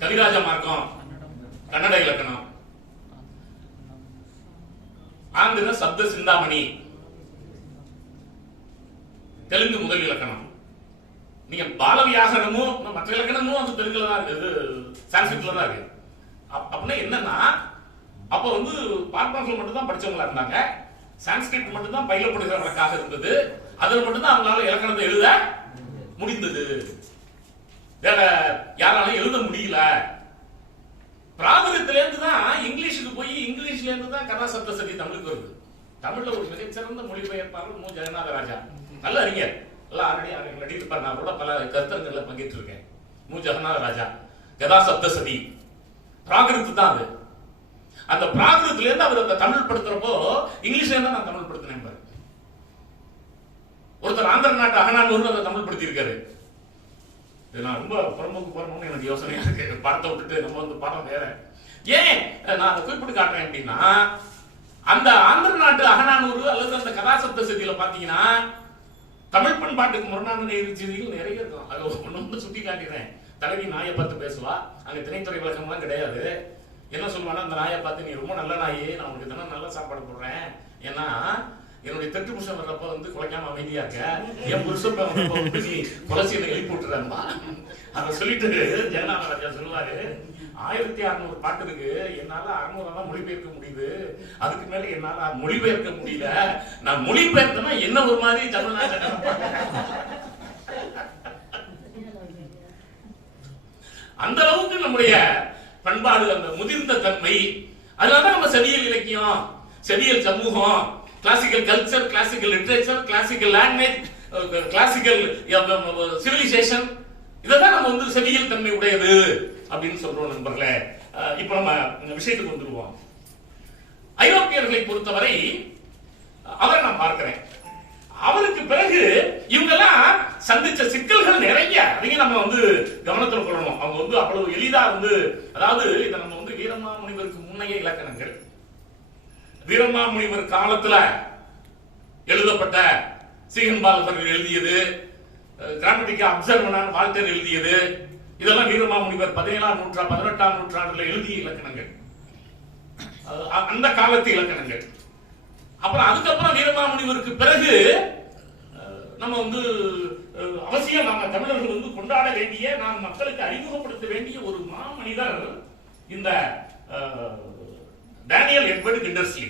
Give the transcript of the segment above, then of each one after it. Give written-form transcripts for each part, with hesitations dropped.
கவிராஜ மார்க்கம் கன்னட இலக்கணம், ஆந்திர சப்த சிந்தாமணி, தெலுங்கு முதல் இலக்கணம். நீங்க பால வியாகரணமும் மற்ற இலக்கணமும் அந்த தெலுங்குல தான் இருக்கு, சான்ஸ்கிரிட்ல தான் இருக்கு. அப்படின்னா என்னன்னா, அப்ப வந்து பார்ப்பனர்கள் மட்டும் தான் படிச்சவங்களா இருந்தாங்க, சான்ஸ்கிரிட் மட்டும் தான் பயிலப்படுகிற வழக்காக இருந்தது. அதில் மட்டும்தான் அவங்களால இலக்கணத்தை எழுத முடிந்தது, வேற யாராலும் எழுத முடியல. பிராகிருதத்துல இருந்து தான் இங்கிலீஷுக்கு போய் இங்கிலீஷ்ல இருந்து தான் கதா சப்தசதி தமிழுக்கு வருது. தமிழ்ல ஒரு மிகச்சிறந்த மொழிபெயர்ப்பாளர் மு. ஜெகநாத ராஜா, நல்ல அறிஞர், எல்லாம் ஆல்ரெடி நடித்திருப்பார். நான் கூட பல கருத்தரங்கள்ல பங்கேற்று இருக்கேன். மு. ஜெகநாத ராஜா கதா சப்தசதி பிராகிருத்து தான் அது. அந்த பிராகிருத்துல இருந்து அவர் அந்த தமிழ் படுத்துறப்போ இங்கிலீஷ்ல இருந்தா நான் தமிழ் படுத்தினேன். ஒருத்தர் ஆந்திர நாட்டு அகநானூர்னு அதை தமிழ் படுத்தி இருக்காரு. இது நான் ரொம்ப புறம்போக்கு போறணும்னு எனக்கு யோசனையா இருக்கு. படத்தை விட்டுட்டு நம்ம வந்து படம் வேற. ஏன் நான் அதை குறிப்பிட்டு காட்டுறேன் அப்படின்னா, அந்த ஆந்திர நாட்டு அகநானூறு அல்லது அந்த கதாசப்த செய்தியில பாத்தீங்கன்னா தமிழ் பண்பாட்டுக்கு முரணான செய்திகள் நிறைய இருக்கும். அது ஒண்ணு சுட்டி காட்டிடுறேன். தலைவி நாயை பார்த்து பேசுவா, அங்க திணைத்துறை விளக்கம் எல்லாம் கிடையாது. என்ன சொல்லுவானா, அந்த நாயை பார்த்து நீ ரொம்ப நல்ல நாயே, நான் உனக்கு தினம் நல்ல சாப்பாடு போடுறேன், ஏன்னா என்னுடைய தெற்கு புருஷன் வர்றப்ப வந்து குலைக்காம அமைதியா இருக்க, என் புருஷன் குலசியை எழுப்பி விட்டுறாருமா. அதை சொல்லிட்டு ஜெகநாத ராஜா சொல்லுவாரு, 1600 பாட்டு இருக்கு, என்னால 600 தான் மொழிபெயர்க்க முடியுது, அதுக்கு மேல என்னால மொழிபெயர்க்க முடியல. நான் மொழிபெயர்த்தனா என்ன ஒரு மாதிரி தமிழ்நாடு. அந்த அளவுக்கு நம்முடைய பண்பாடு, அந்த முதிர்ந்த தன்மை. அதனாலதான் நம்ம செவியல் இலக்கியம், செவியல் சமூகம், classical culture, classical literature, classical language, classical civilization, இதெல்லாம் நம்ம வந்து செவியல் தன்மை உடையது அப்படின்னு சொல்றோம் நண்பர்களே. இப்ப நம்ம விஷயத்துக்கு வந்துருவோம். ஐரோப்பியர்களை பொறுத்தவரை அவரை நான் பார்க்கிறேன். அவருக்கு பிறகு இவங்கெல்லாம் சந்திச்ச சிக்கல்கள் நிறைய, அதையும் நம்ம வந்து கவனத்தில் கொள்ளணும். அவங்க வந்து அவ்வளவு எளிதா வந்து, அதாவது இதை நம்ம வந்து வீரமாமுனிவருக்கு முன்னைய இலக்கணங்கள், வீரமாமுனிவர் காலத்துல எழுதப்பட்ட சீகன்பால்கர் எழுதியது, கிராமட்டிக்கா அப்சர்வனான் வால்டர் எழுதியது, இதெல்லாம் வீரமாமுனிவர் 17ஆம் நூற்றாண்டு 18ஆம் நூற்றாண்டுல எழுதிய இலக்கணங்கள், அந்த காலத்து இலக்கணங்கள். அப்புறம் அதுக்கப்புறம் வீரமாமுனிவருக்கு பிறகு நம்ம வந்து அவசியம் நம்ம தமிழர்கள் வந்து கொண்டாட வேண்டிய, நாம் மக்களுக்கு அறிமுகப்படுத்த வேண்டிய ஒரு மாமனிதர் இந்த டேனியல் எட்வர்ட் கிண்டர்ஸ்லி.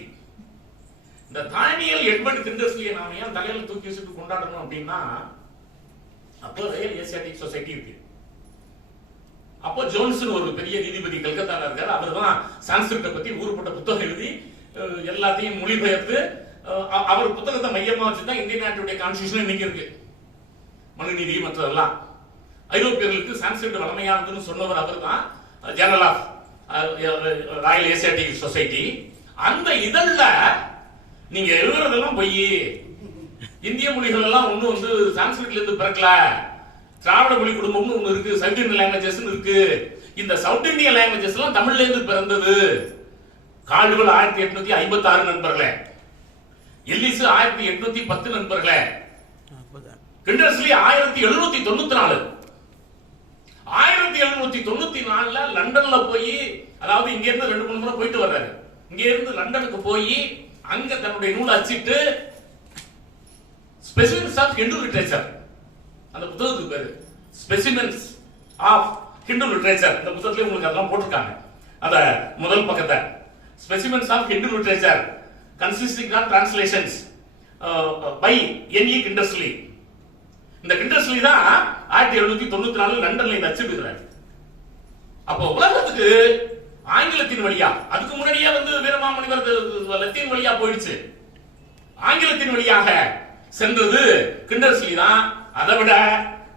இந்த டேனியல் எட்வர்ட் கிண்டர்ஸ்லியை நாம ஏன் தலையில தூக்கி வச்சுட்டு கொண்டாடணும் அப்படின்னா, அப்போ ராயல் ஏசியாட்டிக் சொசைட்டி இருக்கு. அப்போ ஜோன்சன் ஒரு பெரிய நீதிபதி கல்கத்தால இருக்காரு. அவர் தான் சான்ஸ்கிரிட்டை பத்தி ஊருப்பட்ட புத்தகம் எழுதி எல்லாத்தையும் மொழிபெயர்த்து, அவர் புத்தகத்தை மையமா வச்சுதான் இந்தியன் நாட்டுடைய கான்ஸ்டிடியூஷன் இன்னைக்கு இருக்கு. மனுநீதி மற்றதெல்லாம் ஐரோப்பியர்களுக்கு சான்ஸ்கிரிட் வளமையானதுன்னு சொன்னவர் அவர் தான். Journal of Royal Asiatic Society. அந்த இதழ்ல நீங்க எழுதுறதெல்லாம் பொய், இந்திய மொழிகள் எல்லாம் ஒண்ணு வந்து சான்ஸ்கிரிட்ல இருந்து பிறக்கல, திராவிட மொழி குடும்பம்னு ஒண்ணு இருக்கு, சவுத் இந்தியன் லாங்குவேஜஸ் இருக்கு, இந்த சவுத் இந்தியன் லாங்குவேஜஸ் எல்லாம் தமிழ்ல இருந்து பிறந்தது. கால்டுவெல் 1856 நண்பர்களே, எல்லிஸ் 1810 நண்பர்களே, கிண்டர்ஸ்லி 1794. 1794 லண்டன்ல போய், அதாவது இங்க இருந்து 2-3 முறை போயிட்டு வர்றாரு. இங்க இருந்து லண்டனுக்கு போய் அங்க தன்னுடைய நூல் அச்சிட்டு ஸ்பெசிமென்ஸ் ஆஃப் ஹிந்து லிட்டரேச்சர், அந்த புத்தகத்துக்கு பேரு ஸ்பெசிமென்ஸ் ஆஃப் ஹிந்து லிட்டரேச்சர். இந்த புத்தகத்துல உங்களுக்கு அதெல்லாம் போட்டிருக்காங்க. அந்த முதல் பக்கத்தை specimens of Hindu literature consisting of translations by NE. Kindersley. இந்த கிண்டர்ஸ்லி தான் 1794 லண்டன்ல இதை அச்சிடுகிறார். அப்போ உலகத்துக்கு ஆங்கிலத்தின் வழியா, அதுக்கு முன்னாடியே வந்து வீரமாமுனிவர் லத்தீன் வழியா போயிடுச்சு, ஆங்கிலத்தின் வழியாக சென்றது கிண்டர்ஸ்லி தான். அதை விட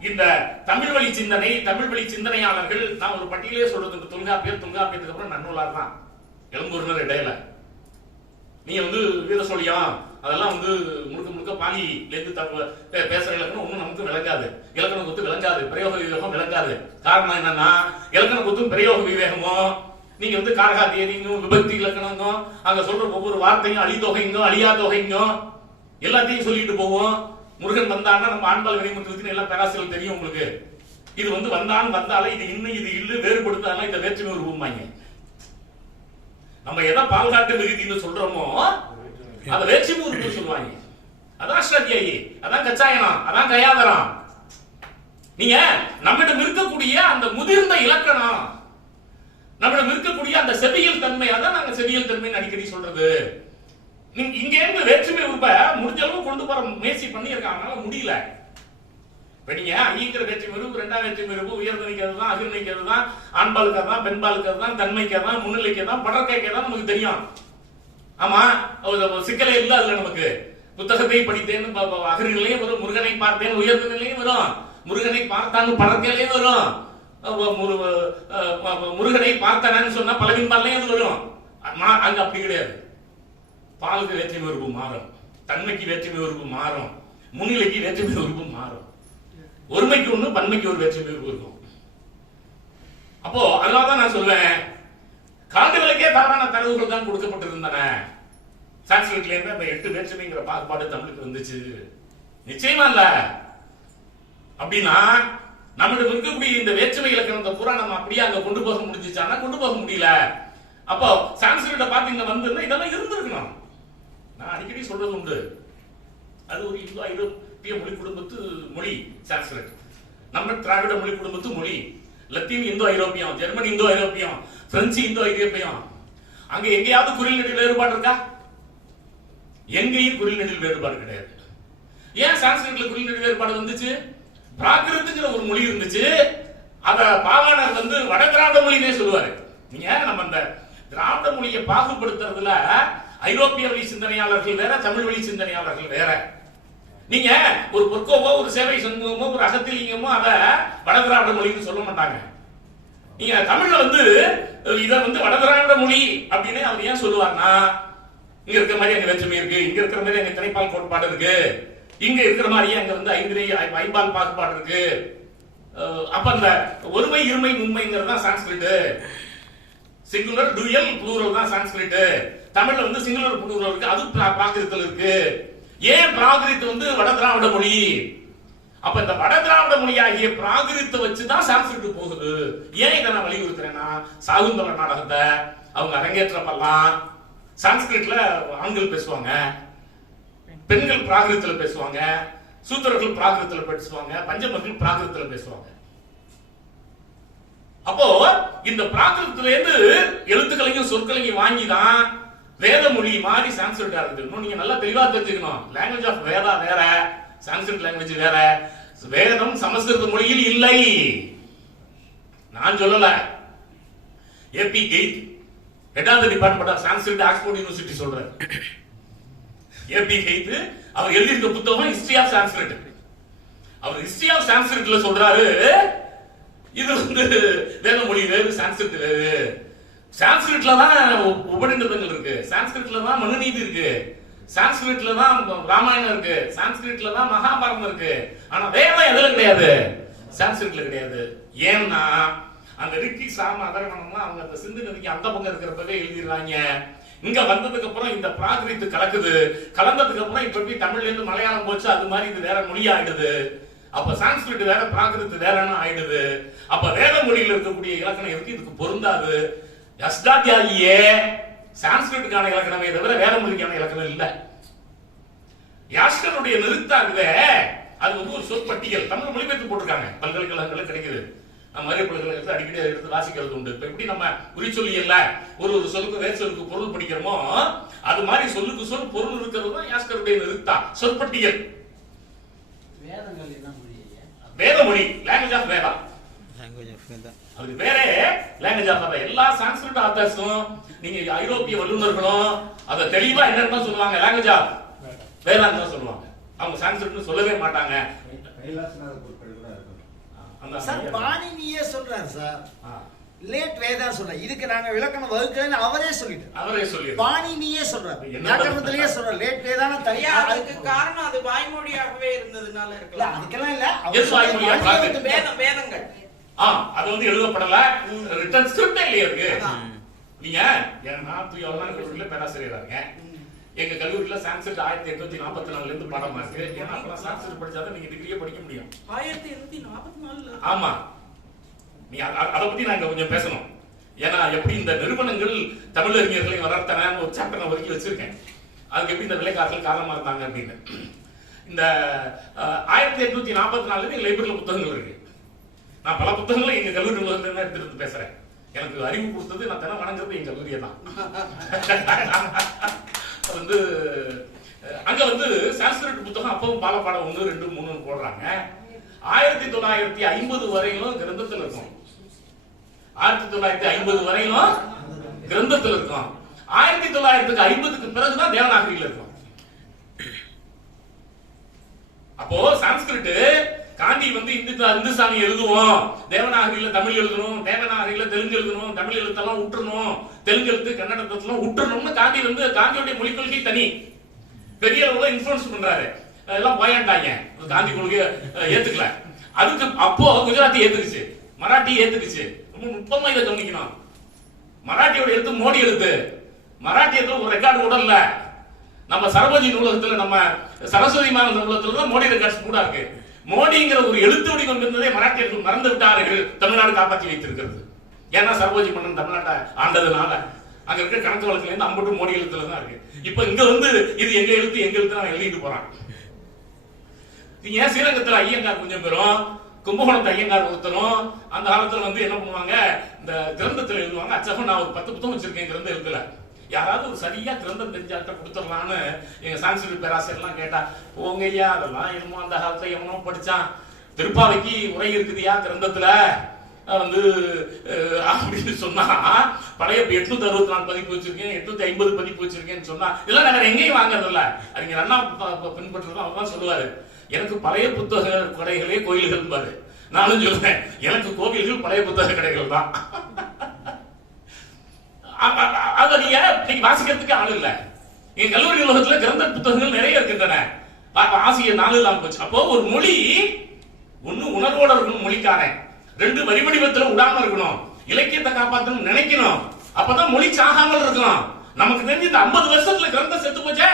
இந்த தமிழ் வழி சிந்தனை, தமிழ் வழி சிந்தனையாளர்கள், நான் ஒரு பட்டியலே சொல்றது, தொல்காப்பியத்துக்கு அப்புறம் நன்னூலார் தான், எழும்பூர்னர் இடையில. நீங்க வந்து வீர சோழியம் அதெல்லாம் வந்து முழுக்க முழுக்க பாலியில இருந்து பேசுற இலக்கணம் ஒன்னும் நமக்கு விளங்காது, இலக்கண குத்து விளங்காது, பிரயோக விவேகம் விளங்காது. காரணம் என்னன்னா, இலக்கண குத்தும் பிரயோக விவேகமும் நீங்க வந்து காரகா தேதிங்கும் விபக்தி இலக்கணங்கும் அங்க சொல்ற ஒவ்வொரு வார்த்தையும் அழிதொகைங்கும் அழியா தொகைங்கும் எல்லாத்தையும் சொல்லிட்டு போவோம். முருகன் வந்தான்னா நம்ம ஆண்பால் வினைமுற்று எல்லாம் பேராசிரியர் தெரியும் உங்களுக்கு. இது வந்து வந்தாலும் இது இன்னும் இது இல்லு வேறுபடுத்தாலும் இந்த வேற்றுமை உருவமாங்க. நம்ம எதை பால்காட்டு விகுதின்னு சொல்றோமோ அதை வேற்றுமை உருவம் சொல்லுவாங்க. அதான் அஷ்டாத்தியாயி, அதான் கச்சாயனம், அதான் கயாதரம். நீங்க நம்மிடம் இருக்கக்கூடிய அந்த முதிர்ந்த இலக்கணம், நம்மிடம் இருக்கக்கூடிய அந்த செவியல் தன்மை, அதான் நாங்க செவியல் தன்மைன்னு அடிக்கடி சொல்றது. நீங்க இங்க இருந்து வேற்றுமை உறுப்ப முடிஞ்ச அளவு கொண்டு போற முயற்சி பண்ணி இருக்காங்க, முடியல. இப்ப நீங்க ஐங்கிற வேற்றுமை உறுப்பு, ரெண்டாம் வேற்றுமை உறுப்பு, உயர்தனிக்கிறது தான், அகிர்ணிக்கிறது தான், ஆண்பாலுக்கு தான், பெண்பாலுக்கு தான், தன்மைக்கு தான், முன்னிலைக்கு தான், படற்கைக்கு தான் நமக்கு தெரியும். ஆமா, சிக்கலே இல்ல அதுல நமக்கு. புத்தகத்தை படித்தேன் அகிர்நிலையும் வரும், முருகனை பார்த்தேன் உயர்ந்த நிலையும் வரும், முருகனை பார்த்தான்னு படற்கையிலையும் வரும், முருகனை பார்த்தனன்னு சொன்னா பலவின்பாலையும் அது வரும். அங்க அப்படி கிடையாது. பாலுக்கு வேற்றுமை உறுப்பு மாறும், தன்மைக்கு வேற்றுமை உறுப்பு மாறும், முன்னிலைக்கு வேற்றுமை உறுப்பு மாறும். ஒருமைக்கு ஒண்ணு, பன்மைக்கு ஒரு வேற்றுமை உறுப்பு இருக்கும். அப்போ அதனாலதான் நான் சொல்வேன், காண்டுகளுக்கே தவறான தரவுகள் தான் கொடுக்கப்பட்டிருந்தன. சான்ஸ்கிரிட்ல இருந்து அந்த 8 வேற்றுமைங்கிற பாகுபாடு தமிழுக்கு வந்துச்சு. நிச்சயமா இல்ல. அப்படின்னா நம்மளுக்கு இருக்கக்கூடிய இந்த வேற்றுமை இலக்கணத்தை பூரா நம்ம அப்படியே அங்க கொண்டு போக முடிஞ்சிச்சானா கொண்டு போக முடியல. அப்போ சான்ஸ்கிரிட்ட பாத்தீங்க வந்து இதெல்லாம் இருந்திருக்கணும். நான் அடிக்கடி சொல்றது உண்டு, அது ஒரு இந்தோ ஐரோப்பிய மொழி குடும்பத்து மொழி சான்ஸ்கிரிட். நம்ம திராவிட மொழி குடும்பத்து மொழி. லத்தீன் இந்தோ ஐரோப்பியம், ஜெர்மன் இந்தோ ஐரோப்பியம், பிரெஞ்சு இந்தோ ஐரோப்பியம். அங்க எங்கேயாவது குறில் நெடில் வேறுபாடு இருக்கா? எங்கேயும் குறில் நெடில் வேறுபாடு கிடையாது. ஏன் சான்ஸ்கிரிட்ல குறில் நெடில் வேறுபாடு வந்துச்சு? பிராகிருத்துங்கிற ஒரு மொழி இருந்துச்சு, அத பாவாணர் வந்து வட திராவிட மொழினே சொல்லுவாரு. நீங்க நம்ம இந்த திராவிட மொழியை பாகுபடுத்துறதுல ஐரோப்பிய வழி சிந்தனையாளர்கள் வேற, தமிழ் வழி சிந்தனையாளர்கள் வேற. நீங்க ஒரு பொற்கோவோ, ஒரு சேவை சண்முகமோ, ஒரு அகத்திலிங்கமோ அத வட திராவிட மொழின்னு சொல்ல மாட்டாங்க. நீங்க தமிழ்ல வந்து இத வந்து வட திராவிட மொழி அப்படின்னு அவர் ஏன் சொல்லுவார்னா, இங்க இருக்கிற மாதிரி அங்க வேற்றுமை இருக்கு, இங்க இருக்கிற மாதிரி அங்க திணைப்பால் கோட்பாடு இருக்கு, இங்க இருக்கிற மாதிரியே அங்க வந்து ஐம்பால் பாகுபாடு இருக்கு. அப்ப அந்த ஒருமை இருமை மும்மைங்கிறது தான் சான்ஸ்கிரிட். சிங்குலர் டூயல் ப்ளூரல் தான் சான்ஸ்கிரிட். தமிழ்ல வந்து சிங்குலர் ப்ளூரல் இருக்கு, அது பிராகிருத்தில் இருக்கு. ஏன் பிராகிருத் வந்து வட திராவிட மொழி? அப்ப இந்த வட திராவிட மொழி ஆகிய பிராகிருத்தை வச்சுதான் சான்ஸ்கிரிட் போகுது. ஏன் இதை நான் வலியுறுத்துறேன்னா, சாகுந்தல நாடகத்தை அவங்க அரங்கேற்றப்பெல்லாம் சான்ஸ்கிரிட்ல ஆண்கள் பேசுவாங்க, பெண்கள் பிராகிருத்துல பேசுவாங்க, சூத்திரர்கள் பிராகிருத்துல பேசுவாங்க, பஞ்சமர்கள் பிராகிருத்துல பேசுவாங்க. அப்போ இந்த பிராகிருத்துல இருந்து எழுத்துக்களையும் சொற்களையும் வாங்கிதான் வேத மொழி மாதிரி சான்ஸ்கிரிட் இருக்குது. இன்னும் நீங்க நல்லா தெளிவா தெரிஞ்சுக்கணும், லாங்குவேஜ் ஆஃப் வேதா வேற, சான்ஸ்கிரிட் லாங்குவேஜ் வேற. வேதம் சமஸ்கிருத மொழியில் இல்லை, நான் சொல்லல. AB Keith, head of the department of Sanskrit, Oxford university சொல்றாரு. ஏபி கெய்த் அவர் எழுதியிருக்க புத்தகம் ஹிஸ்டரி ஆஃப் சான்ஸ்கிரிட். அவர் ஹிஸ்டரி ஆஃப் சான்ஸ்கிரிட்ல சொல்றாரு, இது வந்து வேத மொழி வேறு, சான்ஸ்கிரிட் வேறு. சான்ஸ்கிரிட்ல தான் உபநிடதங்கள் இருக்கு, சான்ஸ்கிரிட்ல தான் மனுநீதி இருக்கு, சான்ஸ்கிரிட்ல தான் ராமாயணம் இருக்கு, சான்ஸ்கிரிட்ல தான் மகாபாரதம் இருக்கு. ஆனா வேதம் எதுல கிடையாது? சான்ஸ்கிரிட்ல கிடையாது. ஏன்னா அந்த ரிக்கி சாம அதர்வனம்லாம் அவங்க அந்த சிந்து நதிக்கு அந்த பக்கம் இருக்கிறப்பவே எழுதிடுறாங்க. இங்க வந்ததுக்கு அப்புறம் இந்த பிராகிருத்து கலக்குது, கலந்ததுக்கு அப்புறம் இப்ப எப்படி தமிழ்ல இருந்து மலையாளம் போச்சு அது மாதிரி இது வேற மொழி ஆயிடுது. அப்ப சான்ஸ்கிரிட் வேற, பிராகிருத்து வேறன்னு ஆயிடுது. அப்ப வேத மொழியில் இருக்கக்கூடிய இலக்கணம் இருக்கு, இதுக்கு பொருந்தாது. அஷ்டாத்தியாயியே சான்ஸ்கிரிட்டுக்கான இலக்கணமே தவிர வேத மொழிக்கான இலக்கணம் இல்ல. யாஸ்கருடைய நிறுத்தாகுதே அது வந்து ஒரு சொற்பட்டியல், தமிழ் மொழிபெயர்த்து போட்டிருக்காங்க, பல்கலைக்கழகங்கள் கிடைக்குது. நம்ம மதுரை பல்கலைக்கழகத்தில் அடிக்கடி எடுத்து வாசிக்கிறது உண்டு. இப்ப எப்படி நம்ம குறிச்சொல்லியல்ல ஒரு சொல்லுக்கு வேறு சொல்லுக்கு பொருள் படிக்கிறோமோ அது மாதிரி சொல்லுக்கு சொல் பொருள் இருக்கிறது தான் யாஸ்கருடைய நிறுத்தா, சொற்பட்டியல். வேத மொழி, லாங்குவேஜ் ஆஃப் வேதா, அது வேற லாங்குவேஜ் ஆஃப் வேதா. எல்லா சான்ஸ்கிரிட் ஆத்தர்ஸும் நீங்க ஐரோப்பிய வல்லுநர்களும் அத தெளிவா என்னன்னு சொல்லுவாங்க, லாங்குவேஜ் ஆஃப் வேதான்னு தான் சொல்லுவாங்க. அவங்க சான்ஸ்கிரிட்னு சொல்லவே மாட்டாங்க. சார் பாணினியே சொல்றாரு சார், லேட் வேதா சொல்ற, இதுக்கு நாங்க விளக்கணம் வகுக்கலன்னு அவரே சொல்லிட்டு பாணினியே சொல்றாரு, வியாக்கரணத்திலேயே சொல்றாரு லேட் வேதான தனியா. அதுக்கு காரணம் அது வாய்மொழியாகவே இருந்ததுனால இருக்கலாம். அதுக்கெல்லாம் இல்ல, வேதங்கள் அது வந்து எழுதப்படல, ரிட்டன் ஸ்கிரிப்ட் இல்லையா இருக்கு. நீங்க ஏன்னா கல்லூரியில பேராசிரியரா இருக்கேன். எங்க கல்லூரியில சான்ஸ்கிரிட் 1844 இருந்து பாடமா இருக்கு. ஏன்னா சான்ஸ்கிரிட் படிச்சாதான் நீங்க டிகிரியே படிக்க முடியும். 1844 ஆமா. நீங்க அதை பத்தி நாங்க கொஞ்சம் பேசணும். ஏன்னா எப்படி இந்த நிறுவனங்கள் தமிழறிஞர்களை வளர்த்தன ஒரு சாப்டர் நான் ஒதுக்கி வச்சிருக்கேன். அதுக்கு எப்படி இந்த விலைக்காரர்கள் காரணமா இருந்தாங்க அப்படின்னு. இந்த 1844 எங்க லைப்ரரியில புத்தகங்கள் இருக்கு. நான் பல புத்தகங்களை எங்க கல்லூரி நூலகத்துல எடுத்துட்டு பேசுறேன். எனக்கு அறிவு கொடுத்தது நான் தினம் வணங்குறது எங்க கல்லூரியை தான். வந்து அங்க வந்து சான்ஸ்கிரிட் புத்தகம் அப்பவும் பாலப்பாடம் 1, 2, 3 போடுறாங்க. 1950 வரையிலும் கிரந்தத்தில் இருக்கும். 1950 வரையிலும் கிரந்தத்தில் இருக்கும். 1950க்கு பிறகுதான் தேவநாகரியில் இருக்கும். அப்போ சான்ஸ்கிரிட் காந்தி வந்து இந்துஸ்தானி எழுதுவோம், தேவநாகரியில தமிழ் எழுதணும், தேவநாகரியில தெலுங்கு எழுதணும், தமிழ் எழுத்தெல்லாம் விட்டுறணும், தெலுங்கு எழுத்து கன்னடத்தெல்லாம் விட்டுறணும்னு காந்தி வந்து காந்தியுடைய மொழிக் கொள்கை தனி பெரிய அளவுல இன்ஃபுளுன்ஸ் பண்றாரு. எல்லாம் போயாண்டாங்க, காந்தி கொள்கையை ஏத்துக்கல. அதுக்கு அப்போ குஜராத்தி ஏத்துக்குச்சு, மராட்டி ஏத்துக்குச்சு. ரொம்ப நுட்பமா இதை கவனிக்கணும். மராட்டியோட எழுத்து மோடி எழுத்து. மராட்டி எழுத்துல ஒரு ரெக்கார்டு கூட இல்ல. நம்ம சரபோஜி நூலகத்துல, நம்ம சரஸ்வதி மாநில நூலகத்துல தான் மோடி ரெக்கார்ட்ஸ் கூட இருக்கு. மோடிங்கிற ஒரு எழுத்து வடிவம் இருந்ததே மராட்டியர்கள் மறந்து விட்டார்கள். தமிழ்நாடு காப்பாற்றி வைத்திருக்கிறது. ஏன்னா சரபோஜி மன்னன் தமிழ்நாட்டை ஆண்டதுனால அங்க இருக்க கணக்கு வழக்குல இருந்து அம்பட்டு மோடி எழுத்துல தான் இருக்கு. இப்ப இங்க வந்து இது எங்க எழுத்து நான் எழுதிட்டு போறான். ஏன் ஸ்ரீரங்கத்துல ஐயங்கார் கொஞ்சம் பேரும், கும்பகோணத்து ஐயங்கார் ஒருத்தரும் அந்த காலத்துல வந்து என்ன பண்ணுவாங்க, இந்த கிரந்தத்துல எழுதுவாங்க. அச்சகம் நான் ஒரு 10 புத்தகம் வச்சிருக்கேன் கிரந்த எழுத்துல. யாராவது ஒரு சரியா கிரந்தம் தெரிஞ்சாட்ட கொடுத்துடலான்னு எங்க சான்ஸ்கிரிட் பேராசிரியர்லாம் கேட்டா, போங்க ஐயா அதெல்லாம் என்னமோ அந்த காலத்துல எவனோ படிச்சான், திருப்பாவைக்கு உரை இருக்குதுயா கிரந்தத்துல வந்து அப்படின்னு சொன்னா, பழைய 864 பதிப்பு வச்சிருக்கேன், 850 பதிப்பு வச்சிருக்கேன்னு சொன்னா, இதெல்லாம் நாங்க எங்கேயும் வாங்கறது இல்ல. அறிஞர் அண்ணா பின்பற்றுறதும் அவர் தான் சொல்லுவாரு, எனக்கு பழைய புத்தக கடைகளே கோயில்கள் பாரு. நானும் சொல்றேன், எனக்கு கோவில்கள் பழைய புத்தக கடைகள் தான். அத நீங்க வாசிக்கிறதுக்கு ஆள் இல்ல. எங்க கல்லூரி உலகத்துல கிரந்த புத்தகங்கள் நிறைய இருக்கின்றன. ஆசிரியர் 4 இல்லாம போச்சு. அப்போ ஒரு மொழி ஒண்ணு உணர்வோட இருக்கணும், மொழிக்காரன். 2 வரி வடிவத்துல விடாம இருக்கணும், இலக்கியத்தை காப்பாற்றணும் நினைக்கணும். அப்பதான் மொழி சாகாமல் இருக்கணும். நமக்கு தெரிஞ்சு இந்த 50 வருஷத்துல கிரந்தம் செத்து போச்சே.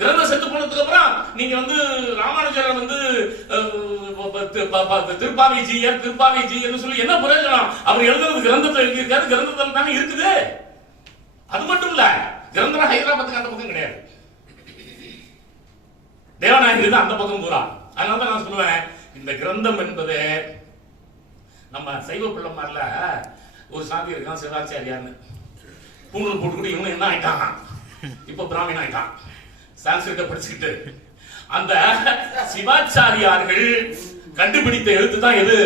கிரந்தம் செத்து போனதுக்கு அப்புறம் நீங்க வந்து ராமானுஜர் வந்து திருப்பாவை ஜீயர் சொல்லி என்ன பிரயோஜனம்? அவர் எழுதுறது கிரந்தத்தை எழுதியிருக்காரு, கிரந்தத்தில் தானே இருக்குது. அது மட்டும் இல்ல, கிரந்தம் ஹைதராபாத்துக்கு அந்த பக்கம் கிடையாது, தேவநாயகி தான் அந்த பக்கம் பூரா. அதனாலதான் நான் சொல்லுவேன், இந்த கிரந்தம் என்பது நம்ம சைவ பிள்ளைமார்ல ஒரு சாதி இருக்கான், சிவாச்சாரியார்னு. பூணூல் போட்டுக்கிட்டு இவங்க என்ன ஆயிட்டான், இப்ப பிராமணன் ஆயிட்டான், சான்ஸ்கிரிட்ட படிச்சுக்கிட்டு. அந்த சிவாச்சாரியார்கள் கண்டுபிடித்த எழுத்து தான் எது?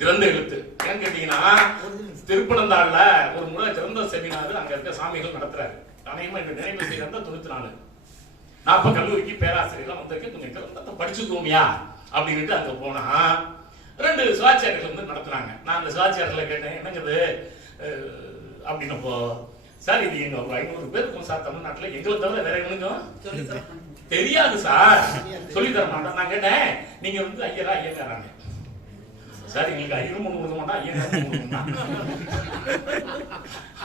கிரந்த எழுத்து. ஏன்னு கேட்டீங்கன்னா, திருப்பனந்தாள்ல ஒரு முறை கிரந்த செமினார் அங்க இருக்க சாமிகள் நடத்துறாரு. அநேகமா இந்த நினைவு செய்யறத 94 நான் அப்ப கல்லூரிக்கு பேராசிரியர் வந்திருக்கேன், கொஞ்சம் கிரந்தத்தை படிச்சுக்கோமியா அப்படின்ட்டு அங்க போனா 2 சிவாச்சாரியர்கள் வந்து நடத்துறாங்க. நான் அந்த சிவாச்சாரியர்ல கேட்டேன், என்னங்கிறது அப்படின்னப்போ, சார் இது எங்க 500 பேர் இருக்கும் சார் தமிழ்நாட்டுல, எங்களை தவிர வேற எவனுக்கும் தெரியாது சார், சொல்லி தர மாட்டோம். நான் கேட்டேன், நீங்க வந்து ஐயரா ஐயங்காராங்க? சார் எங்களுக்கு ஐயரும் ஒண்ணு கொடுக்க மாட்டான், ஐயங்காரும்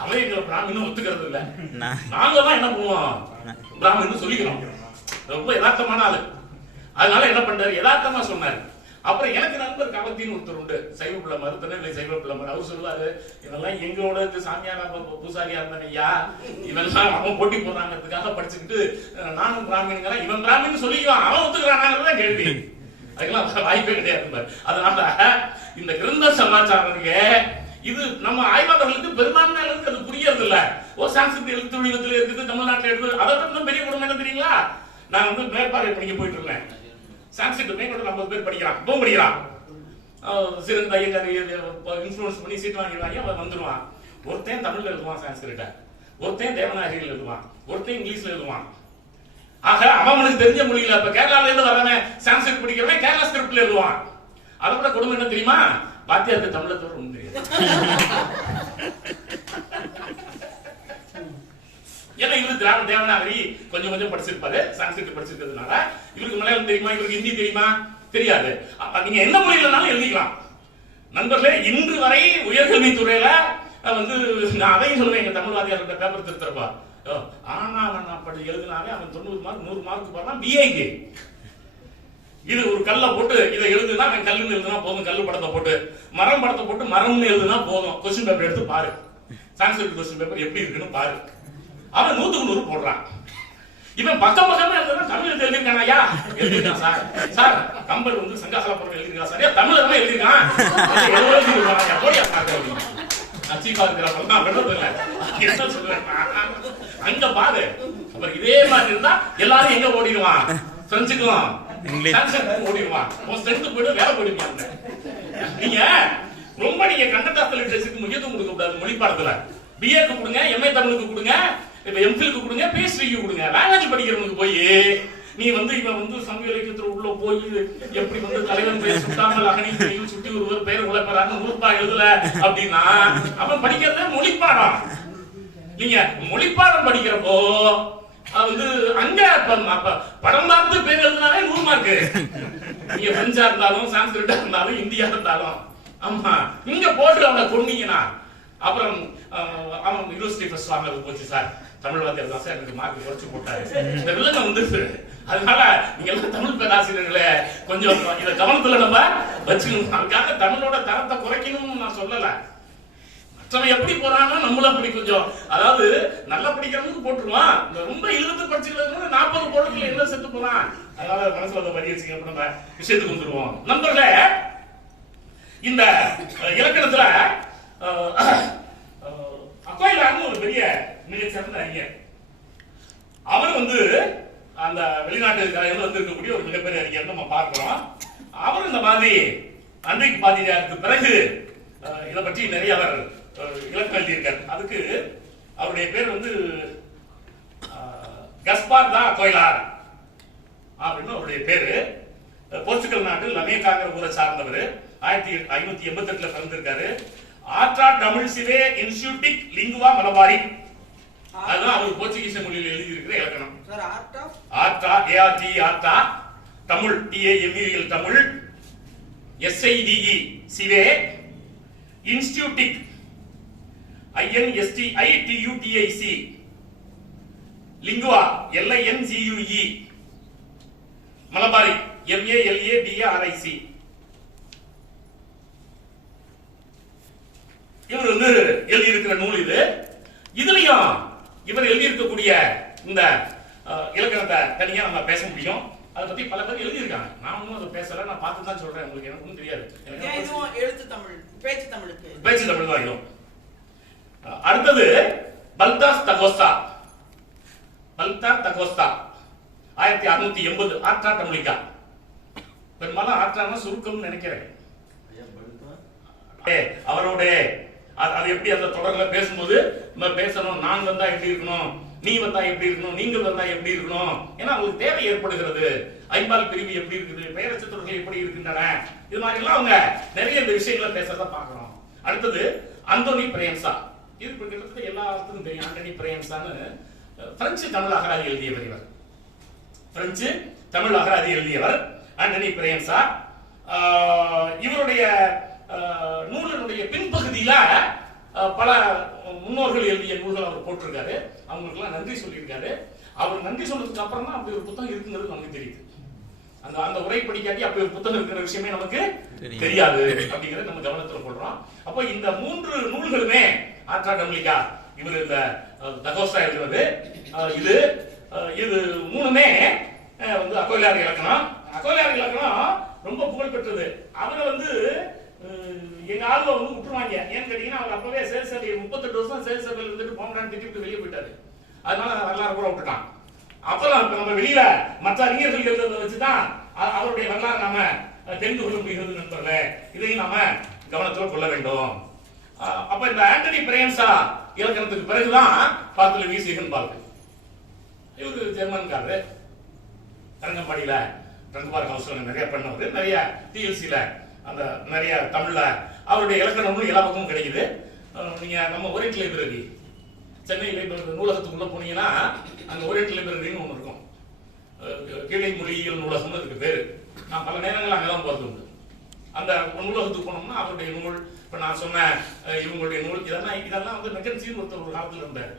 அவன் எங்களை பிராமணன் ஒத்துக்கிறது இல்ல, நாங்க தான் என்ன பண்ணுவோம் பிராமணன் சொல்லிக்கிறோம். ரொம்ப யதார்த்தமான ஆளு. அதனால என்ன பண்றாரு, யதார்த்தமா சொன்னாரு. அப்புறம் எனக்கு நண்பர் கவத்தின்னு ஒருத்தர் உண்டு, சைவ பிள்ளை மருத்துவ சைவ பிள்ளை மரு. அவர் சொல்லுவாரு, இதெல்லாம் எங்களோட சாமியாரா பூசாரியா இருந்தானையா, இவெல்லாம் அவன் போட்டி போடுறாங்கிறதுக்காக படிச்சுக்கிட்டு நானும் பிராமணன், இவன் பிராமணன் சொல்லிக்குவான், அவன் ஒத்துக்கிறான் கேள்வி. அதுக்கெல்லாம் வாய்ப்பே கிடையாது. அதனால இந்த கிரந்த சமாச்சாரம் இது நம்ம ஆய்வாளர்களுக்கு பெரும்பான்மையாளருக்கு அது புரியறது இல்ல. ஓ சான்ஸ்கிரிட் எழுத்து வடிவத்தில் இருக்குது, தமிழ்நாட்டில் எழுது. அதை விட பெரிய குடும்பம் என்ன தெரியுங்களா, நான் வந்து மேற்பார்வை படிக்க போயிட்டு இருந்தேன். சான்ஸ்கிரிட் மேற்கொண்டு 50 பேர் படிக்கிறான், இப்போ படிக்கிறான். சிறந்த ஐயங்காரி இன்ஃபுளுன்ஸ் பண்ணி சீட் வாங்கிடுவாங்க, அவன் வந்துடுவான். ஒருத்தன் தமிழ்ல எழுதுவான் சான்ஸ்கிரிட்ட, ஒருத்தன் தேவநாகரியில் எழுதுவான், ஒருத்தன் இங்கிலீஷ்ல எழுதுவான். ஆக அவனுக்கு தெரிஞ்ச மொழியில, இப்ப கேரளால இருந்து வரவன் சான்ஸ்கிரிட் படிக்கிறவன் கேரளா ஸ்கிரிப்ட்ல எழுதுவான். அதை விட கொடுமை என்ன தெரியுமா, வாத்தியாருக்கு தமிழை தவிர ஒண்ணு தெரியாது. ஏன்னா இவரு தேவநாகரி கொஞ்சம் கொஞ்சம் படிச்சிருப்பாரு, சான்ஸ்கிரிட் படிச்சிருக்கிறதுனால இவருக்கு மலையாளம் தெரியுமா, இவருக்கு ஹிந்தி தெரியுமா, தெரியாது. நீங்க என்ன மொழியிலனாலும் எழுதிக்கலாம். நண்பர்களே, இன்று வரை உயர்கல்வித்துறையில வந்து நான் அதையும் சொல்லுவேன், எங்க தமிழ்வாதியார்கிட்ட பேப்பர் திருத்தரப்பா, ஆனா அவன் படி எழுதினாவே அவன் 90 மார்க் 100 மார்க் போறான் பிஏக்கு. இது ஒரு கல்லை போட்டு இதை எழுதுனா கல்லுன்னு எழுதுனா போதும், கல்லு படத்தை போட்டு மரம் படத்தை போட்டு மரம்னு எழுதுனா போதும். கொஸ்டின் பேப்பர் எடுத்து பாரு, சான்ஸ்கிரிட் கொஸ்டின் பேப்பர் எப்படி இருக்குன்னு பாரு. அவன் 100க்கு 100 போடுறான். இவன் பக்கம் பக்கமே எழுதுனா தமிழ் எழுதிருக்கான். ஐயா எழுதிருக்கான் சார், சார் கம்பர் வந்து சங்காசலப்புறம் எழுதிருக்கான் சார், தமிழ் தான் எழுதிருக்கான். அச்சீப்பா இருக்கிறப்பெல்லாம் விடுறது இல்லை. என்ன சொல்றேன் அங்க பாரு. அப்புறம் இதே மாதிரி இருந்தா எல்லாரும் எங்க ஓடிடுவான், பிரெஞ்சுக்கும் ஓடிடுவான். உன் ஸ்ட்ரென்த் போயிட்டு வேலை போயிடுவாங்க. நீங்க ரொம்ப நீங்க கண்டென்ட் லிட்டரேச்சருக்கு முக்கியத்துவம் கொடுக்க கூடாது. மொழி பாடத்துல பிஏக்கு கொடுங்க, எம்ஏ தமிழுக்கு கொடுங்க, இப்ப எம்ஃபிலுக்கு கொடுங்க, பிஹெச்டிக்கு கொடுங்க. லாங்குவேஜ் படிக்கிறவனுக்கு போய் நீ வந்து இவன் வந்து சமூக இலக்கியத்துல உள்ள போய் எப்படி வந்து தலைவன் பெயர் சுட்டாமல் அகனி சுட்டி ஒருவர் பெயர் உழைப்பறான்னு நூற்பா எழுதல அப்படின்னா அவன் படிக்கிறதே மொழிப்பாடம். நீங்க மொழிப்பாடம் படிக்கிறப்போ வந்து அங்க படம் பார்த்து பேர் எழுதினாலே 100 மார்க்கு. நீங்க பிரெஞ்சா இருந்தாலும் சான்ஸ்கிரிட்டா இருந்தாலும் இந்தியா இருந்தாலும் ஆமா இங்க போட்டு அவனை கொன்னீங்கன்னா அப்புறம் அவன் யூனிவர்சிட்டி ஃபர்ஸ்ட் வாங்க போச்சு சார், தமிழ் வாத்தியார் தான் சார் எனக்கு மார்க் குறைச்சு போட்டாரு. இந்த வில்லங்க வந்து அதனால நீங்க எல்லாம் தமிழ் பேராசிரியர்களே கொஞ்சம் இதை கவனத்துல நம்ம வச்சுக்கணும். அதுக்காக தமிழோட தரத்தை குறைக்கணும்னு நான் சொல்லல. மற்றவன் எப்படி போறானோ நம்மளும் அப்படி கொஞ்சம், அதாவது நல்லா படிக்கிறவனுக்கு போட்டுருவான். ரொம்ப இழுத்து படிச்சுக்கிறது 40 போடுறதுல என்ன செத்து போறான். அதனால மனசுல அதை வரி வச்சுக்க நம்ம விஷயத்துக்கு வந்துருவோம். நண்பர்களே, இந்த இலக்கணத்துல அக்கோயிலான்னு ஒரு பெரிய மிகச்சிறந்த அறிஞர். அவர் வந்து அந்த வெளிநாட்டுக்காரர்கள் வந்து இருக்கக்கூடிய ஒரு மிகப்பெரிய அறிஞர் நம்ம பார்க்கிறோம். அவர் இந்த மாதிரி அன்றைக்கு பாதிரியாருக்கு பிறகு இதை பற்றி நிறைய அவர் இலக்கணம் எழுதியிருக்கார். அதுக்கு அவருடைய பேர் வந்து கஸ்பார் தா கோயிலார் அப்படின்னு அவருடைய பேரு. போர்ச்சுகல் நாட்டு லமேக்காங்கிற ஊரை சார்ந்தவர். 1588 பிறந்திருக்காரு. ஆர்ட்ரா தமிழ் சிவே இன்ஸ்டிடியூட் லிங்குவா மலபாரி, அதுதான் அவர் போர்ச்சுகீச மொழியில் எழுதி இருக்கிற இலக்கணம். ஆர்ட்ரா ஏஆர்டி ஆர்ட்ரா தமிழ் டிஏஎம்யூஎல் தமிழ் எஸ்ஐடிஇ சிவே இன்ஸ்டிடியூட் INSTITUTIC லிங்குவா LINGUE மலபாரி MALABARIC. இவர் வந்து எழுதி இருக்கிற நூல் இது. இதுலயும் இவர் எழுதி இருக்கக்கூடிய இந்த இலக்கணத்தை தனியா நம்ம பேச முடியும். அதை பத்தி பல பேர் எழுதியிருக்காங்க. நான் ஒன்றும் அதை பேசல, நான் பார்த்து தான் சொல்றேன். உங்களுக்கு எனக்கு ஒன்றும் தெரியாது. எழுத்து தமிழ், பேச்சு தமிழுக்கு பேச்சு தமிழ் தான் இருக்கும். அடுத்தது பல்தாஸ் தகோஸ்தா. பல்தார் தகோஸ்தா 1680 ஆர்ட்ரா தமிழிக்கா. பெரும்பாலும் ஆர்ட்ரானா சுருக்கம்னு நினைக்கிறேன். அவரோட அது எப்படி அந்த தொடர்ல பேசும்போது நம்ம பேசணும். நான் வந்தா எப்படி இருக்கணும், நீ வந்தா எப்படி இருக்கணும், நீங்கள் வந்தா எப்படி இருக்கணும். ஏன்னா அவங்களுக்கு தேவை ஏற்படுகிறது. ஐம்பால் பிரிவு எப்படி இருக்குது, பெயரச்ச தொடர்கள் எப்படி இருக்கின்றன, இது மாதிரி எல்லாம் அவங்க நிறைய இந்த விஷயங்களை பேசுறத பாக்குறோம். அடுத்தது அந்தோனி பிரேம்சா. இது கிட்டத்தட்ட எல்லாத்துக்கும் தெரியும். ஆண்டனி பிரேம்சான்னு பிரெஞ்சு தமிழ் அகராதி எழுதியவர். இவர் பிரெஞ்சு தமிழ் அகராதி எழுதியவர் ஆண்டனி பிரேம்சா. இவருடைய நூலினுடைய பின்பகுதியில பல முன்னோர்கள் எழுதிய நூல்கள் அவர் போட்டிருக்காரு. அவங்களுக்கு எல்லாம் நன்றி சொல்லியிருக்காரு. அவர் நன்றி சொன்னதுக்கு அப்புறம் தான் அப்படி ஒரு புத்தகம் இருக்குங்கிறது நமக்கு தெரியுது. அந்த அந்த உரை படிக்காட்டி அப்படி ஒரு புத்தகம் இருக்கிற விஷயமே நமக்கு தெரியாது அப்படிங்கறத நம்ம கவனத்துல போடுறோம். அப்போ இந்த 3 நூல்களுமே ஆர்ட்ரா தமிழிக்கா, இவர் இந்த தகோஸ்தா எழுதுவது, இது இது 3மே வந்து அக்கோயிலார் இலக்கணம். அக்கோயிலார் இலக்கணம் ரொம்ப புகழ் பெற்றது. அவரை வந்து எங்க ஆளுல வந்து விட்டுருவாங்க. ஏன்னு கேட்டீங்கன்னா அவர் அப்பவே சேல்ஸ் சபை 38 வருஷம் சேல்ஸ் சபையில் இருந்துட்டு போங்கடான்னு திட்டிட்டு வெளியே போயிட்டாரு. அதனால வரலாறு கூட விட்டுட்டான். அப்புறம் இப்ப நம்ம வெளியில மற்ற அறிஞர்கள் எழுதுறதை வச்சுதான் அவருடைய வரலாறு நாம தெரிந்து கொள்ள முடிகிறது நண்பர்களே. இதையும் நாம கவனத்துல கொள்ள வேண்டும். அப்ப இந்த ஆண்டனி பிரேம்சா இலக்கணத்துக்கு பிறகுதான் பார்த்துல வீசிகன் பார்க்கு. இவரு ஜெர்மன்காரரு. தரங்கம்பாடியில ட்ரங்க்பார் ஹவுஸ்ல நிறைய பண்ணவர். நிறைய டிஎல்சில அந்த நிறைய தமிழ்ல அவருடைய இலக்கணம் எல்லா பக்கமும் கிடைக்குது. நீங்க நம்ம ஓரியன்ட் லைப்ரரி சென்னை நூலகத்துக்குள்ள போனீங்கன்னா அங்க ஓரியன்ட் லைப்ரரின்னு ஒன்று இருக்கும். கீழை மொழியியல் நூலகம் அதுக்கு பேரு. நான் பல நேரங்கள் அங்கதான் போறது உண்டு. அந்த நூலகத்துக்கு போனோம்னா அவருடைய நூல், இப்ப நான் சொன்ன இவங்களுடைய நூல், இதெல்லாம் வந்து மெக்கன்சின்னு ஒருத்தர் ஒரு காலத்துல இருந்தார்.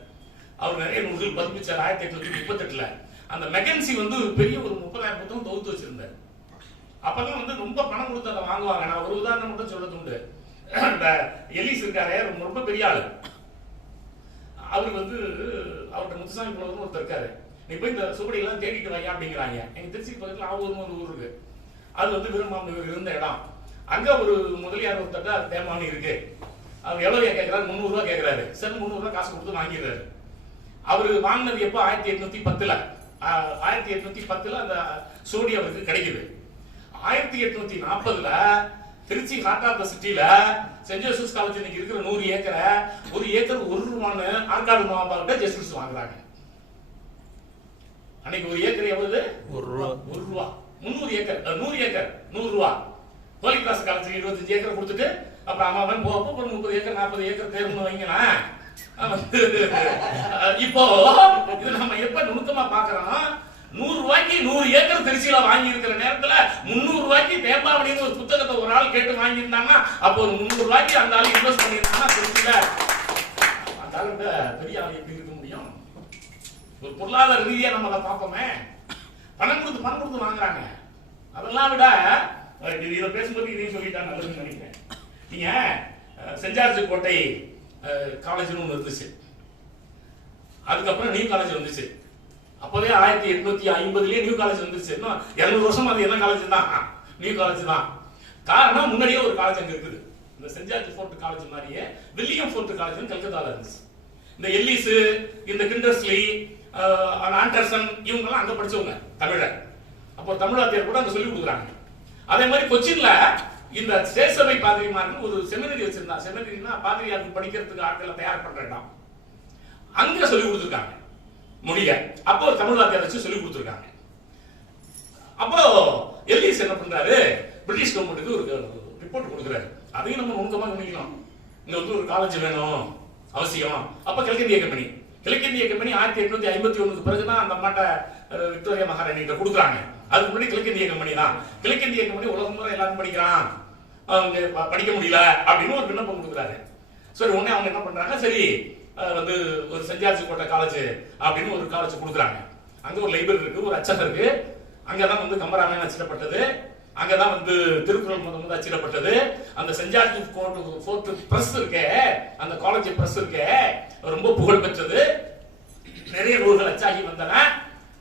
அவர் நிறைய நூல்கள் பதிப்பிச்சார் 1838. அந்த மெக்கன்சி வந்து பெரிய ஒரு 30,000 புத்தகம் தொகுத்து வச்சிருந்தார். அப்பதான் வந்து ரொம்ப பணம் கொடுத்து அதை வாங்குவாங்க. நான் ஒரு உதாரணம் மட்டும் சொல்றது உண்டு. இந்த எலிஸ் இருக்காரே ரொம்ப பெரிய ஆளு. அவரு வந்து அவர்கிட்ட முத்துசாமி புலவர்னு ஒருத்தர் இருக்காரு. நீ போய் இந்த சுவடி எல்லாம் தேடிட்டு வையா அப்படிங்கிறாங்க. எங்க திருச்சி பக்கத்துல ஆவூர்னு ஒரு ஊர் இருக்கு. அது வந்து வீரமாமுனிவர் இருந்த இடம். அங்க ஒரு முதலியார் ஒருத்தர் தேமானி இருக்கு. அவர் எவ்வளவு கேட்கிறாரு? 300 ரூபாய் கேட்கிறாரு. சரி 300 ரூபாய் காசு கொடுத்து வாங்கிடுறாரு. அவரு வாங்கினது எப்போ? 1810. 1810 அந்த சோடி அவருக்கு கிடைக்குது. 1840 திருச்சி ஹார்ட் ஆஃப் த சிட்டில சென்ட் ஜோசப்ஸ் காலேஜ் இன்னைக்கு இருக்கிற 100 ஏக்கரை 1 ஏக்கர் 1 ரூபான்னு ஆற்காடு மாவட்ட ஜெஸ்டிஸ் வாங்குறாங்க. அன்னைக்கு 1 ஏக்கர் எவ்வளவு? 1 ரூபா. 300 ஏக்கர் 100 ஏக்கர் 100 ரூபா. ஹோலி கிராஸ் காலேஜ் 25 ஏக்கர் கொடுத்துட்டு அப்புறம் அம்மாவன் போப்போ 30 ஏக்கர் 40 ஏக்கர் தேர்ந்து வைங்களா. இப்போ இது நம்ம எப்ப நுணுக்கமா பாக்குறோம். 100 ரூபாய்க்கு 100 ஏக்கர் திருச்சியில வாங்கி இருக்கிற நேரத்துல 300 ரூபாய்க்கு தேம்பாவணின்னு ஒரு புத்தகத்தை ஒரு ஆள் கேட்டு வாங்கி இருந்தாங்கன்னா அப்போ ஒரு 300 ரூபாய்க்கு அந்த ஆள் இன்வெஸ்ட் பண்ணியிருந்தாங்கன்னா திருச்சியில அந்த ஆளுங்க பெரிய ஆள் எப்படி இருக்க முடியும்? ஒரு பொருளாதார ரீதியா நம்ம அதை பார்ப்போமே. பணம் கொடுத்து வாங்குறாங்க. அதெல்லாம் விட இதை பேசும்போது இதையும் சொல்லிட்டா நல்லதுன்னு நினைக்கிறேன். நீங்க சென்ட் ஜார்ஜ் கோட்டை காலேஜ்னு ஒன்று இருந்துச்சு. அதுக்கப்புறம் நியூ காலேஜ் வந்துச்சு. அப்பவே 1850 நியூ காலேஜ் வந்துச்சு. இன்னும் 200 வருஷம் அது என்ன காலேஜ் தான்? நியூ காலேஜ் தான். காரணம் முன்னாடியே ஒரு காலேஜ் அங்க இருக்குது. இந்த சென்ட் ஜார்ஜ் ஃபோர்ட் காலேஜ் மாதிரியே வில்லியம் ஃபோர்ட் காலேஜ் கல்கத்தால இருந்துச்சு. இந்த எல்லிஸ், இந்த கிண்டர்ஸ்லி, ஆண்டர்சன் இவங்க எல்லாம் அங்க படிச்சவங்க தமிழர். அப்போ தமிழாத்தியர் கூட அங்க சொல்லி கொடுக்குறாங்க. அதே மாதிரி கொச்சின்ல இந்த சேசபை பாதிரிமார்கள் ஒரு செமினரி வச்சிருந்தாங்க. செமினரினா பாதிரியாருக்கு படிக்கிறதுக்கு ஆட்களை தயார் பண்ற இடம். அங்க சொல்லி கொடுத்துருக்காங்க மொழிய. அப்போ ஒரு தமிழ் வாத்தியார் வச்சு சொல்லி கொடுத்துருக்காங்க. அப்போ எல்லிஸ் என்ன பண்றாரு? பிரிட்டிஷ் கவர்மெண்ட்டுக்கு ஒரு ரிப்போர்ட் கொடுக்குறாரு. அதையும் நம்ம நுணுக்கமா கவனிக்கணும். இங்க வந்து ஒரு காலேஜ் வேணும் அவசியம். அப்ப கிழக்கிந்திய கம்பெனி 1851 பிறகுதான் அந்த அம்மாட்ட விக்டோரியா மகாராணி கிட்ட கொடுக்குறாங்க. அதுக்கு முன்னாடி கிழக்கிந்திய கம்பெனி தான். கிழக்கிந்திய கம்பெனி உலகம் முறை எல்லாரும் படிக்கிறான், படிக்க முடியல அப்படின்னு ஒரு விண்ணப்பம் கொடுக்குறாரு. சரி உடனே அவங்க என்ன பண்றாங்க? சரி வந்து ஒரு சென்ட் ஜார்ஜ் கோட்டை காலேஜ் அப்படின்னு ஒரு காலேஜ் கொடுக்குறாங்க. அங்க ஒரு லைப்ரரி இருக்கு, ஒரு அச்சகம் இருக்கு. அங்கதான் வந்து கம்பராமாயணம் அச்சிடப்பட்டது. அங்கதான் வந்து திருக்குறள் முதல் அச்சிடப்பட்டது. அந்த சென்ட் ஜார்ஜ் ஃபோர்ட் பிரஸ் இருக்கே, அந்த காலேஜ் பிரஸ் இருக்கே, ரொம்ப புகழ் பெற்றது. நிறைய நூல்கள் அச்சாகி வந்தன.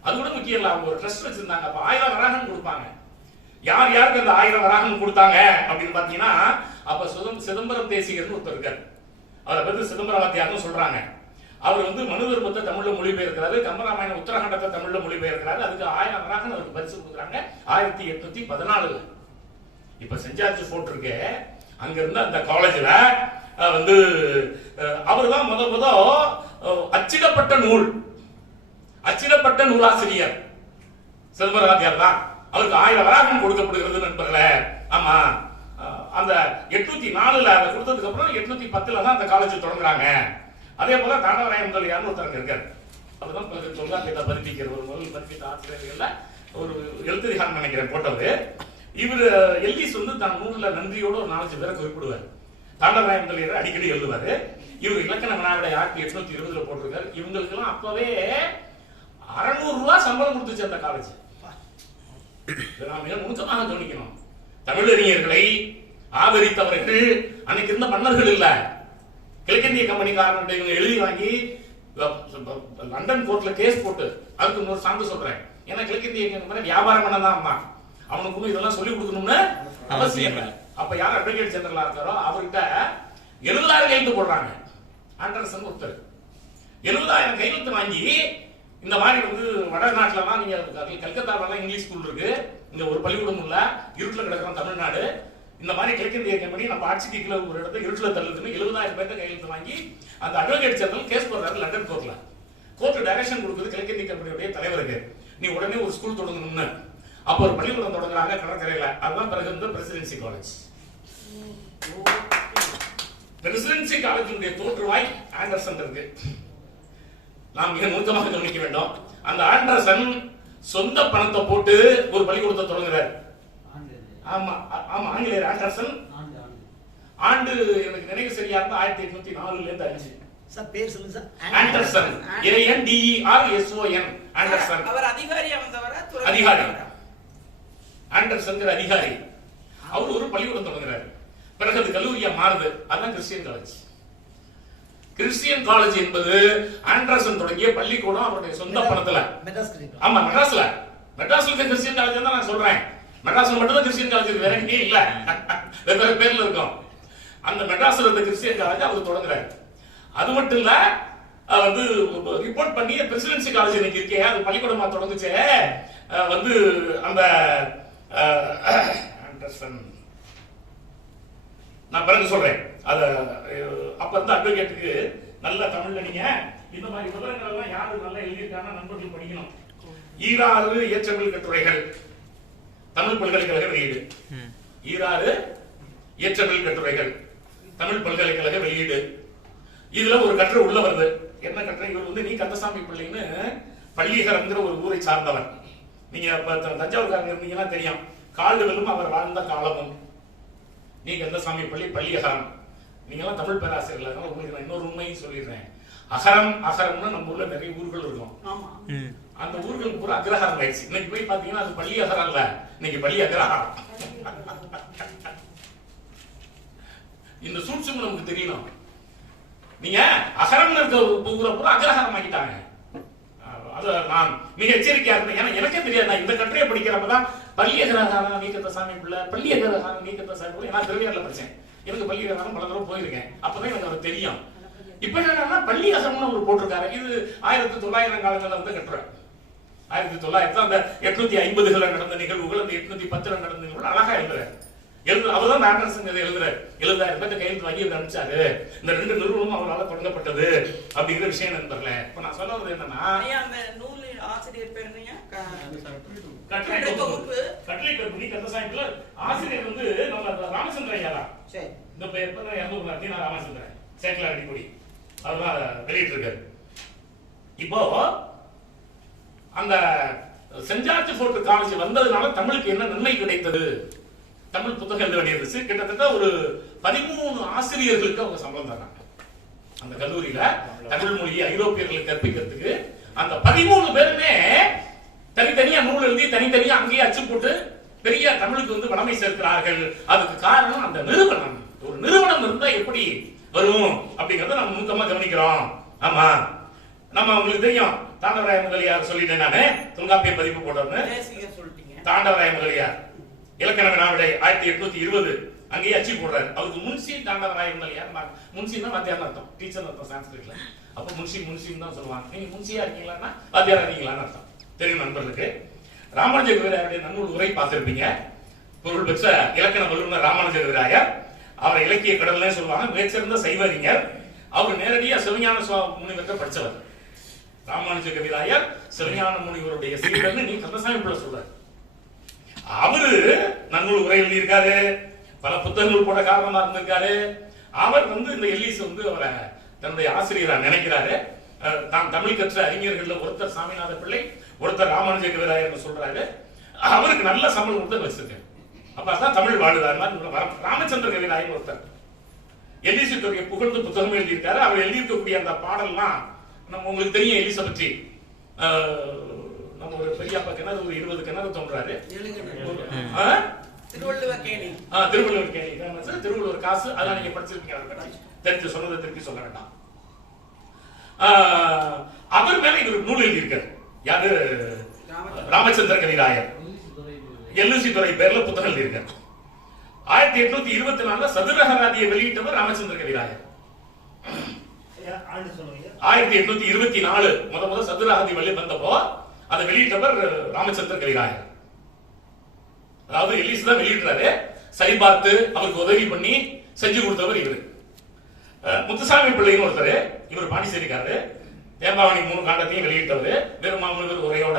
அது கூட முக்கியம் இல்ல, அவங்க ஒரு ட்ரஸ்ட் வச்சிருந்தாங்க. அப்ப 1000 வராகன் கொடுப்பாங்க. யார் யாருக்கு அந்த 1000 வராகன் கொடுத்தாங்க அப்படின்னு பாத்தீங்கன்னா, அப்ப சிதம்பரம் தேசிகர்னு ஒருத்தர் இருக்காரு. அவரை பத்தி சிதம்பரம் வாத்தியார்னு சொல்றாங்க. அவர் வந்து மனுவிருப்பத்தை தமிழ்ல மொழிபெயர்க்கிறாரு, கம்பராமாயண உத்தரகண்டத்தை தமிழ்ல மொழிபெயர்க்கிறாரு. அதுக்கு 1000 வராகன் அவருக்கு பரிசு கொடுக்குறாங்க 1814. இப்ப சென்ட் ஜார்ஜ் ஃபோர்ட் இருக்கு, அங்க இருந்த அந்த காலேஜ்ல வந்து அவர்தான் முதல் அச்சிடப்பட்ட நூலாசிரியர் சிதம்பரம் வாத்தியார் தான். அவருக்கு 1000 வராகன் கொடுக்கப்படுகிறது நண்பர்களே. ஆமா, அந்த 804 அதை கொடுத்ததுக்கு அப்புறம் 810 தான் அந்த காலேஜ் தொடங்குறாங்க. அதே போல தாண்டவராயன் முதலியார்னு ஒருத்தர் இருக்காரு. அதுதான் தொல்காப்பியத்தை பதிப்பிக்கிற ஒரு முதல் பதிப்பித்த ஆசிரியர்கள்ல ஒரு எழுத்துதிகாரம் நினைக்கிறேன் போட்டவர். இவர் எல்லிஸ் வந்து தன் நூல்ல நன்றியோட ஒரு 4 பேரை குறிப்பிடுவார். தாண்டவராயன் முதலியார் அடிக்கடி எழுதுவாரு. இவர் இலக்கண வினாவிடை 1820 போட்டிருக்காரு. இவங்களுக்கு எல்லாம் அப்பவே 600 ரூபாய் சம்பளம் கொடுத்துச்சு அந்த காலேஜ். நாம் மிக நுணுக்கமாக கவனிக்கணும். தமிழறிஞர்களை ஆதரித்தவர்கள் அன்னைக்கு இருந்த மன்னர்கள் இல்ல, கிழக்கிந்திய கம்பெனிக்காரன் இவங்க எழுதி வாங்கி லண்டன் கோர்ட்ல கேஸ் போட்டு அதுக்கு இன்னொரு சான்று சொல்றேன். ஏன்னா கிழக்கிந்திய கம்பெனி வியாபாரம் பண்ணதான் அவனுக்கு இதெல்லாம் சொல்லி கொடுக்கணும்னு அவசியம் இல்லை. அப்ப யார் அட்வொகேட் ஜெனரலா இருக்காரோ அவர்கிட்ட 70,000 கையெழுத்து போடுறாங்க. ஆண்டர்சன் ஒருத்தர் 70,000 கையெழுத்து வாங்கி இந்த மாதிரி வந்து வடநாட்டுலாம் நீங்க கல்கத்தாவில இங்கிலீஷ் ஸ்கூல் இருக்கு, இங்க ஒரு பள்ளிக்கூடம் இல்ல, இருட்டுல கிடக்குறோம் தமிழ்நாடு. இந்த மாதிரி கிழக்கிந்திய கம்பெனி நம்ம ஆட்சிக்கு கீழே ஒரு இடத்துல இருட்டுல தள்ளுதுன்னு 70,000 பேர்த்த கையெழுத்து வாங்கி அந்த அட்வொகேட் ஜெனரல் கேஸ் போடுறாரு லண்டன் கோர்ட்ல. கோர்ட் டைரக்ஷன் கொடுக்குது கிழக்கிந்திய கம்பெனியுடைய தலைவருக்கு, நீ உடனே ஒரு ஸ்கூல் தொடங்கணும்னு. அப்ப ஒரு பள்ளிக்கூடம் தொடங்குறாங்க கடற்கரையில. அதுதான் பிறகு இந்த பிரசிடென்சி காலேஜ். பிரசிடென்சி காலேஜினுடைய தோற்றுவாய் ஆண்டர்சன் இருக்கு. நாம் மிக நுணுக்கமாக கவனிக்க வேண்டும். அந்த ஆண்டர்சன் சொந்த பணத்தை போட்டு ஒரு பள்ளிக்கூடத்தை தொடங்குறாரு. ஆமா ஆமா, ஆங்கிலேயர் ஆண்டர்சன். ஆண்டு எனக்கு நினைவு சரியா இருந்தா 1804 இருந்து 5. சார் பேர் சொல்லுங்க சார். Anderson, ANDERSON. ஆண்டர்சன் அவர் அதிகாரியா வந்தவரா? அதிகாரி. ஆண்டர்சன்ங்கிற அதிகாரி. அவர் ஒரு பள்ளிக்கூடம் தொடங்குறாரு. பிறகு அது கல்லூரியா மாறுது. அதான் கிறிஸ்டியன் காலேஜ். கிறிஸ்டியன் காலேஜ் என்பது ஆண்டர்சன் தொடங்கிய பள்ளிக்கூடம். அவருடைய சொந்த பணத்துல. ஆமா, மெட்ராஸ்ல கிறிஸ்டியன் காலேஜ் தான் நான் சொல்றேன். மெட்ராஸ்ல மட்டும் தான் கிறிஸ்டியன் காலேஜ், வேற எங்கேயும் இல்ல. வெவ்வேறு பேர்ல இருக்கும். அந்த மெட்ராஸ்ல இருந்த கிறிஸ்டியன் காலேஜ் அவர் தொடங்குறாரு. அது மட்டும் இல்ல, வந்து ரிப்போர்ட் பண்ணி பிரசிடென்சி காலேஜ் இன்னைக்கு இருக்கே, அது பள்ளிக்கூடமா தொடங்குச்சே, வந்து அந்த ஆண்டர்சன், நான் பிறகு சொல்றேன். அத அப்ப வந்து அட்வொகேட்டுக்கு நல்ல தமிழ்ல நீங்க இந்த மாதிரி விவரங்கள் எல்லாம் யாரு நல்லா எழுதியிருக்காங்க நண்பர்கள் படிக்கணும். ஈராறு இயற்றமிழ் கட்டுரைகள் தமிழ் பல்கலைக்கழக வெளியீடு. ஈராறு இயற்றமிழ் கட்டுரைகள் தமிழ் பல்கலைக்கழக வெளியீடு. இதுல ஒரு கட்டுரை உள்ள வருது. என்ன கட்டுரை? இவர் வந்து நீ கந்தசாமி பிள்ளைன்னு பள்ளிகரங்கிற ஒரு ஊரை சார்ந்தவர். நீங்க தஞ்சாவூர்காரங்க இருந்தீங்கன்னா தெரியும். கால்டுவெல்லும் அவர் வாழ்ந்த காலமும். நீ கந்தசாமி பள்ளி பள்ளியகரம். நீங்க எல்லாம் தமிழ் பேராசிரியர்கள், உங்களுக்கு நான் இன்னொரு உண்மையும் சொல்லிடுறேன். அகரம்னு நம்ம ஊர்ல நிறைய ஊர்கள் இருக்கும். அந்த ஊர்களுக்கு பூரா அக்ரஹாரம் ஆயிடுச்சு. இன்னைக்கு போய் பாத்தீங்கன்னா அது பள்ளி அகரம் இல்ல, இன்னைக்கு பள்ளி அக்ரஹாரம். இந்த சூட்சுமம் நமக்கு தெரியணும். நீங்க அகரம்னு இருக்க ஊரை பூரா அக்ரஹாரம் ஆக்கிட்டாங்க. அது நான் மிக எச்சரிக்கையா இருந்தேன். ஏன்னா எனக்கே தெரியாது. நான் இந்த கட்டுரையை படிக்கிறப்பதான் பள்ளி அகரஹாரம் நீக்கத்த சாமி பிள்ளை, பள்ளி அகரஹாரம் நீக்கத்த சாமி பிள்ளை. நான் திருவையாறுல படிச்சேன். எனக்கு பள்ளி அகரஹாரம் பல தடவை போயிருக்கேன். அப்பதான் எனக்கு அது தெரியும். இப்ப என்னன்னா பள்ளி அகரம்னு அவர் போட்டிருக்காரு. இது 1900 காலங்கள்ல வந்து கட்டுரை. 1900 அந்த 850களில் நடந்த நிகழ்வுகள், அந்த 810 நடந்த நிகழ்வுகள் அழகா எழுதுறாரு. அவர்தான் ஆண்டர்சன் எழுதுறாரு. 70,000 பேர் கையெழுத்து வாங்கி அனுப்பிச்சாரு. இந்த 2 நிறுவனமும் அவரால் தொடங்கப்பட்டது அப்படிங்கிற விஷயம் நண்பர்களே. இப்ப நான் சொல்ல வருது என்னன்னா, அந்த நூல் ஆசிரியர் பேர் என்னங்க? கட்டளை கற்புனி கந்தசாமில ஆசிரியர் வந்து நம்ம ராமச்சந்திரன் ஐயா தான். இந்த பேர் தீனா ராமச்சந்திரன் சேக்கலா அடிப்பொடி அவர்தான் வெளியிட்டு இருக்காரு. இப்போ அந்த சென்ட் ஜார்ஜ் ஃபோர்ட் காலேஜ் வந்ததுனால தமிழுக்கு என்ன நன்மை கிடைத்தது? தமிழ் புத்தகம் எழுத வேண்டியிருந்துச்சு. கிட்டத்தட்ட ஒரு 13 ஆசிரியர்களுக்கு அவங்க சம்பளம் தராங்க. அந்த கல்லூரியில தமிழ் மொழியை ஐரோப்பியர்களுக்கு கற்பிக்கிறதுக்கு அந்த 13 பேருமே தனித்தனியா நூல் எழுதி தனித்தனியா அங்கேயே அச்சு போட்டு பெரிய தமிழுக்கு வந்து வளமை சேர்க்கிறார்கள். அதுக்கு காரணம் அந்த நிறுவனம். ஒரு நிறுவனம் இருந்தா எப்படி வரும் அப்படிங்கறத நம்ம நுணுக்கமா கவனிக்கிறோம். ஆமா, நம்ம உங்களுக்கு தெரியும். தாண்டவராய முதலியார் சொல்லிட்டேன் நானு, தொல்காப்பிய பதிப்பு போட்டோம்னு. தாண்டவராய முதலியார் இலக்கண வினாவிடை 1820 அங்கேயே அச்சு போடுறாரு. அவருக்கு முன்சி தாண்டவராய முதலியார். முன்சின்னா வாத்தியார் அர்த்தம், டீச்சர் அர்த்தம் சான்ஸ்கிரிட்ல. அப்ப முன்சின்னு தான் சொல்லுவாங்க. நீங்க முன்சியா இருக்கீங்களா வாத்தியாரா இருக்கீங்களான்னு அர்த்தம் தெரியும் நண்பர்களுக்கு. ராமானுஜ கவிராயருடைய நன்னூல் உரை பார்த்திருப்பீங்க. பொருள் பெற்ற இலக்கண வல்லுநர் ராமானுஜ கவிராயர். அவரை இலக்கிய கடல்னே சொல்லுவாங்க. மிகச்சிறந்த சைவறிஞர். அவர் நேரடியா சிவஞான முனிவர்கிட்ட படிச்சவர். ராமானுஜ கவிராயர் சிவஞான முனிவருடைய சீடர்னு நீ கந்தசாமி பிள்ளை சொல்றாரு. அவரு நன்னூல் உரை எழுதியிருக்காரு. பல புத்தகங்கள் போட காரணமா இருந்திருக்காரு. அவர் வந்து இந்த எல்லிஸ் வந்து அவரை தன்னுடைய ஆசிரியரா நினைக்கிறாரு. தான் தமிழ் கற்ற அறிஞர்கள் ஒருத்தர் சாமிநாத பிள்ளை, ஒருத்தர் ராமானுஜ கவிராயர் சொல்றாரு. அவருக்கு நல்ல சம்பளம் கொடுத்து வச்சிருக்கேன். அப்ப அதான் தமிழ் வாழுதார். ராமச்சந்திர கவிராயர் ஒருத்தர் எலிசி துறையை புகழ்ந்து புத்தகம் எழுதியிருக்காரு. அவர் எழுதியிருக்கக்கூடிய அந்த பாடல்லாம் நம்ம உங்களுக்கு தெரியும். எலிசை பற்றி நம்ம ஒரு பெரியப்பா கிணறு ஒரு 20 கிணறு தோன்றாரு. திருவள்ளுவர் கேணி, திருவள்ளுவர் காசு, அதெல்லாம் நீங்க படிச்சிருக்கீங்க. தெரிஞ்சு சொன்னதை திருப்பி சொல்ல வேண்டாம். அவர் மேல இவர் நூல் எழுதியிருக்காரு. யாரு? ராமச்சந்திர கவிராயர். எல்லுசி துறை பேர்ல புத்தகம் எழுதியிருக்காரு. 1824 சதுரகராதியை வெளியிட்டவர் ராமச்சந்திர கவிராயர். 1824 முத சதுரகராதி வெளி வந்தப்போ அதை வெளியிட்டவர் ராமச்சந்திர கவிராயர். அதாவது எல்லிஸ் தான் வெளியிடுறாரு. சரிபார்த்து அவருக்கு உதவி பண்ணி செஞ்சு கொடுத்தவர் இவரு. முத்துசாமி பிள்ளைன்னு ஒருத்தர். இவர் பாண்டிச்சேரிக்காரு. தேம்பாவணி 3 காண்டத்தையும் வெளியிட்டவர். வீரமாமுனிவர் உரையோட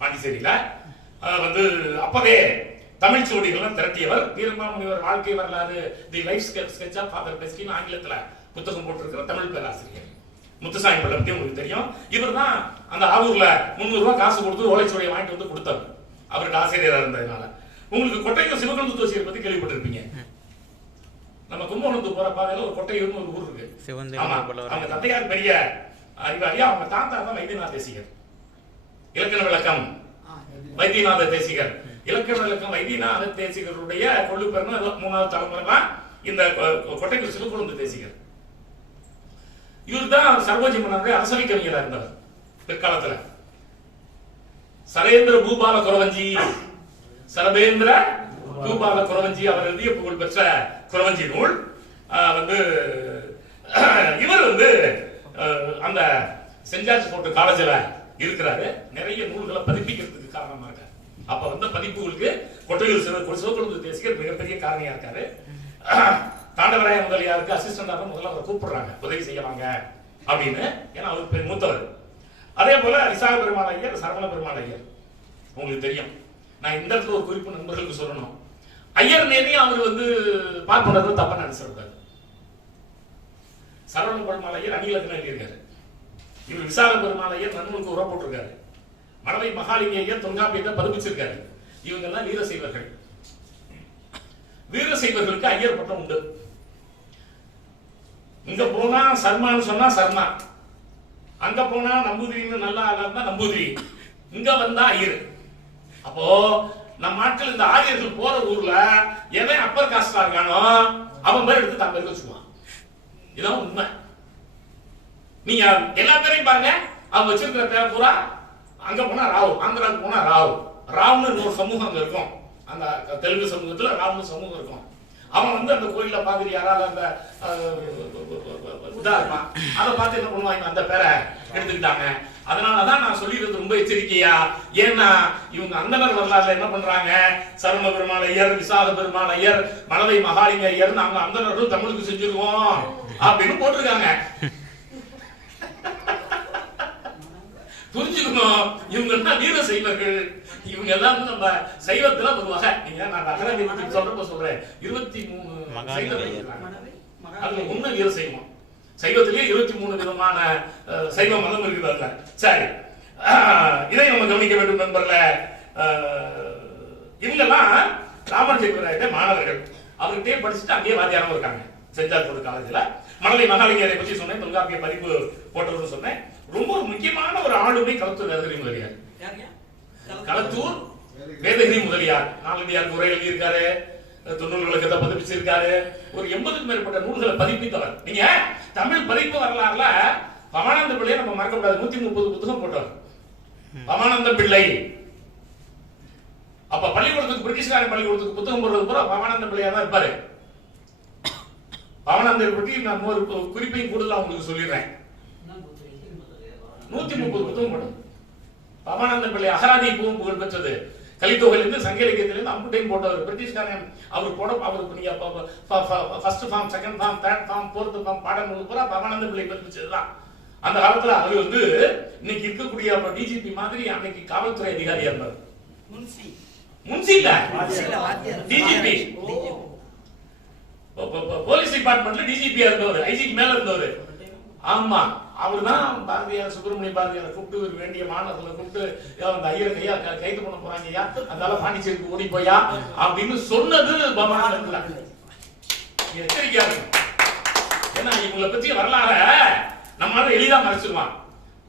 பாண்டிச்சேரியில வந்து அப்பவே தமிழ் சுவடிகள் திரட்டியவர். வீரமாமுனிவர் வாழ்க்கை வரலாறு, the life sketch of father பெஸ்கின் ஆங்கிலத்துல புத்தகம் போட்டிருக்கிற தமிழ் பேராசிரியர் முத்துசாமி பிள்ளை பத்தி உங்களுக்கு தெரியும். இவர் தான் அந்த ஆவூர்ல 300 ரூபாய் காசு கொடுத்து ஓலைச்சுவடியை வாங்கிட்டு வந்து கொடுத்தார். அவருக்கு ஆசிரியரா இருந்ததுனால. உங்களுக்கு கொட்டையூர் சிவகொழுந்து தோசியர் பத்தி கேள்விப்பட்டிருப்பீங்க. நம்ம கும்பகோணத்துக்கு போற பாதையில ஒரு கொட்டையூர்னு ஒரு ஊர் இருக்கு. ஆமா, அவங்க தந்தையார் பெரிய அறிவாளி. அவங்க தாத்தா தான் வைத்தியநாத தேசிகர். இலக்கண விளக்கம் வைத்தியநாத தேசிகர். இலக்கம் வைத்தியநாத தேசிகருடைய கொள்ளு பேர்னா 3வது தலைமுறை தான் இந்த கொட்டைக்குறிச்சியில் கொழுந்து தேசிகர். இவர் தான் சர்வோஜி மன்னனுடைய அரசவை கவிஞராக இருந்தவர் பிற்காலத்தில். சரேந்திர பூபால குறவஞ்சி, சரபேந்திர பூபால குறவஞ்சி அவர் எழுதிய புகழ்பெற்ற குறவஞ்சி நூல் வந்து இவர் வந்து அந்த சென்ட் ஜார்ஜ் போர்ட் காலேஜில் இருக்கிறாரு. நிறைய நூல்களை பதிப்பிக்கிறதுக்கு காரணமாக இருக்காரு. அப்ப வந்த பதிப்புகளுக்கு கொட்டையூர் சிவகொழுந்து தேசிகர் மிகப்பெரிய காரணியா இருக்காரு. தாண்டவராய முதலியாருக்கு அசிஸ்டண்டாக முதல்ல அவரை கூப்பிடுறாங்க, உதவி செய்யவாங்க அப்படின்னு. ஏன்னா அவர் மூத்தவர். அதே போல விசாக பெருமாள் ஐயர், சரவண பெருமாள் ஐயர் உங்களுக்கு தெரியும். நான் இந்த இடத்துல ஒரு குறிப்பு நண்பர்களுக்கு சொல்லணும். ஐயர் நேரையும் அவர் வந்து பார்ப்பனர்கள் தப்பா நினைச்சிருக்காரு. சரவண பெருமாள் ஐயர் அணிலக்கணம் எழுதியிருக்காரு. இவர் விசாக பெருமாள் ஐயர் நன்னூலுக்கு உரம் போட்டிருக்காரு. மணவை மகாலிங்க ஐயர் தொல்காப்பியத்தை பதிப்பிச்சிருக்காரு. இவங்க எல்லாம் வீரசைவர்கள். வீரசைவர்களுக்கு ஐயர் பட்டம் உண்டு. இங்க போனா சர்மான்னு சொன்னா சர்மா, அங்க போனா நம்பூதிரின்னு நல்லா இருந்தா நம்பூதிரி, இங்க வந்தா ஐயர். அப்போ நம்ம நாட்டில் இந்த ஆரியர்கள் போற ஊர்ல எவன் அப்பர் காஸ்டா இருக்கானோ அவன் பேர் எடுத்து தான் பேர் வச்சுக்குவான். இதான் உண்மை. நீங்க எல்லா பேரையும் பாருங்க, அவங்க வச்சிருக்கிற பேரை பூரா அங்க போனா ராவ், ஆந்திராவுக்கு போனா ராவ், ராவ்னு இன்னொரு சமூகம் அங்க இருக்கும். அந்த தெலுங்கு சமூகத்துல ராவ்னு சமூகம் இருக்கும். அவன் வந்து அந்த கோயில பாதிரி யாராவது அந்த இதா இருப்பான், அதை பார்த்து என்ன பண்ணுவாங்க, அந்த பேரை எடுத்துக்கிட்டாங்க. அதனாலதான் நான் சொல்லிடுறது ரொம்ப எச்சரிக்கையா. ஏன்னா இவங்க அந்தனர் வரலாறுல என்ன பண்றாங்க, சரவண பெருமாள் ஐயர், விசாக பெருமாள் ஐயர், மணவை மகாலிங்க ஐயர், நாங்க அந்தனர்கள் தமிழுக்கு செஞ்சிருவோம் அப்படின்னு போட்டிருக்காங்க. புரிஞ்சுக்கணும், இவங்க எல்லாம் வீர சைவர்கள். இவங்க எல்லாம் நம்ம சைவத்துல ஒரு வகை. நீங்க நான் அகராதி பத்தி சொல்றப்ப சொல்றேன், 23 சைவர்கள். அதுல ஒண்ணு வீர சைவம். சைவத்திலேயே 23 விதமான சைவ மதம் இருக்குது. சரி, இதை நம்ம கவனிக்க வேண்டும் நண்பர்களே. இவங்கெல்லாம் ராமன் மாணவர்கள். அவர்கிட்டயே படிச்சுட்டு அங்கேயே வாத்தியாரம் இருக்காங்க சென்ட் ஜார்ஜ் காலேஜ்ல. மணவை மகாலிங்கரை பற்றி சொன்னேன், தொல்காப்பிய பதிப்பு போட்டதுன்னு சொன்னேன். ரொம்ப முக்கியமான ஒரு ஆளுமை களத்தூர் வேதகிரி முதலியார். களத்தூர் வேதகிரி முதலியார் நாலடியாருக்கு உரை எழுதியிருக்காரு, 90 விளக்கத்தை பதிப்பிச்சிருக்காரு. ஒரு 80க்கும் மேற்பட்ட நூல்களை பதிப்பித்தவர். நீங்க தமிழ் பதிப்பு வரலாறுல பவானந்த பிள்ளையை நம்ம மறக்க கூடாது. 130 புத்தகம் போட்டவர் பவானந்த பிள்ளை. அப்ப பள்ளிக்கூடத்துக்கு, பிரிட்டிஷ்காரன் பள்ளிக்கூடத்துக்கு புத்தகம் போடுறது பூரா பவானந்த பிள்ளையா தான் இருப்பாரு. பவானந்தர் பற்றி நான் ஒரு குறிப்பையும் கூடுதலா உங்களுக்கு சொல்லிடுறேன். 130 புத்தகம் போடும் பவானந்த பிள்ளை. அகராதி பூவும் புகழ் பெற்றது. கலித்தொகையிலிருந்து சங்க இலக்கியத்திலிருந்து அம்புட்டையும் போட்டவர். பிரிட்டிஷ்காரன் அவர் போட, அவருக்கு நீங்க first form, second form, third form, fourth form பாடங்கள் பூரா பவானந்த பிள்ளை பதிப்பிச்சதுதான். அந்த காலத்துல அவர் வந்து இன்னைக்கு இருக்கக்கூடிய டிஜிபி மாதிரி அன்னைக்கு காவல்துறை அதிகாரியா இருந்தார். முன்சி இல்ல, டிஜிபி, போலீஸ் டிபார்ட்மெண்ட்ல டிஜிபியா இருந்தவர், ஐஜிக்கு மேல இருந்தவர். ஆமா, அவர்தான் பாரதியார், சுப்பிரமணிய பாரதியார் கூப்பிட்டு வேண்டிய மாணவர்களை கூப்பிட்டு அந்த ஐயரை கைது பண்ண போறாங்க ஐயா, அதனால பாண்டிச்சேரிக்கு ஓடி போயா அப்படின்னு சொன்னது பவானந்த. எச்சரிக்கையா இருக்கும். ஏன்னா இவங்களை பத்தி வரலாற நம்மளால எளிதா மறைச்சிருவான்.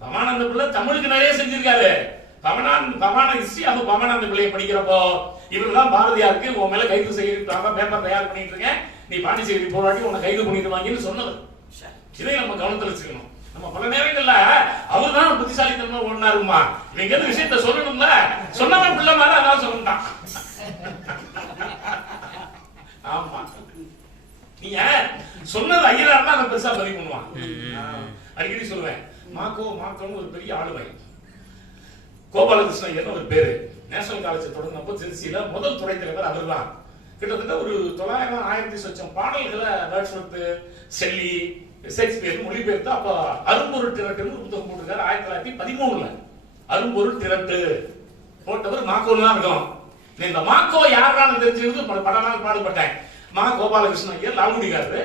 பவானந்த பிள்ளை தமிழுக்கு நிறைய செஞ்சிருக்காரு. பவானந்த பிள்ளையை படிக்கிறப்போ இவருதான் பாரதியாருக்கு உன் மேல கைது செய்யறாங்க, பேப்பர் தயார் பண்ணிட்டு இருக்கேன், நீ பாண்டிச்சேரி போராட்டி உன்னை கைது பண்ணிடுவாங்கன்னு சொன்னவர். இதை நம்ம கவனத்தில் வச்சுக்கணும். நம்ம பல நேரங்கள்ல அவருதான் புத்திசாலித்தனமா ஒண்ணாருமா, இவங்க எந்த விஷயத்த சொல்லணும்ல, சொன்னவன் பிள்ளை மாதிரி அதான் சொல்லணும். ஆமா, நீங்க சொன்னது ஐயரா தான் அதை பெருசா பதிவு பண்ணுவான். அடிக்கடி சொல்லுவேன், மாக்கோன்னு ஒரு பெரிய ஆளுமை. கோபாலகிருஷ்ண ஐயர் ஒரு பேரு. நேஷனல் காலேஜ் தொடங்கினப்போ திருச்சியில முதல் துறை தலைவர் அவர் தான். கிட்டத்தட்ட ஒரு 900 1000 சொச்சம் பாடல்களை வேர்ட்ஸ்வொர்த், ஷெல்லி, ஷேக்ஸ்பியர் மொழிபெயர்த்து அப்ப அரும்பொருள் திரட்டுன்னு புத்தகம் போட்டிருக்காரு. 1913 அரும்பொருள் திரட்டு போட்டவர் மாக்கோன்னு தான் இருக்கும். இந்த மாக்கோ யாரான்னு தெரிஞ்சிருந்து பல நாள் பாடுபட்டேன். மா கோபாலகிருஷ்ண ஐயர் லால்குடிக்காரரு.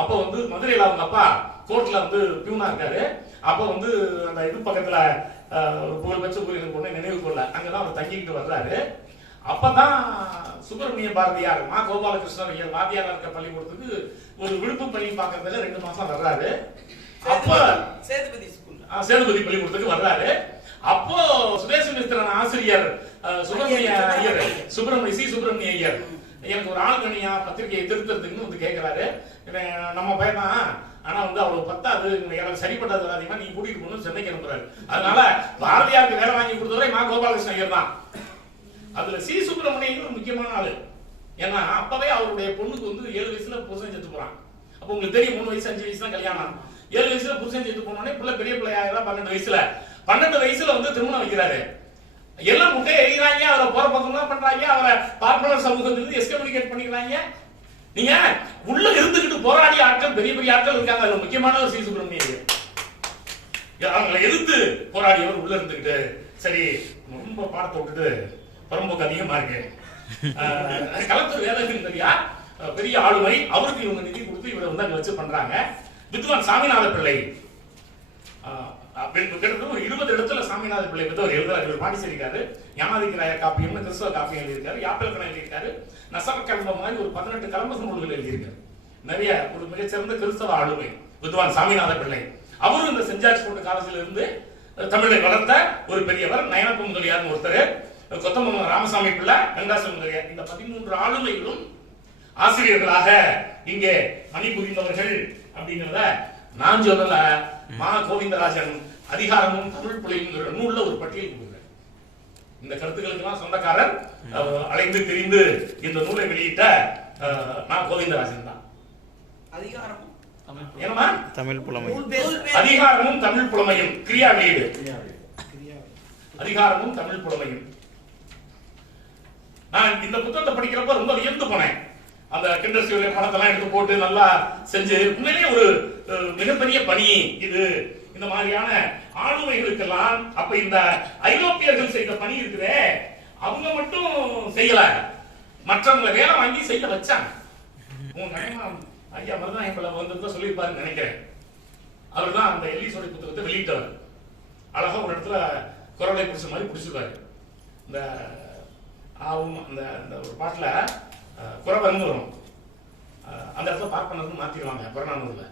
அப்ப வந்து மதுரையில அவங்க அப்பா கோர்ட்ல வந்து பியூனா இருக்காரு. அப்ப வந்து அந்த இது பக்கத்துல புகழ்பெற்ற கோயிலுக்கு பொண்ணு நினைவு கொள்ள அங்கதான் அவர் தங்கிக்கிட்டு வர்றாரு. அப்பதான் சுப்பிரமணிய பாரதியார் மா கோபாலகிருஷ்ணன் ஐயர் வாத்தியாரா இருக்க பள்ளிக்கூடத்துக்கு ஒரு விழுப்பு பள்ளி பார்க்கறதுல 2 மாசம் வர்றாரு. அப்ப சேதுபதி பள்ளிக்கூடத்துக்கு வர்றாரு. அப்போ சுதேசமித்திரன் ஆசிரியர் சுப்பிரமணிய ஐயர் எனக்கு ஒரு ஆள் கணியா பத்திரிகையை திருத்தறதுக்குன்னு வந்து கேட்கிறாரு. நம்ம பையன் தான், ஆனா வந்து அவ்வளவு பத்தாது, எனக்கு சரிப்பட்டது அதிகமா நீ கூட்டிட்டு போகணும்னு சென்னைக்கு அனுப்புறாரு. அதனால பாரதியாருக்கு வேலை வாங்கி கொடுத்தவரை மா கோபாலகிருஷ்ண ஐயர் தான். அதுல சி சுப்பிரமணியன் ஒரு முக்கியமான ஆளு. ஏன்னா அப்பவே அவருடைய பொண்ணுக்கு வந்து 7 வயசுல புருஷன் செத்து போறான். அப்ப உங்களுக்கு தெரியும் 3 வயசு 5 வயசு தான் கல்யாணம். 7 வயசுல புருஷன் செத்து போனோடனே பிள்ளை பெரிய பிள்ளையாயிரம் 12 வயசுல வந்து திருமணம் வைக்கிறாரு. எல்லாம் முட்டையை எறிகிறாங்க, அவரை போற பக்கம்லாம் பண்றாங்க, அவரை பார்ப்பனர் சமூகத்திலிருந்து எஸ்கம்யூனிகேட் பண்ணிக்கிறாங்க. நீங்க உள்ள இருந்துகிட்டு போராடிய ஆட்கள் பெரிய பெரிய ஆட்கள் இருக்காங்க. அதுல முக்கியமானவர் சி சுப்பிரமணியன். அவங்களை எதிர்த்து போராடியவர் உள்ள இருந்துகிட்டு சரி ரொம்ப பாடத்தை விட்டுட்டு பரம்போக்கு அதிகமா இருக்கு. கலத்தூர் வேதகிரியா பெரிய ஆளுமை, அவருக்கு இவங்க நிதி கொடுத்து இவரை வந்து அங்க வச்சு பண்றாங்க. வித்வான் சாமிநாத பிள்ளை கிட்டத்தட்ட ஒரு 20 இடத்துல சாமிநாத பிள்ளை பத்தி அவர் எழுதுறாரு. இவர் பாண்டிச்சேரிக்காரு. ஞானாதிக்கிறாய காப்பியம், கிறிஸ்தவ காப்பியம் எழுதியிருக்காரு, யாப்பல்கணம் எழுதியிருக்காரு, நசர கல்பம் மாதிரி ஒரு 18 கலம்பச நூல்கள் எழுதியிருக்காரு. நிறைய ஒரு மிகச்சிறந்த கிறிஸ்தவ ஆளுமை வித்வான் சாமிநாத பிள்ளை. அவரும் இந்த சென்ட் ஜார்ஜ் போர்ட் காலேஜில் இருந்து தமிழை வளர்த்த ஒரு பெரியவர். நயனப்ப முதலியார் ஒருத்தர், கொத்தமங்கலம் ராமசாமி பிள்ளை, வெங்கடாசல முதலியார், இந்த 13 ஆளுமைகளும் ஆசிரியர்களாக இங்கே பணி புரிந்தவர்கள் அப்படிங்கிறத நான் சொல்லல. மா கோவிந்தராஜன் அதிகாரமும் தமிழ் புலையும் நூல்ல ஒரு பட்டியல் கொடுக்குறேன். இந்த கருத்துக்களுக்கெல்லாம் சொந்தக்காரர் அலைந்து திரிந்து இந்த நூலை வெளியிட்ட மா கோவிந்தராஜன் தான். அதிகாரமும் தமிழ் புலமையும் கிரியா வெளியீடு. அதிகாரமும் தமிழ் புலமையும். நான் இந்த புத்தகத்தை படிக்கிறப்ப ரொம்ப வியந்து போனேன். அந்த கிண்டர்ஸ்டியுடைய பணத்தெல்லாம் எடுத்து போட்டு நல்லா செஞ்சு உண்மையிலேயே ஒரு மிகப்பெரிய பணி இது. இந்த மாதிரியான ஆளுமைகளுக்கெல்லாம் அப்ப இந்த ஐரோப்பியர்கள் செய்த பணி இருக்குதே, அவங்க மட்டும் செய்யல, மற்றவங்களை வேலை வாங்கி செய்ய வச்சாங்க. உங்க ஐயா மருதாயம்பலம் வந்து சொல்லியிருப்பாருன்னு நினைக்கிறேன். அவர் தான் அந்த எல்லிசோடி புத்தகத்தை வெளியிட்டவர். அழகா ஒரு இடத்துல குரலை பிடிச்ச மாதிரி பிடிச்சிருக்காரு. இந்த அந்த ஒரு பாட்டுல குறவர்னு வரும், அந்த இடத்துல பார்ப்பனர்னு மாத்திடுவாங்க புறநானூர்ல.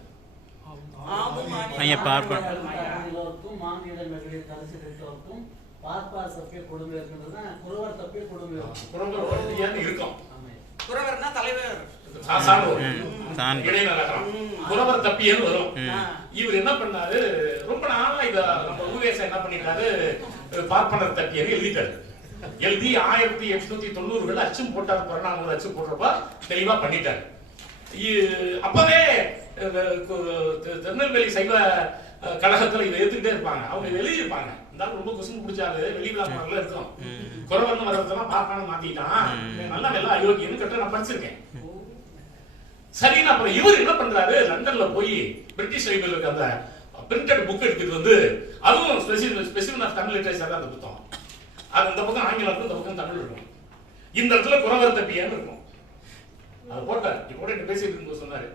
குறவர் தப்பியன்னு வரும். இவர் என்ன பண்ணாரு, ரொம்ப நாளா இத நம்ம ஊவேசம் என்ன பண்ணிட்டாரு, பார்ப்பனர் தப்பியன்னு எழுதிட்டாரு. எழுதி 1890கள் அச்சும் போட்டார். புறநானூறு அச்சு போடுறப்ப தெளிவா பண்ணிட்டாரு. அப்பவே திருநெல்வேலி சைவ கழகத்துல இதை எடுத்துக்கிட்டே இருப்பாங்க. அவங்க எழுதியிருப்பாங்க, இருந்தாலும் ரொம்ப குசும்பு பிடிச்சாரு, வெளிவிழாமல இருக்கும். குறவர்னு வர்றதெல்லாம் பார்க்கணும் மாத்திட்டான், நல்லா வெள்ளா அயோக்கியன்னு கட்ட நான் படிச்சிருக்கேன். சரின்னு அப்புறம் இவர் என்ன பண்றாரு, லண்டன்ல போய் பிரிட்டிஷ் லைப்ரரியில இருக்க அந்த பிரிண்டட் புக் எடுத்துட்டு வந்து, அதுவும் ஸ்பெசிபிக் ஆஃப் தமிழ் லிட்டரேச்சர் தான் அந்த புத்தகம். அது இந்த பக்கம் ஆங்கிலம் இருக்கும், இந்த பக்கம் தமிழ் இருக்கும். இந்த இடத்துல குறவர் தப்பியன்னு இருக்கும். அதை போட்டார். இப்போ என்ன பேசிட்டு இருக்கும்போது சொன்னாரு,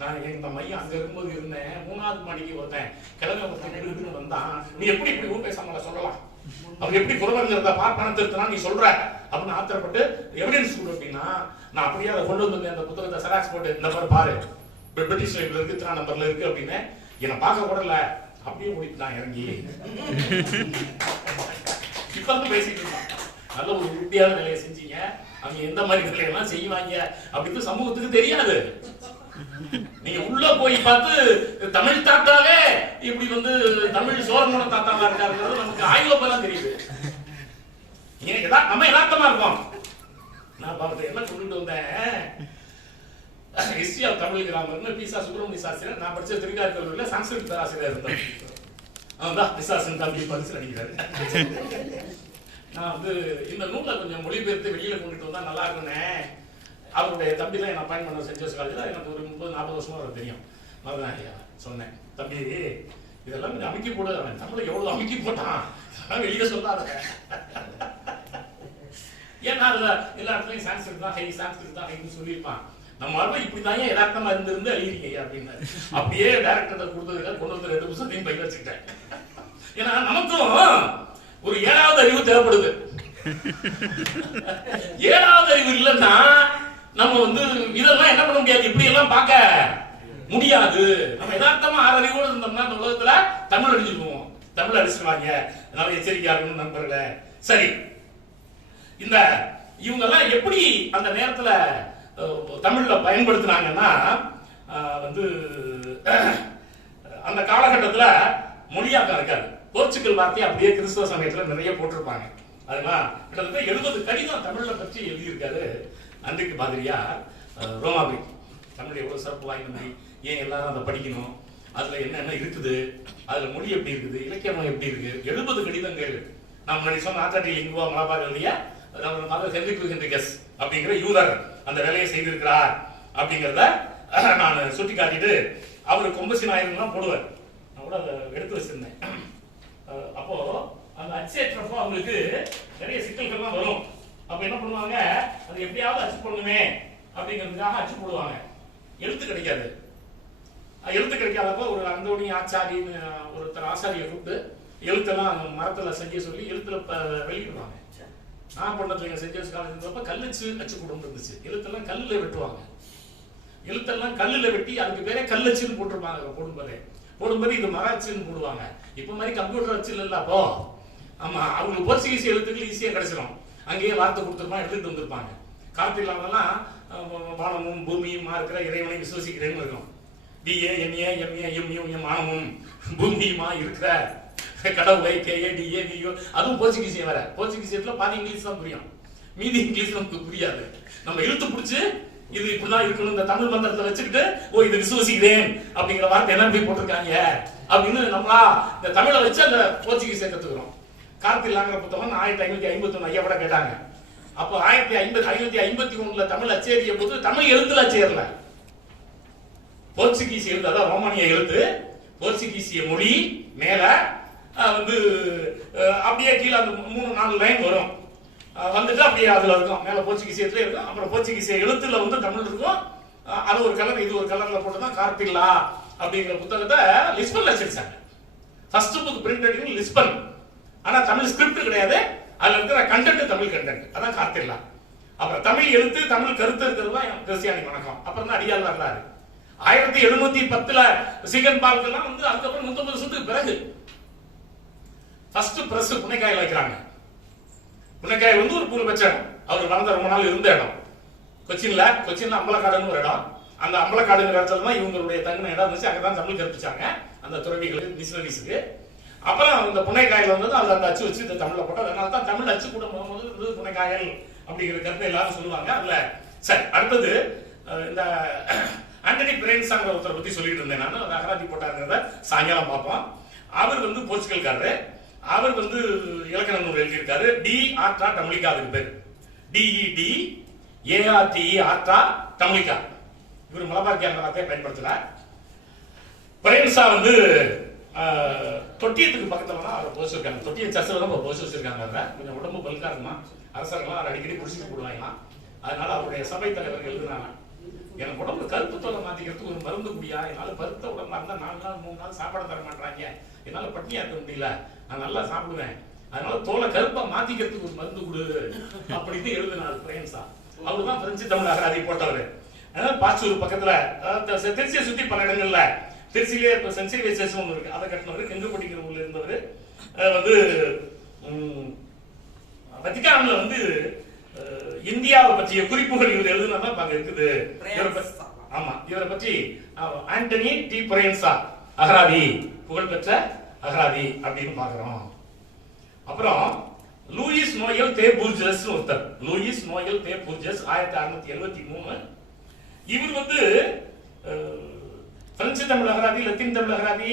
நான் எங்க மையம் அங்க இருக்கும்போது இருந்தேன், 3வது மாடிக்கு ஒருத்தன் கிழமை வந்தான், நீ எப்படி இப்படி ஊர் பேசாம சொல்லலாம், அவர் எப்படி குறவர்ங்கிறத பார்ப்பன திருத்தனா நீ சொல்ற அப்படின்னு ஆத்திரப்பட்டு எவிடன்ஸ் கொடு அப்படின்னா, நான் அப்படியே அதை கொண்டு வந்து அந்த புத்தகத்தை செராக்ஸ் போட்டு இந்த மாதிரி பாரு பிரிட்டிஷ் லைப்ல இருக்கு, இத்தனை நம்பர்ல இருக்கு அப்படின்னு என்னை பார்க்க கூட இல்ல, அப்படியே ஓடிட்டு இறங்கி இப்ப வந்து பேசிட்டு இருக்கான். நல்ல ஒரு உறுதியான வேலையை செஞ்சீங்க, அவங்க எந்த மாதிரி வேலையெல்லாம் செய்வாங்க அப்படின்னு சமூகத்துக்கு தெரியாது. நீங்க உள்ள போய் பார்த்து தமிழ் தாத்தாவே இப்படி வந்து தமிழ் சோழனோட தாத்தாவா இருக்காருங்கிறது நமக்கு ஆய்வப்பதான் தெரியுது. நம்ம யதார்த்தமா இருக்கோம். நான் பாவத்தை என்ன கொண்டுட்டு வந்தேன், ஹிஸ்டரி ஆஃப் தமிழ் கிராமர்னு பி.சா. சுப்பிரமணிய சாஸ்திரி, நான் படிச்ச திருக்கார் கல்லூரியில சான்ஸ்கிரிட் பேராசிரியர் இருந்தேன். அவன்தான் விசாசன் தம்பி பரிசு அடிக்கிறாரு. நான் வந்து இந்த நூலை கொஞ்சம் மொழிபெயர்த்து வெளியில கொண்டுட்டு வந்தா நல்லா இருக்குன்னு அவருடைய தம்பி தான் என்ன அப்பாயின் பண்ண சென்ட் ஜோசப் காலேஜ்ல எனக்கு ஒரு 30-40 வருஷமா அவர் தெரியும். அதுதான் சொன்னேன், தம்பி இதெல்லாம் கொஞ்சம் அமுக்கி போடு, அவன் தமிழை எவ்வளவு அமுக்கி போட்டான் வெளியில சொல்லாத. ஏன்னா அதுல எல்லா இடத்துலயும் சான்ஸ்கிரிட் தான் ஹை, சான்ஸ்கிரிட் தான் ஹைன்னு சொல்லியிருப்பான். நம்ம வாழ்க்கை இப்படிதான் யதார்த்தமா இருந்து எழுதிருக்கீங்க அப்படின்னு அப்படியே டைரக்டர் கொடுத்ததுக்காக கொண்டு வந்து 2 புத்தகத்தையும் பைக் வச்சுக்கிட்டேன். ஏன்னா நமக்கும் ஒரு 7வது அறிவு தேவைப்படுது. 7வது அறிவு இல்லைன்னா நம்ம வந்து இதெல்லாம் என்ன பண்ண முடியாது, இப்படி எல்லாம் பார்க்க முடியாது. நம்ம யதார்த்தமா 6 அறிவோடு இருந்தோம்னா இந்த உலகத்துல தமிழ் அழிஞ்சிருவோம். தமிழ் அடிச்சுடுவாங்க, அதனால எச்சரிக்கையா இருக்கணும் நண்பர்களே. சரி, இந்த இவங்க எல்லாம் எப்படி அந்த நேரத்துல தமிழ்ல பயன்படுத்தினாங்கன்னா வந்து அந்த காலகட்டத்துல மொழியாக்கம் இருக்காது. போர்ச்சுகல் வார்த்தையை அப்படியே கிறிஸ்தவ சமயத்துல நிறைய போட்டிருப்பாங்க. அதெல்லாம் கிட்டத்தட்ட 70 கடிதம் தமிழ்ல பற்றி எழுதியிருக்காரு அன்றைக்கு பாதிரியார் ரோமாபுரி. தமிழ் எவ்வளவு சிறப்பு வாய்ந்த மொழி, ஏன் எல்லாரும் அதை படிக்கணும், அதுல என்னென்ன இருக்குது, அதுல மொழி எப்படி இருக்குது, இலக்கியம் எப்படி இருக்கு, 70 கடிதங்கள். நான் முன்னாடி சொன்ன ஆத்தாடி லிங்குவா மலாபார் எழுதிய ஹென்ரிகஸ் அப்படிங்கிற யூதர் அந்த வேலையை செய்திருக்கிறார் அப்படிங்கிறத நான் சுட்டி காட்டிட்டு அவரு கொம்பசி நாயகம்லாம் போடுவார். நான் கூட அதை எடுத்து வச்சிருந்தேன். அப்போ அந்த அச்சேற்றப்போ அவங்களுக்கு நிறைய சிக்கல்கள்லாம் வரும். அப்ப என்ன பண்ணுவாங்க, அது எப்படியாவது அச்சு போடணுமே அப்படிங்கிறதுக்காக அச்சு போடுவாங்க. எழுத்து கிடைக்காது. எழுத்து கிடைக்காதப்போ ஒரு அந்தோணி ஆச்சாரின்னு ஒருத்தர் ஆசாரியை கூப்பிட்டு எழுத்தெல்லாம் மரத்துல செய்ய சொல்லி எழுத்துல வெளியிடுவாங்க. நான் பண்ணத்துல செஞ்ச காலத்துல கல்லுச்சு அச்சு குடும்பம் இருந்துச்சு. எழுத்தெல்லாம் கல்லுல வெட்டுவாங்க. எழுத்தெல்லாம் கல்லுல வெட்டி அதுக்கு பேரே கல்லச்சுன்னு போட்டிருப்பாங்க. போடும்போது இது மராச்சுன்னு போடுவாங்க. இப்ப மாதிரி கம்ப்யூட்டர் அச்சு இல்ல. அப்போ ஆமா, அவங்களுக்கு போர்ச்சுகீஸ் எழுத்துக்கள் ஈஸியா கிடைச்சிடும். அங்கேயே வார்த்தை கொடுத்துருப்பாங்க, எடுத்துட்டு வந்திருப்பாங்க. காலத்தில் இல்லாமலாம் வானமும் பூமியுமா இருக்கிற இறைவனை விசுவசிக்கிறேன்னு இருக்கும். டிஏ என்ஏ எம்ஏ எம்யூ வானமும் பூமியுமா இருக்கிற கடவுளை கேஏடிஏ டிஓ. அதுவும் போர்ச்சுகீசியம் வேற. போர்ச்சுகீசியத்துல பாதி இங்கிலீஷ் தான் புரியும், மீதி இங்கிலீஷ் நமக்கு புரியாது. நம்ம இழுத்து பிடிச்சு இது இப்படிதான் இருக்கணும் இந்த தமிழ் மந்திரத்தை வச்சுக்கிட்டு ஓ இது விசுவசிக்கிறேன் அப்படிங்கிற வார்த்தை என்ன போய் போட்டிருக்காங்க அப்படின்னு நம்மளா இந்த தமிழை வச்சு அந்த போர்ச்சுகீசியை கத்துக்கிறோம். கார்த்தில்லாங்கிற புத்தகம் 1551 ஐயா கூட கேட்டாங்க. அப்போ 1551 தமிழ் அச்சேரிய போது தமிழ் எழுத்துல அச்சேரல, போர்ச்சுகீஸ் எழுத்து, அதான் ரோமானிய எழுத்து, போர்ச்சுகீசிய மொழி மேல வந்து அப்படியே கீழே அந்த 3-4 லைன் வரும். வந்துட்டு அப்படியே அதுல இருக்கும், மேல போர்ச்சுகீசியத்துல இருக்கும். அப்புறம் போர்ச்சுகீசிய எழுத்துல வந்து தமிழ் இருக்கும். அது ஒரு கலர், இது ஒரு கலர்ல போட்டுதான் கார்த்தில்லா அப்படிங்கிற புத்தகத்தை லிஸ்பன்ல வச்சிருச்சாங்க. First book printed in Lisbon. ஆனா தமிழ் ஸ்கிரிப்ட் கிடையாது, அதுல இருக்கிற கண்டென்ட் தமிழ் கண்டென்ட், அதான் கார்த்தில்லா. அப்புறம் தமிழ் எழுத்து தமிழ் கருத்து இருக்கிறது தான் கிறிஸ்டியானி வணக்கம். அப்புறம் தான் அடியார் வரலாறு. 1710 சீகன் பால்கெல்லாம் வந்து அதுக்கப்புறம் 150 வருஷத்துக்கு பிறகு ஃபர்ஸ்ட் பிரஸ் புனைக்காயில் வைக்கிறாங்க. புனைக்காயில் வந்து ஒரு பூர்வபட்ச இடம், அவர் வளர்ந்த ரொம்ப நாள் இருந்த இடம். கொச்சின்ல அம்பலக்காடுன்னு ஒரு இடம். அந்த அம்பலக்காடுங்கிற இடத்துல தான் இவங்களுடைய தங்கின இடம் இருந்துச்சு. அங்கதான் தமிழ் கற்பிச்சாங்க அந்த துறவிகளுக்கு, மிஷனரிஸுக்கு. அப்புறம் இந்த புனைக்காயில் வந்தது, அந்த அச்சு வச்சு இந்த தமிழ்ல போட்டது. அதனால தான் தமிழ் அச்சு கூட முதல்ல புனைக்காயல் அப்படிங்கிற கருத்தை எல்லாரும் சொல்லுவாங்க. அதுல சரி, அடுத்தது இந்த ஆண்டனி பிரென்சாங்கிற ஒருத்தரை பத்தி சொல்லிட்டு இருந்தேன் நான். அது அகராதி போட்டாருங்கிறத சாயங்காலம் பார்ப்போம். அவர் வந்து போர்ச்சுகல்காரரு. அவர் வந்து இலக்கண நூல் எழுதியிருக்காரு. டி ஆர்டா தமிழிகா, அதுக்கு பேர் டிஇடி ஏஆர்டி ஆர்டா தமிழிகா. இவர் மலபார் கேந்திரத்தை பயன்படுத்தல. பிரென்சா வந்து தொட்டியத்துக்கு பக்கத்துல தான் அவரை போச்சு இருக்காங்க. தொட்டிய சர்ச்சில் தான் போச்சு வச்சிருக்காங்க. கொஞ்சம் உடம்பு பல்கா இருக்குமா, அரசர்கள்லாம் அவர் அடிக்கடி குடிச்சிட்டு போடுவாங்களாம். அதனால அவருடைய சபை தலைவர்கள் எழுதுனாங்க, எனக்கு உடம்பு கருப்பு தோலை மாத்திக்கிறதுக்கு ஒரு மருந்து குடியா, என்னால பருத்த உடம்பா இருந்தா 4 நாள் 3 நாள் சாப்பாடு தர மாட்டாங்க, என்னால பட்டினியா இருக்க முடியல, நான் நல்லா சாப்பிடுவேன், அதனால தோலை கருப்பா மாத்திக்கிறதுக்கு ஒரு மருந்து கொடு அப்படின்னு எழுதினார் பிரென்சா. அவருதான் பிரெஞ்சு தமிழ் அகராதி போட்டவர். பாச்சூர் பக்கத்துல திருச்சியை சுத்தி பல இடங்கள்ல, திருச்சியிலே சென்ட் சேவியர்ஸ் சர்ச் ஒன்று இருக்கு, அதை கட்டினவர். கெங்குப்பட்டிங்கிற ஊர்ல இருந்தவர். வந்து வத்திக்கான்ல வந்து இந்தியாவை பற்றிய குறிப்புகள் இவர் எழுதுனா அங்க இருக்குது. ஆமா, இவரை பற்றி ஆண்டனி டி பிரென்சா அகராதி, புகழ்பெற்ற அகராதி அப்படின்னு பாக்குறோம். அப்புறம் லூயிஸ் நோயல் தே பூர்ஜஸ் ஒருத்தர், லூயிஸ் நோயல் தே பூர்ஜஸ் 1673. இவர் வந்து பிரெஞ்சு தமிழ் அகராதி, லத்தீன் தமிழ் அகராதி,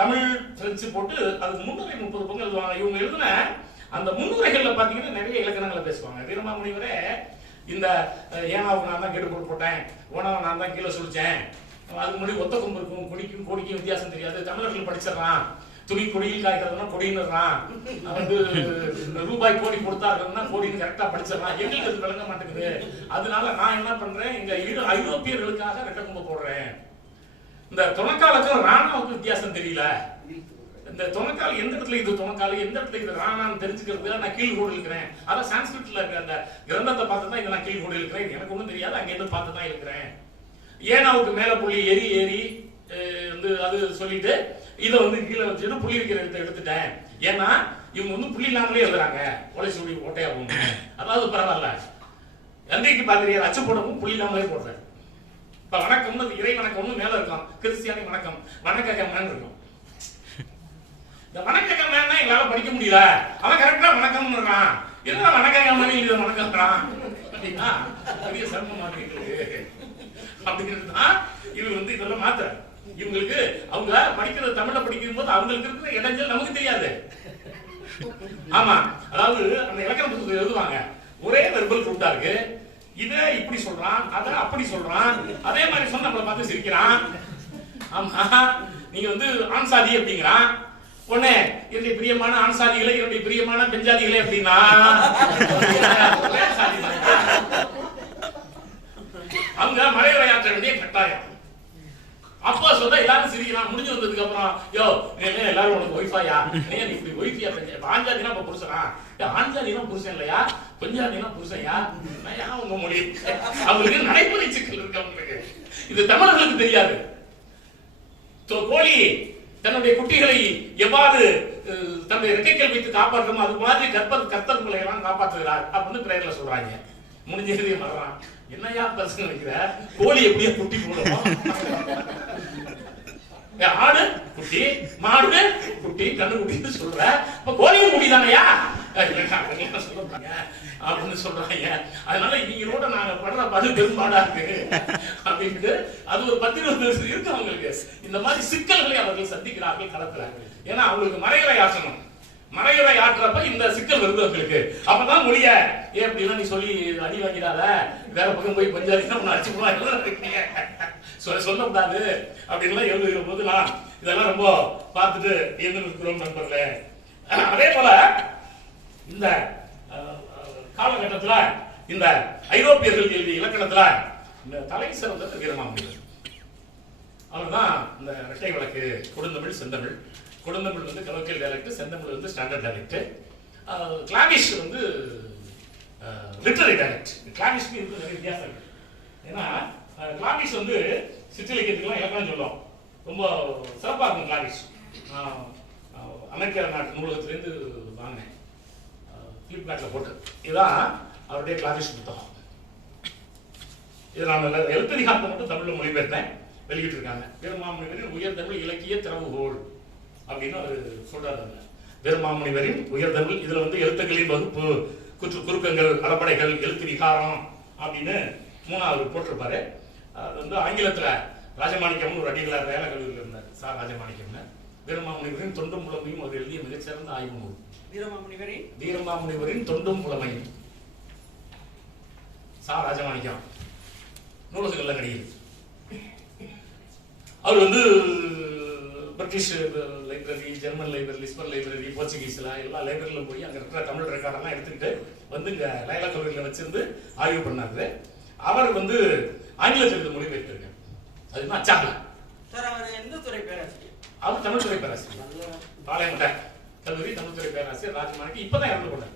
தமிழ் பிரெஞ்சு போட்டு அதுக்கு 330 பக்கம் எழுதுவாங்க. இவங்க எழுதுன அந்த முன்னுரைகள்ல பாத்தீங்கன்னா நிறைய இலக்கணங்களை பேசுவாங்க. வீரமாமுனிவரே இந்த ஏனாவுக்கு நான் தான் கெடு போட்டேன், ஓனாவை நான் தான் கீழே சுழிச்சேன், அதுக்கு முன்னாடி ஒத்த கொம்பு இருக்கும், கொடிக்கும் கோடிக்கும் வித்தியாசம் தெரியாது, தமிழர்கள் படிச்சிடறான், துணி கொடியில் காய்க்கிறதுனா கொடின்னுறான், வந்து ரூபாய் கோடி கொடுத்தாருன்னா கோடின்னு கரெக்டா படிச்சிடறான். எங்களுக்கு அது விளங்க மாட்டேங்குது. அதனால நான் என்ன பண்றேன், இங்க ஐரோப்பியர்களுக்காக ரெட்ட கொம்பு போடுறேன். இந்த துணைக்காலுக்கும் ராணாவுக்கு வித்தியாசம் தெரியல, இந்த துணைக்கால் எந்த இடத்துல இது துணைக்கால், எந்த இடத்துல இது ராணான்னு தெரிஞ்சுக்கிறதுக்கு நான் கீழ்கோடு இருக்கிறேன். அதான் சான்ஸ்கிரிட்ல இருக்க அந்த கிரந்தத்தை பார்த்து தான் இதை நான் கீழ்கோடு இருக்கிறேன், எனக்கு ஒன்றும் தெரியாது, அங்கேருந்து பார்த்து தான் இருக்கிறேன். ஏனாவுக்கு மேல புள்ளி ஏறி வந்து அது சொல்லிட்டு இதை வந்து கீழே வச்சுட்டு புள்ளி வைக்கிற இடத்தை எடுத்துட்டேன். ஏன்னா இவங்க வந்து புள்ளி இல்லாமலே எழுதுறாங்க, கொலை சுடி ஓட்டையா போகும். அதாவது பரவாயில்ல, அன்றைக்கு பாதிரியார் அச்சு போடவும் புள்ளி இல்லாமலே போடுறாரு. இப்ப வணக்கம்னு இறை வணக்கம்னு மேல இருக்கும், கிறிஸ்டியானி வணக்கம் வணக்கம் இருக்கும். இந்த வணக்கம் எங்களால படிக்க முடியல, அவன் கரெக்டா வணக்கம் இருக்கான், என்ன வணக்கம் வணக்கம்ன்றான் அப்படின்னா பெரிய சிரமமா இருக்கு அப்படின்னா இது வந்து இதெல்லாம் மாத்திர இவங்களுக்கு அவங்க படிக்கிற தமிழ படிக்கும் போது அவங்களுக்கு இருக்கிற இடைஞ்சல் நமக்கு தெரியாது. ஆமா, அதாவது அந்த இலக்கண புத்தகத்தை எழுதுவாங்க, ஒரே வெர்பல் ரூட்டா இருக்கு, இத இப்படி சொல்றான் அத அப்படி சொல்றான், அதே மாதிரி சொன்ன நம்மளை பார்த்து சிரிக்கிறான். ஆமா, நீங்க வந்து ஆண்சாதி அப்படிங்கிறான், உடனே என்னுடைய பிரியமான ஆண்சாதிகளே என்னுடைய பிரியமான பெஞ்சாதிகளே அப்படின்னா அவங்க மலையுரையாற்ற வேண்டிய கட்டாயம். அப்பா சொல்ல எல்லாரும் சிரிக்கலாம். முடிஞ்சு வந்ததுக்கு அப்புறம் யோ எல்லாரும் உனக்கு ஒய்ஃபாயா, நீ இப்படி ஒய்ஃபியா ஆண்ஜாதினா இப்ப புருஷனா, ஆண்ஜாதினா புருஷன் இல்லையா, பெஞ்சாதினா புருஷன்யா, உங்க மொழி அவங்களுக்கு நடைமுறை சிக்கல் இருக்கு. அவங்களுக்கு இது தமிழர்களுக்கு தெரியாது. கோழி தன்னுடைய குட்டிகளை எவ்வாறு தன்னுடைய இறக்கைகள் வைத்து காப்பாற்றணும், அது மாதிரி கர்த்தர்களை எல்லாம் காப்பாற்றுகிறார் அப்படின்னு பிரேயர்ல சொல்றாங்க. முடிஞ்சதே மறறான், என்னையா பிரச்சனை வைக்கிற, கோழி எப்படியா குட்டி போடுவோம், ஆடு குட்டி மாடு குட்டி கண்ணு குட்டின்னு சொல்ற, இப்ப கோழியும் குட்டிதானையா சொல்றாங்க அப்படின்னு சொல்றாங்க. அதனால இவங்களோட நாங்க படுற படு பெரும்பாடா இருக்கு அப்படின்ட்டு அது ஒரு 10-20 வருஷம் இருக்கு அவங்களுக்கு. இந்த மாதிரி சிக்கல்களை அவர்கள் சந்திக்கிறார்கள் களத்துல. ஏன்னா அவங்களுக்கு மறைகளை ஆற்றணும், மறைகளை ஆற்றப்ப இந்த சிக்கல் வருது அவங்களுக்கு. அப்பதான் மொழிய ஏன் அப்படின்னா நீ சொல்லி அடி வாங்கிடாத, வேற பக்கம் போய் பஞ்சாயத்து அடிச்சு போவாங்க சொல்லக்கூடாது அப்படின்லாம் எழுதுகிற போது நான் இதெல்லாம் ரொம்ப பார்த்துட்டு எழுந்து இருக்கிறோம் நண்பர்களே. அதே போல இந்த காலகட்டத்துல இந்த ஐரோப்பியர்கள் எழுதிய இலக்கணத்துல இந்த தலை சிறந்த வீரமாமுனிவர் அவர் தான் இந்த இரட்டை வழக்கு, கொடுந்தமிழ் செந்தமிழ். கொடுந்தமிழ் வந்து கலோக்கியல் டைலக்ட், செந்தமிழ் வந்து ஸ்டாண்டர்ட் டைலக்ட், கிளாவிஷ் வந்து லிட்டரரி டைலக்ட். கிளாவிஷ்க்கு இருக்கு நிறைய வித்தியாசம் இருக்கு. ஏன்னா கிளாவிஷ் வந்து சிற்றிலக்கியத்துக்குலாம் இலக்கணம் சொல்லும், ரொம்ப சிறப்பா இருக்கும் கிளாவிஷ். அமெரிக்க நாட்டு நூலகத்திலேருந்து வாங்கினேன், பிளிப்கார்ட்ல போட்டு. இதுதான் அவருடைய கிளாவிஷ் புத்தகம். இதை நான் எழுத்ததிகாரத்தை மட்டும் தமிழ்ல மொழிபெயர்த்தேன், வெளியிட்டு இருக்காங்க. வீரமாமுனிவரின் உயர்தமிழ் இலக்கிய திறவுகோள் அப்படின்னு அவர் சொல்றாரு. வீரமாமுனிவரின் உயர்தமிழ், இதுல வந்து எழுத்துக்களின் வகுப்பு, குறுக்கங்கள், அறப்படைகள், எழுத்து விகாரம் அப்படின்னு 3வது போட்டிருப்பாரு. அது வந்து ஆங்கிலத்துல ராஜமாணிக்கம்னு ஒரு அடிகளார் வேலை கல்லூரியில் இருந்தார், சார் ராஜமாணிக்கம்னு. வீரமாமுனிவரின் தொண்டும் புலமையும் அவர் எழுதிய மிகச்சிறந்த ஆய்வு நூல் வீரமாமுனிவரின் தொண்டும் புலமையும். சார் ராஜமாணிக்கம் நூலகங்கள்ல கிடையாது. அவர் வந்து British library, German library, Lisbon library, போர்ச்சுகீஸ்ல எல்லா லைப்ரரியிலும் போய் அங்க இருக்கிற தமிழ் ரெக்கார்டெல்லாம் எடுத்துக்கிட்டு வந்து இங்க லைலா கல்லூரியில வச்சிருந்து ஆய்வு பண்ணாரு. அவர் வந்து ஆங்கிலத்திலிருந்து மொழிபெயர்த்திருக்காரு. அது அச்சாகல. அவர் எந்த துறை பேராசிரியர்? அவர் தமிழ் துறை பேராசிரியர், பாளையங்கோட்டை கல்லூரி தமிழ் துறை பேராசிரியர் ராஜமாணிக்கு. இப்பதான் இறந்து போனார்,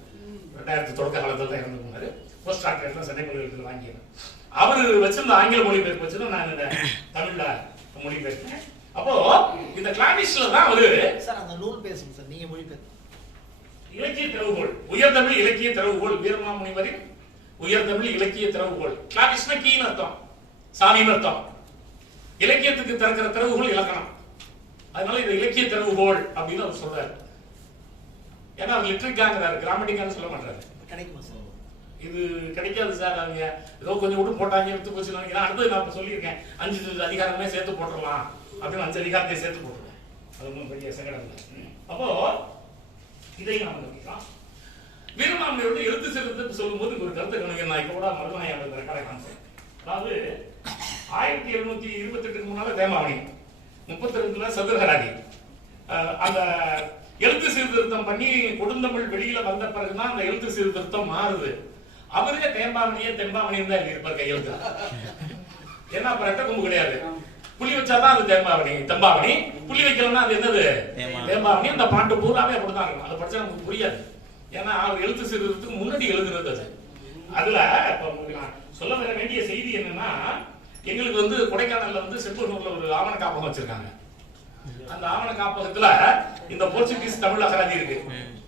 2000 தொடக்க காலத்துல தான் இறந்து போனாரு. போஸ்ட் டாக்டரேட் சென்னை பல்கலைக்கழகத்தில் வாங்கினார். அவர் வச்சிருந்த ஆங்கில மொழிபெயர்ப்பு வச்சுதான் நான் இந்த தமிழ்ல மொழிபெயர்த்தேன். அப்போ இந்த கிளாவிஷ்ல தான் ஒரு சார் அந்த நூல் பேசுங்க சார், நீங்க மொழிபெயர்த்து. இலக்கிய திறவுகோள், உயர்தமிழ் இலக்கிய திறவுகோள், வீரமாமுனிவரின் உயர்தமிழ் இலக்கிய திறவுகோள். கிளாவிஷ்னா கீன்னு அர்த்தம், சாமின்னு அர்த்தம். இலக்கியத்துக்கு திறக்கிற திறவுகோள் இலக்கணம். அதனால இது இலக்கிய திறவுகோள் அப்படின்னு அவர் சொல்றாரு. ஏன்னா அவர் லிட்ரிக்காங்கிறாரு, கிராமட்டிக்கான்னு சொல்ல மாட்டாரு. கிடைக்குமா சார்? இது கிடைக்காது சார். அவங்க ஏதோ கொஞ்சம் விட்டு போட்டாங்க, எடுத்து போச்சு நினைக்கிறேன். அடுத்து நான் சொல்லியிருக்கேன் 5 அதிகாரமே சேர்த்து போட்டுடலாம் அப்படின்னு 5 அதிகாரத்தை சேர்த்து போட்டுருவேன். அது ஒன்றும் பெரிய சங்கடம் இல்லை. அப்போ இதை நாம் நோக்கிக்கலாம். வீரமாமுனியோட எழுத்து சிறப்பு சொல்லும் போது ஒரு கருத்து கணக்கு நான் இப்போ கூட மருதநாயம் ரெக்கார்டை காமிச்சேன். அதாவது 1728 முன்னால தேமாவணி, 32ல சதுரகராதி. அந்த எழுத்து சீர்திருத்தம் பண்ணி கொடுந்தமிழ் வெளியில வந்த பிறகுதான் அந்த எழுத்து சீர்திருத்தம் மாறுது. அவரே தேம்பாவணியே தெம்பாவணின்னு தான் இருப்பார் கையெழுத்து. ஏன்னா அப்ப ரெட்ட கொம்பு கிடையாது, புள்ளி வச்சாதான் அது தேம்பாவணி தெம்பாவணி, புள்ளி வைக்கலன்னா அது என்னது தேம்பாவணி. அந்த பாட்டு பூராவே அப்படிதான் இருக்கும். அதை படிச்சா நமக்கு புரியாது. ஏன்னா அவர் எழுத்து சீர்திருத்தத்துக்கு முன்னாடி எழுதுனது அது. அதுல இப்ப உங்களுக்கு நான் சொல்ல வர வேண்டிய செய்தி என்னன்னா, எங்களுக்கு வந்து கொடைக்கானல்ல வந்து செம்பூர்ல ஒரு ஆவண காப்பகம் வச்சிருக்காங்க. அந்த ஆவண காப்பகத்துல இந்த போர்ச்சுகீஸ் தமிழ் அகராதி இருக்கு.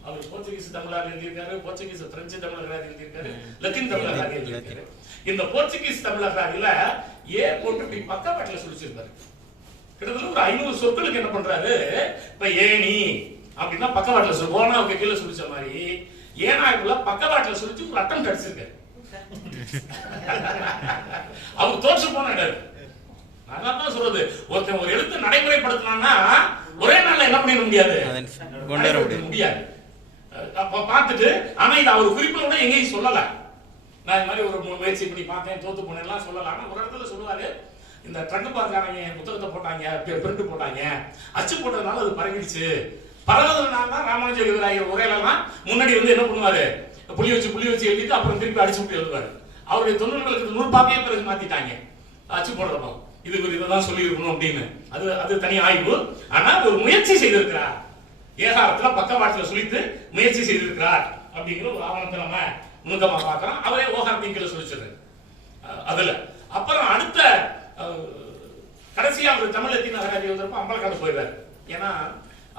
அவர் போர்ச்சுகீஸ் தமிழ் அகராதி எழுதியிருக்காரு, போர்ச்சுகீஸ் பிரெஞ்சு தமிழ் அகராதி எழுதியிருக்காரு, லத்தீன் தமிழ் அகராதி எழுதியிருக்காரு. இந்த போர்ச்சுகீஸ் தமிழ் அகராதியில ஏ போட்டு இப்படி பக்கவாட்டுல சுழிச்சிருப்பாரு. கிட்டத்தட்ட ஒரு 500 சொற்களுக்கு என்ன பண்றாரு, இப்ப ஏனி அப்படின்னா பக்கவாட்டுல சொல்லு, ஓனாவுக்கு கீழே சுழிச்ச மாதிரி ஏனாக்குள்ள பக்கவாட்டுல சுழிச்சு ஒரு அட்டம் அடிச்சிருக்காரு. அவர் தோற்று போன இடம். நான் சொல்றது, ஒருத்தன் ஒரு எழுத்து நடைமுறைப்படுத்தினா ஒரே நாள்ல என்ன பண்ணிட முடியாது, கொண்டு வர முடியாது. அப்ப பார்த்துட்டு, ஆனா இது அவர் குறிப்பிட எங்கேயும் சொல்லல. நான் இந்த மாதிரி ஒரு முயற்சி பண்ணி பார்த்தேன், தோத்து போனேன் சொல்லலாம். ஆனா ஒரு இடத்துல சொல்லுவாரு, இந்த ட்ரங்க் பார்க்காரங்க புத்தகத்தை போட்டாங்க, பிரிண்ட் போட்டாங்க, அச்சு போட்டதுனால அது பரவிடுச்சு. பரவதுனால தான் ராமானுஜ எதிராகிற உரையிலாம் முன்னாடி வந்து என்ன பண்ணுவாரு, புள்ளி வச்சு எழுதிட்டு அப்புறம் திருப்பி அடிச்சு விட்டு எழுதுவாரு. அவருடைய தொண்ணூறுகளுக்கு 100 காப்பியே பிறகு மாத்திட்டாங்க அச்சு போடுறப்போ. இது இதான் சொல்லி இருக்கணும் அப்படின்னு. அது தனி ஆய்வு. ஆனா ஒரு முயற்சி செய்திருக்கிறார், ஏகாரத்துல பக்கவாட்டுல சுழித்து முயற்சி செய்திருக்கிறார் அப்படிங்கிற ஒரு ஆவணத்தை நம்ம நுணுக்கமா பார்க்கிறோம். அவரே ஓகாரத்தையும் கீழே சுழிச்சது அதுல. அப்புறம் அடுத்த கடைசியா அவர் தமிழ் லத்தீன் அகராதி வந்தப்ப அம்பலக்காடு போயிடுறாரு. ஏன்னா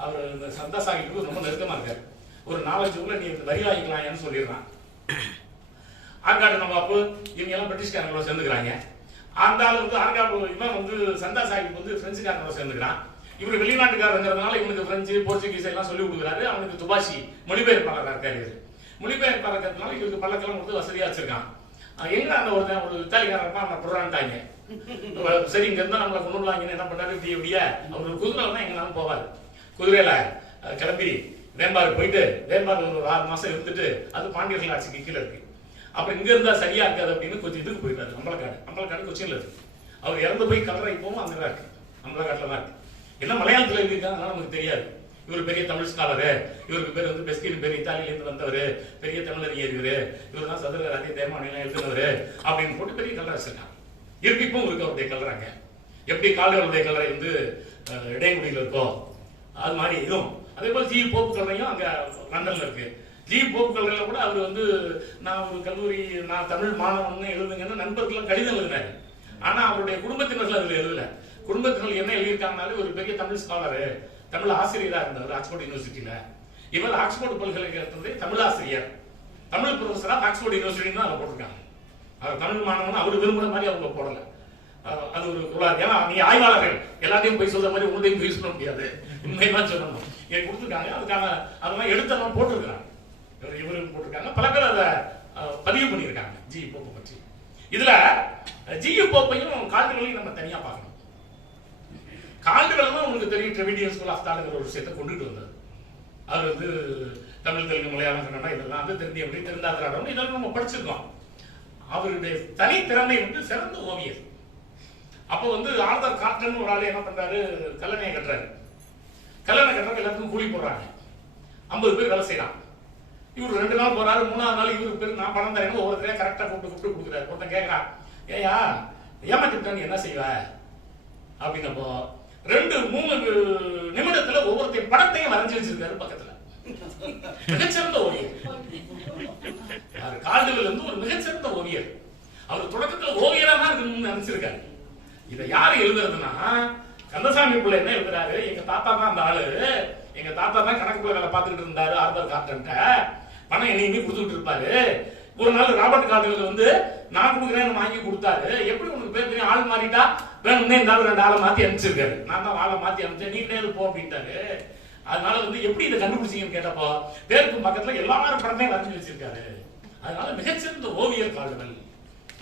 அவர் இந்த சந்தா சாஹிப்புக்கு ரொம்ப நெருக்கமா இருக்காரு. ஒரு 4 ஊர்ல நீ வரி வாங்கிக்கலாம்னு சொல்லிடுறான். ஆற்காடு நவாப்பு இவங்க எல்லாம் பிரிட்டிஷ்காரங்களோட சேர்ந்துக்கிறாங்க. அந்த ஆளு வந்து ஆற்காடு இவன் வந்து சந்தா சாஹிப் வந்து பிரெஞ்சுக்காரங்களோட சேர்ந்துக்கிறான். இவரு வெளிநாட்டுக்காரங்கிறதுனால இவனுக்கு பிரெஞ்சு போர்ச்சுகீஸ் எல்லாம் சொல்லி கொடுக்குறாரு. அவனுக்கு துபாஷி மொழிபெயர்ப்பாளர் இருக்காரு. மொழிபெயர்ப்பாளர் இருக்கிறதுனால இவருக்கு பல்லக்கெல்லாம் கொடுத்து வசதியா வச்சிருக்கான். எங்க அந்த ஒரு இத்தாலிக்காரன் இருப்பான், அவனை புறான்ட்டாங்க. சரி இங்க இருந்தா நம்மளை கொண்டு விடலாங்கன்னு என்ன பண்ணாரு, விடிய அவர் ஒரு குதிரையில தான் எங்கனாலும் போவார். குதிரையில கிளம்பி வேம்பாறு போயிட்டு வேம்பாறு ஒரு 6 மாசம் இருந்துட்டு, அது பாண்டியர்கள் ஆட்சிக்கு கீழே இருக்கு. அப்ப இங்க இருந்தா சரியா இருக்காது அப்படின்னு கொஞ்சம் இதுக்கு போயிட்டாரு. அம்பலக்காடு கொச்சின்ல இருக்கு. அவர் இறந்து போய் கல்லறை இப்பவும் அங்கதான் இருக்கு, அம்பலக்காட்டுல தான் இருக்கு. எல்லாம் மலையாளத்துல எழுதியிருக்காங்க, நமக்கு தெரியாது. இவர் பெரிய தமிழ் ஸ்காலரு, இவருக்கு பேர் வந்து பெஸ்கின் பேர், இத்தாலியில இருந்து வந்தவர், பெரிய தமிழறிஞர் இவர் தான் சதுர ராஜ்ய தேர்மானியம் எழுதினவர் அப்படின்னு போட்டு பெரிய கல்லறை வச்சிருக்காங்க. இருக்கு இப்பவும் இருக்கு அவருடைய கல்லறைங்க. எப்படி கால்களுடைய கல்லறை வந்து இடையங்குடியில் இருக்கோ அது மாதிரி இதுவும். அதே போல ஜி போப்பு கல்லறையும் அங்க லண்டன்ல இருக்கு. ஜி போப்பு கல்லறையில கூட அவர் வந்து நான் ஒரு கல்லூரி, நான் தமிழ் மாணவன் எழுதுங்கன்னு நண்பர்கள் கடிதம் எழுதினாரு. ஆனா அவருடைய குடும்பத்தினர்கள் அதுல எழுதல. குடும்பத்தினர் என்ன எழுதியிருக்காங்கனாலே ஒரு பெரிய தமிழ் ஸ்காலரு, தமிழ் ஆசிரியரா இருந்தவர் ஆக்ஸ்போர்ட் யூனிவர்சிட்டியில. இவர் ஆக்ஸ்போர்ட் பல்கலைக்கழகத்துடைய தமிழ் ஆசிரியர், தமிழ் ப்ரொஃபஸரா ஆக்ஸ்போர்ட் யூனிவர்சிட்டின்னு அதை போட்டிருக்காங்க. தமிழ் மாணவன் அவர் விரும்புற மாதிரி அவங்க போடல. அது ஒரு குளாறு. ஏன்னா நீ ஆய்வாளர்கள் எல்லாத்தையும் போய் சொல்ற மாதிரி உங்களையும் போய் சொல்ல முடியாது, உண்மையெல்லாம் சொல்லணும். ஏன் கொடுத்துருக்காங்க, அதுக்கான அதெல்லாம் எடுத்தெல்லாம் போட்டிருக்கிறாங்க, இவரும் போட்டிருக்காங்க. பல பேர் அதை பதிவு பண்ணியிருக்காங்க ஜி போப்பை பற்றி. இதுல ஜி போப்பையும் கால்டுகளையும் நம்ம தனியா பார்க்கணும். கால்டுகள் தான் உங்களுக்கு தெரியும், ட்ரெவிடியன் ஸ்கூல் ஆஃப் தாட்ங்கிற ஒரு விஷயத்தை கொண்டுட்டு வந்தது. அது வந்து தமிழ், தெலுங்கு, மலையாளம், கன்னடம் இதெல்லாம் வந்து தெரிஞ்ச எப்படி தெரிந்தாத்திராடம் இதெல்லாம் நம்ம படிச்சிருக்கோம். அவருடைய தனித்திறமை வந்து சிறந்த ஓவியர். அப்போ வந்து ஆர்தர் காட்டன் ஒரு ஆளு என்ன பண்றாரு, கல்லணையை கட்டுறாரு. கல்லணை கட்டுறதுக்கு எல்லாத்துக்கும் கூலி போடுறாங்க. 50 பேர் வேலை செய்யலாம். இவர் 2 நாள் போறாரு, 3ஆவது நாள் இவருக்கு பேர் நான் பணம் தரேன்னு ஒவ்வொருத்தரையா கரெக்டா கூப்பிட்டு கொடுக்குறாரு. ஒருத்தன் கேட்கறான், ஏயா ஏமாத்திட்டான்னு என்ன செய்வ அப்படின்னப்போ 2-3 நிமிடத்துல ஒவ்வொருத்தையும் படத்தையும் வரைஞ்சி வச்சிருக்காரு பக்கத்துல. மிகச்சிறந்த ஓவியர். கால்டுவெல் இருந்து ஒரு மிகச்சிறந்த ஓவியர். அவர் தொடக்கத்துல ஓவியரா தான் இருக்கணும்னு நினைச்சிருக்காரு. இதை யாரு எழுதுறதுன்னா கந்தசாமி பிள்ளை என்ன எழுதுறாரு, எங்க தாத்தா தான் அந்த ஆளு, எங்க தாத்தா தான் கணக்கு பிள்ளை வேலை பார்த்துக்கிட்டு இருந்தாரு ஆர்தர் கார்டன்ட்ட, பணம் என்னையுமே கொடுத்துட்டு இருப்பாரு. ஒரு நாள் ராபர்ட் கார்டன்ல வந்து நான் கொடுக்குறேன்னு வாங்கி கொடுத்தாரு. எப்படி உனக்கு பேர் தெரியும், ஆள் மாறிட்டா வேணும்னே இந்த 2 ஆளை மாத்தி அனுப்பிச்சிருக்காரு. நான் தான் ஆளை மாத்தி அனுப்பிச்சேன், நீ நேரு போ அப்படின்ட்டாரு. அதனால வந்து எப்படி இதை கண்டுபிடிச்சீங்கன்னு கேட்டப்போ பேருக்கு பக்கத்துல எல்லாரும் படமே வரைஞ்சி வச்சிருக்காரு. அதனால மிகச்சிறந்த ஓவியர் கால்டுவெல்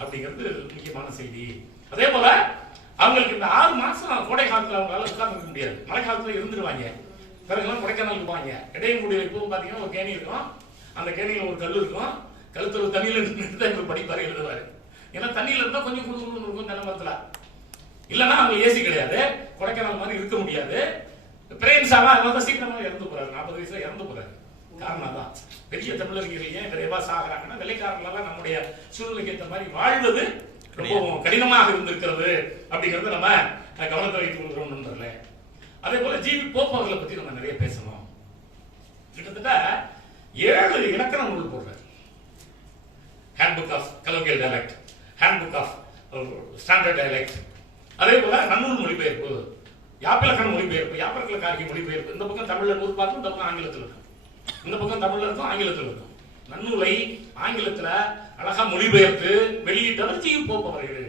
அப்படிங்கிறது முக்கியமான செய்தி. அதே போல அவங்களுக்கு இந்த 6 மாசம் கோடை காலத்துல அவங்களால உட்கார்ந்து முடியாது, மழை காலத்துல இருந்துருவாங்க. பிறகுலாம் கொடைக்கானலுக்கு போவாங்க. இடையங்குடியில் இப்பவும் பாத்தீங்கன்னா ஒரு கேணி இருக்கும், அந்த கேணியில ஒரு கல் இருக்கும், கழுத்துல தண்ணியில இருந்து படிப்பாரு எழுதுவாரு. ஏன்னா தண்ணியில இருந்தா கொஞ்சம் குடுகுடுன்னு இருக்கும் நிலமரத்துல. இல்லைன்னா அவங்க ஏசி கிடையாது, கொடைக்கானல் மாதிரி இருக்க முடியாது. பிரேம்சாலாம் அதனால சீக்கிரமா இறந்து போறாரு, 40 வயசுல இறந்து போறாரு. காரணம் தான் பெரிய தமிழர்கள் ஏன் விரைவா சாகுறாங்கன்னா வெள்ளைக்காரர்களால நம்முடைய சூழ்நிலைக்கு ஏற்ற மாதிரி வாழ்வது ரொம்ப கடினமாக இருந்திருக்கிறது அப்படிங்கறத நம்ம கவனத்தை வைத்துக் கொள்கிறோம். அதே போல ஜி போப் அவர்களை பத்தி நம்ம நிறைய பேசணும். கிட்டத்தட்ட 7 இலக்கண நூல் போடுறாரு. Handbook of colloquial dialect, handbook of standard dialect, அதே போல நன்னூல் மொழிபெயர்ப்பு யாப்பிலக்கண மொழிபெயர்ப்பு, யாப்பிலக்கண மொழிபெயர்ப்பு. இந்த பக்கம் தமிழ்ல 100 பாட்டு, இந்த பக்கம் ஆங்கிலத்தில் இருக்கும். இந்த பக்கம் தமிழ்ல இருக்கும், ஆங்கிலத்தில் இருக்கும். நன்னூலை ஆங்கிலத்துல அழகா மொழிபெயர்த்து வெளியிட்டவர் ஜி போப் அவர்கள்.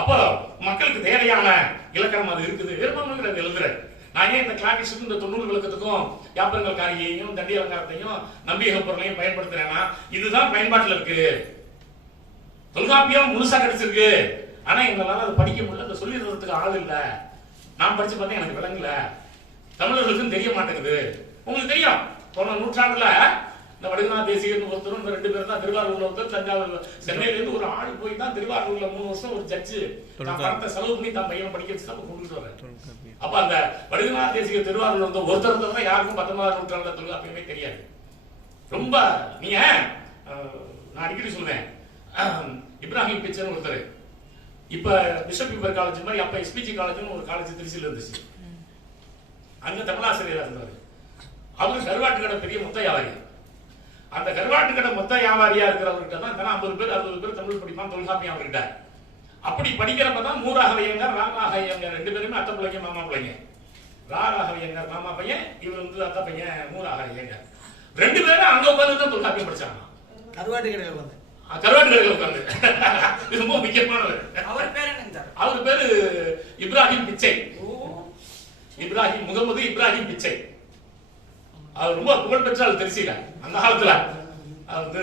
அப்போ மக்களுக்கு தேவையான இலக்கணம் அது இருக்குது. விருப்பங்கிறது எழுதுற நான் ஏன் இந்த கிளாட்டிஸுக்கும் இந்த 90 விளக்கத்துக்கும் யாப்பங்கள் காரியையும் தண்டி அலங்காரத்தையும் நம்பிக்கை பொருளையும் பயன்படுத்துறேன்னா இதுதான் பயன்பாட்டில் இருக்கு. தொல்காப்பியம் முழுசா கிடைச்சிருக்கு. ஆனா எங்களால அதை படிக்க முடியல, அதை சொல்லி தரத்துக்கு ஆள் இல்ல. நான் படிச்சு பார்த்தேன், எனக்கு விளங்கல. தமிழர்களுக்கும் தெரிய மாட்டேங்குது. உங்களுக்கு தெரியும், போன நூற்றாண்டுல இந்த வடுகநாத தேசிகன் ஒருத்தரும் இந்த 2 பேரும் தான். திருவாரூர்ல ஒருத்தர், தஞ்சாவூர், சென்னையில இருந்து ஒரு ஆள் போய் தான் திருவாரூர்ல 3 வருஷம் ஒரு ஜட்ஜு தான் பணத்தை செலவு பண்ணி தான் பையன் படிக்க வச்சு தான் கொண்டுட்டு வரேன். அப்ப அந்த வடுகநாத தேசிக திருவாரூர்ல வந்து ஒருத்தர் தான் யாருக்கும் 19ஆம் நூற்றாண்டுல தொல்காப்பியமே தெரியாது. ரொம்ப நீங்க நான் அடிக்கடி சொல்லுவேன், இப்ராஹிம் பிச்சர் ஒருத்தர், இப்ப பிஷப் யூபர் காலேஜ் மாதிரி அப்ப எஸ்பிஜி காலேஜ்னு ஒரு காலேஜ் திருச்சியில இருந்துச்சு. அங்க தமிழாசிரியரா இருந்தாரு. அவரு கருவாட்டு கடை பெரிய மொத்த வியாபாரி. அந்த கருவாட்டு கடை மொத்த வியாபாரியா இருக்கிறவர்கிட்ட தான் 50 பேர் 60 பேர் தமிழ் படிப்பான் தொல்காப்பியம் அவர்கிட்ட. அப்படி படிக்கிறப்பதான் மூராகவையங்கர் ராகவையங்கர் 2 பேருமே அத்தை பிள்ளைங்க மாமா பிள்ளைங்க. ராகவையங்கர் மாமா பையன், இவர் வந்து அத்தை பையன் மூராகவையங்கர். 2 பேரும் அங்க உட்கார்ந்து தான் தொல்காப்பியம் படிச்சாங்க. கருவாட்டு கடையில் வந்து கருவாட்டு கடையில் உட்கார்ந்து. ரொம்ப முக்கியமானவர். அவர் பேர் என்ன? அவர் பேரு இப்ராஹிம் பிச்சை. இப்ராஹிம் முகமது இப்ராஹிம் பிச்சை. அவர் ரொம்ப புகழ்பெற்ற ஆள் திருச்சியில. அந்த காலத்துல வந்து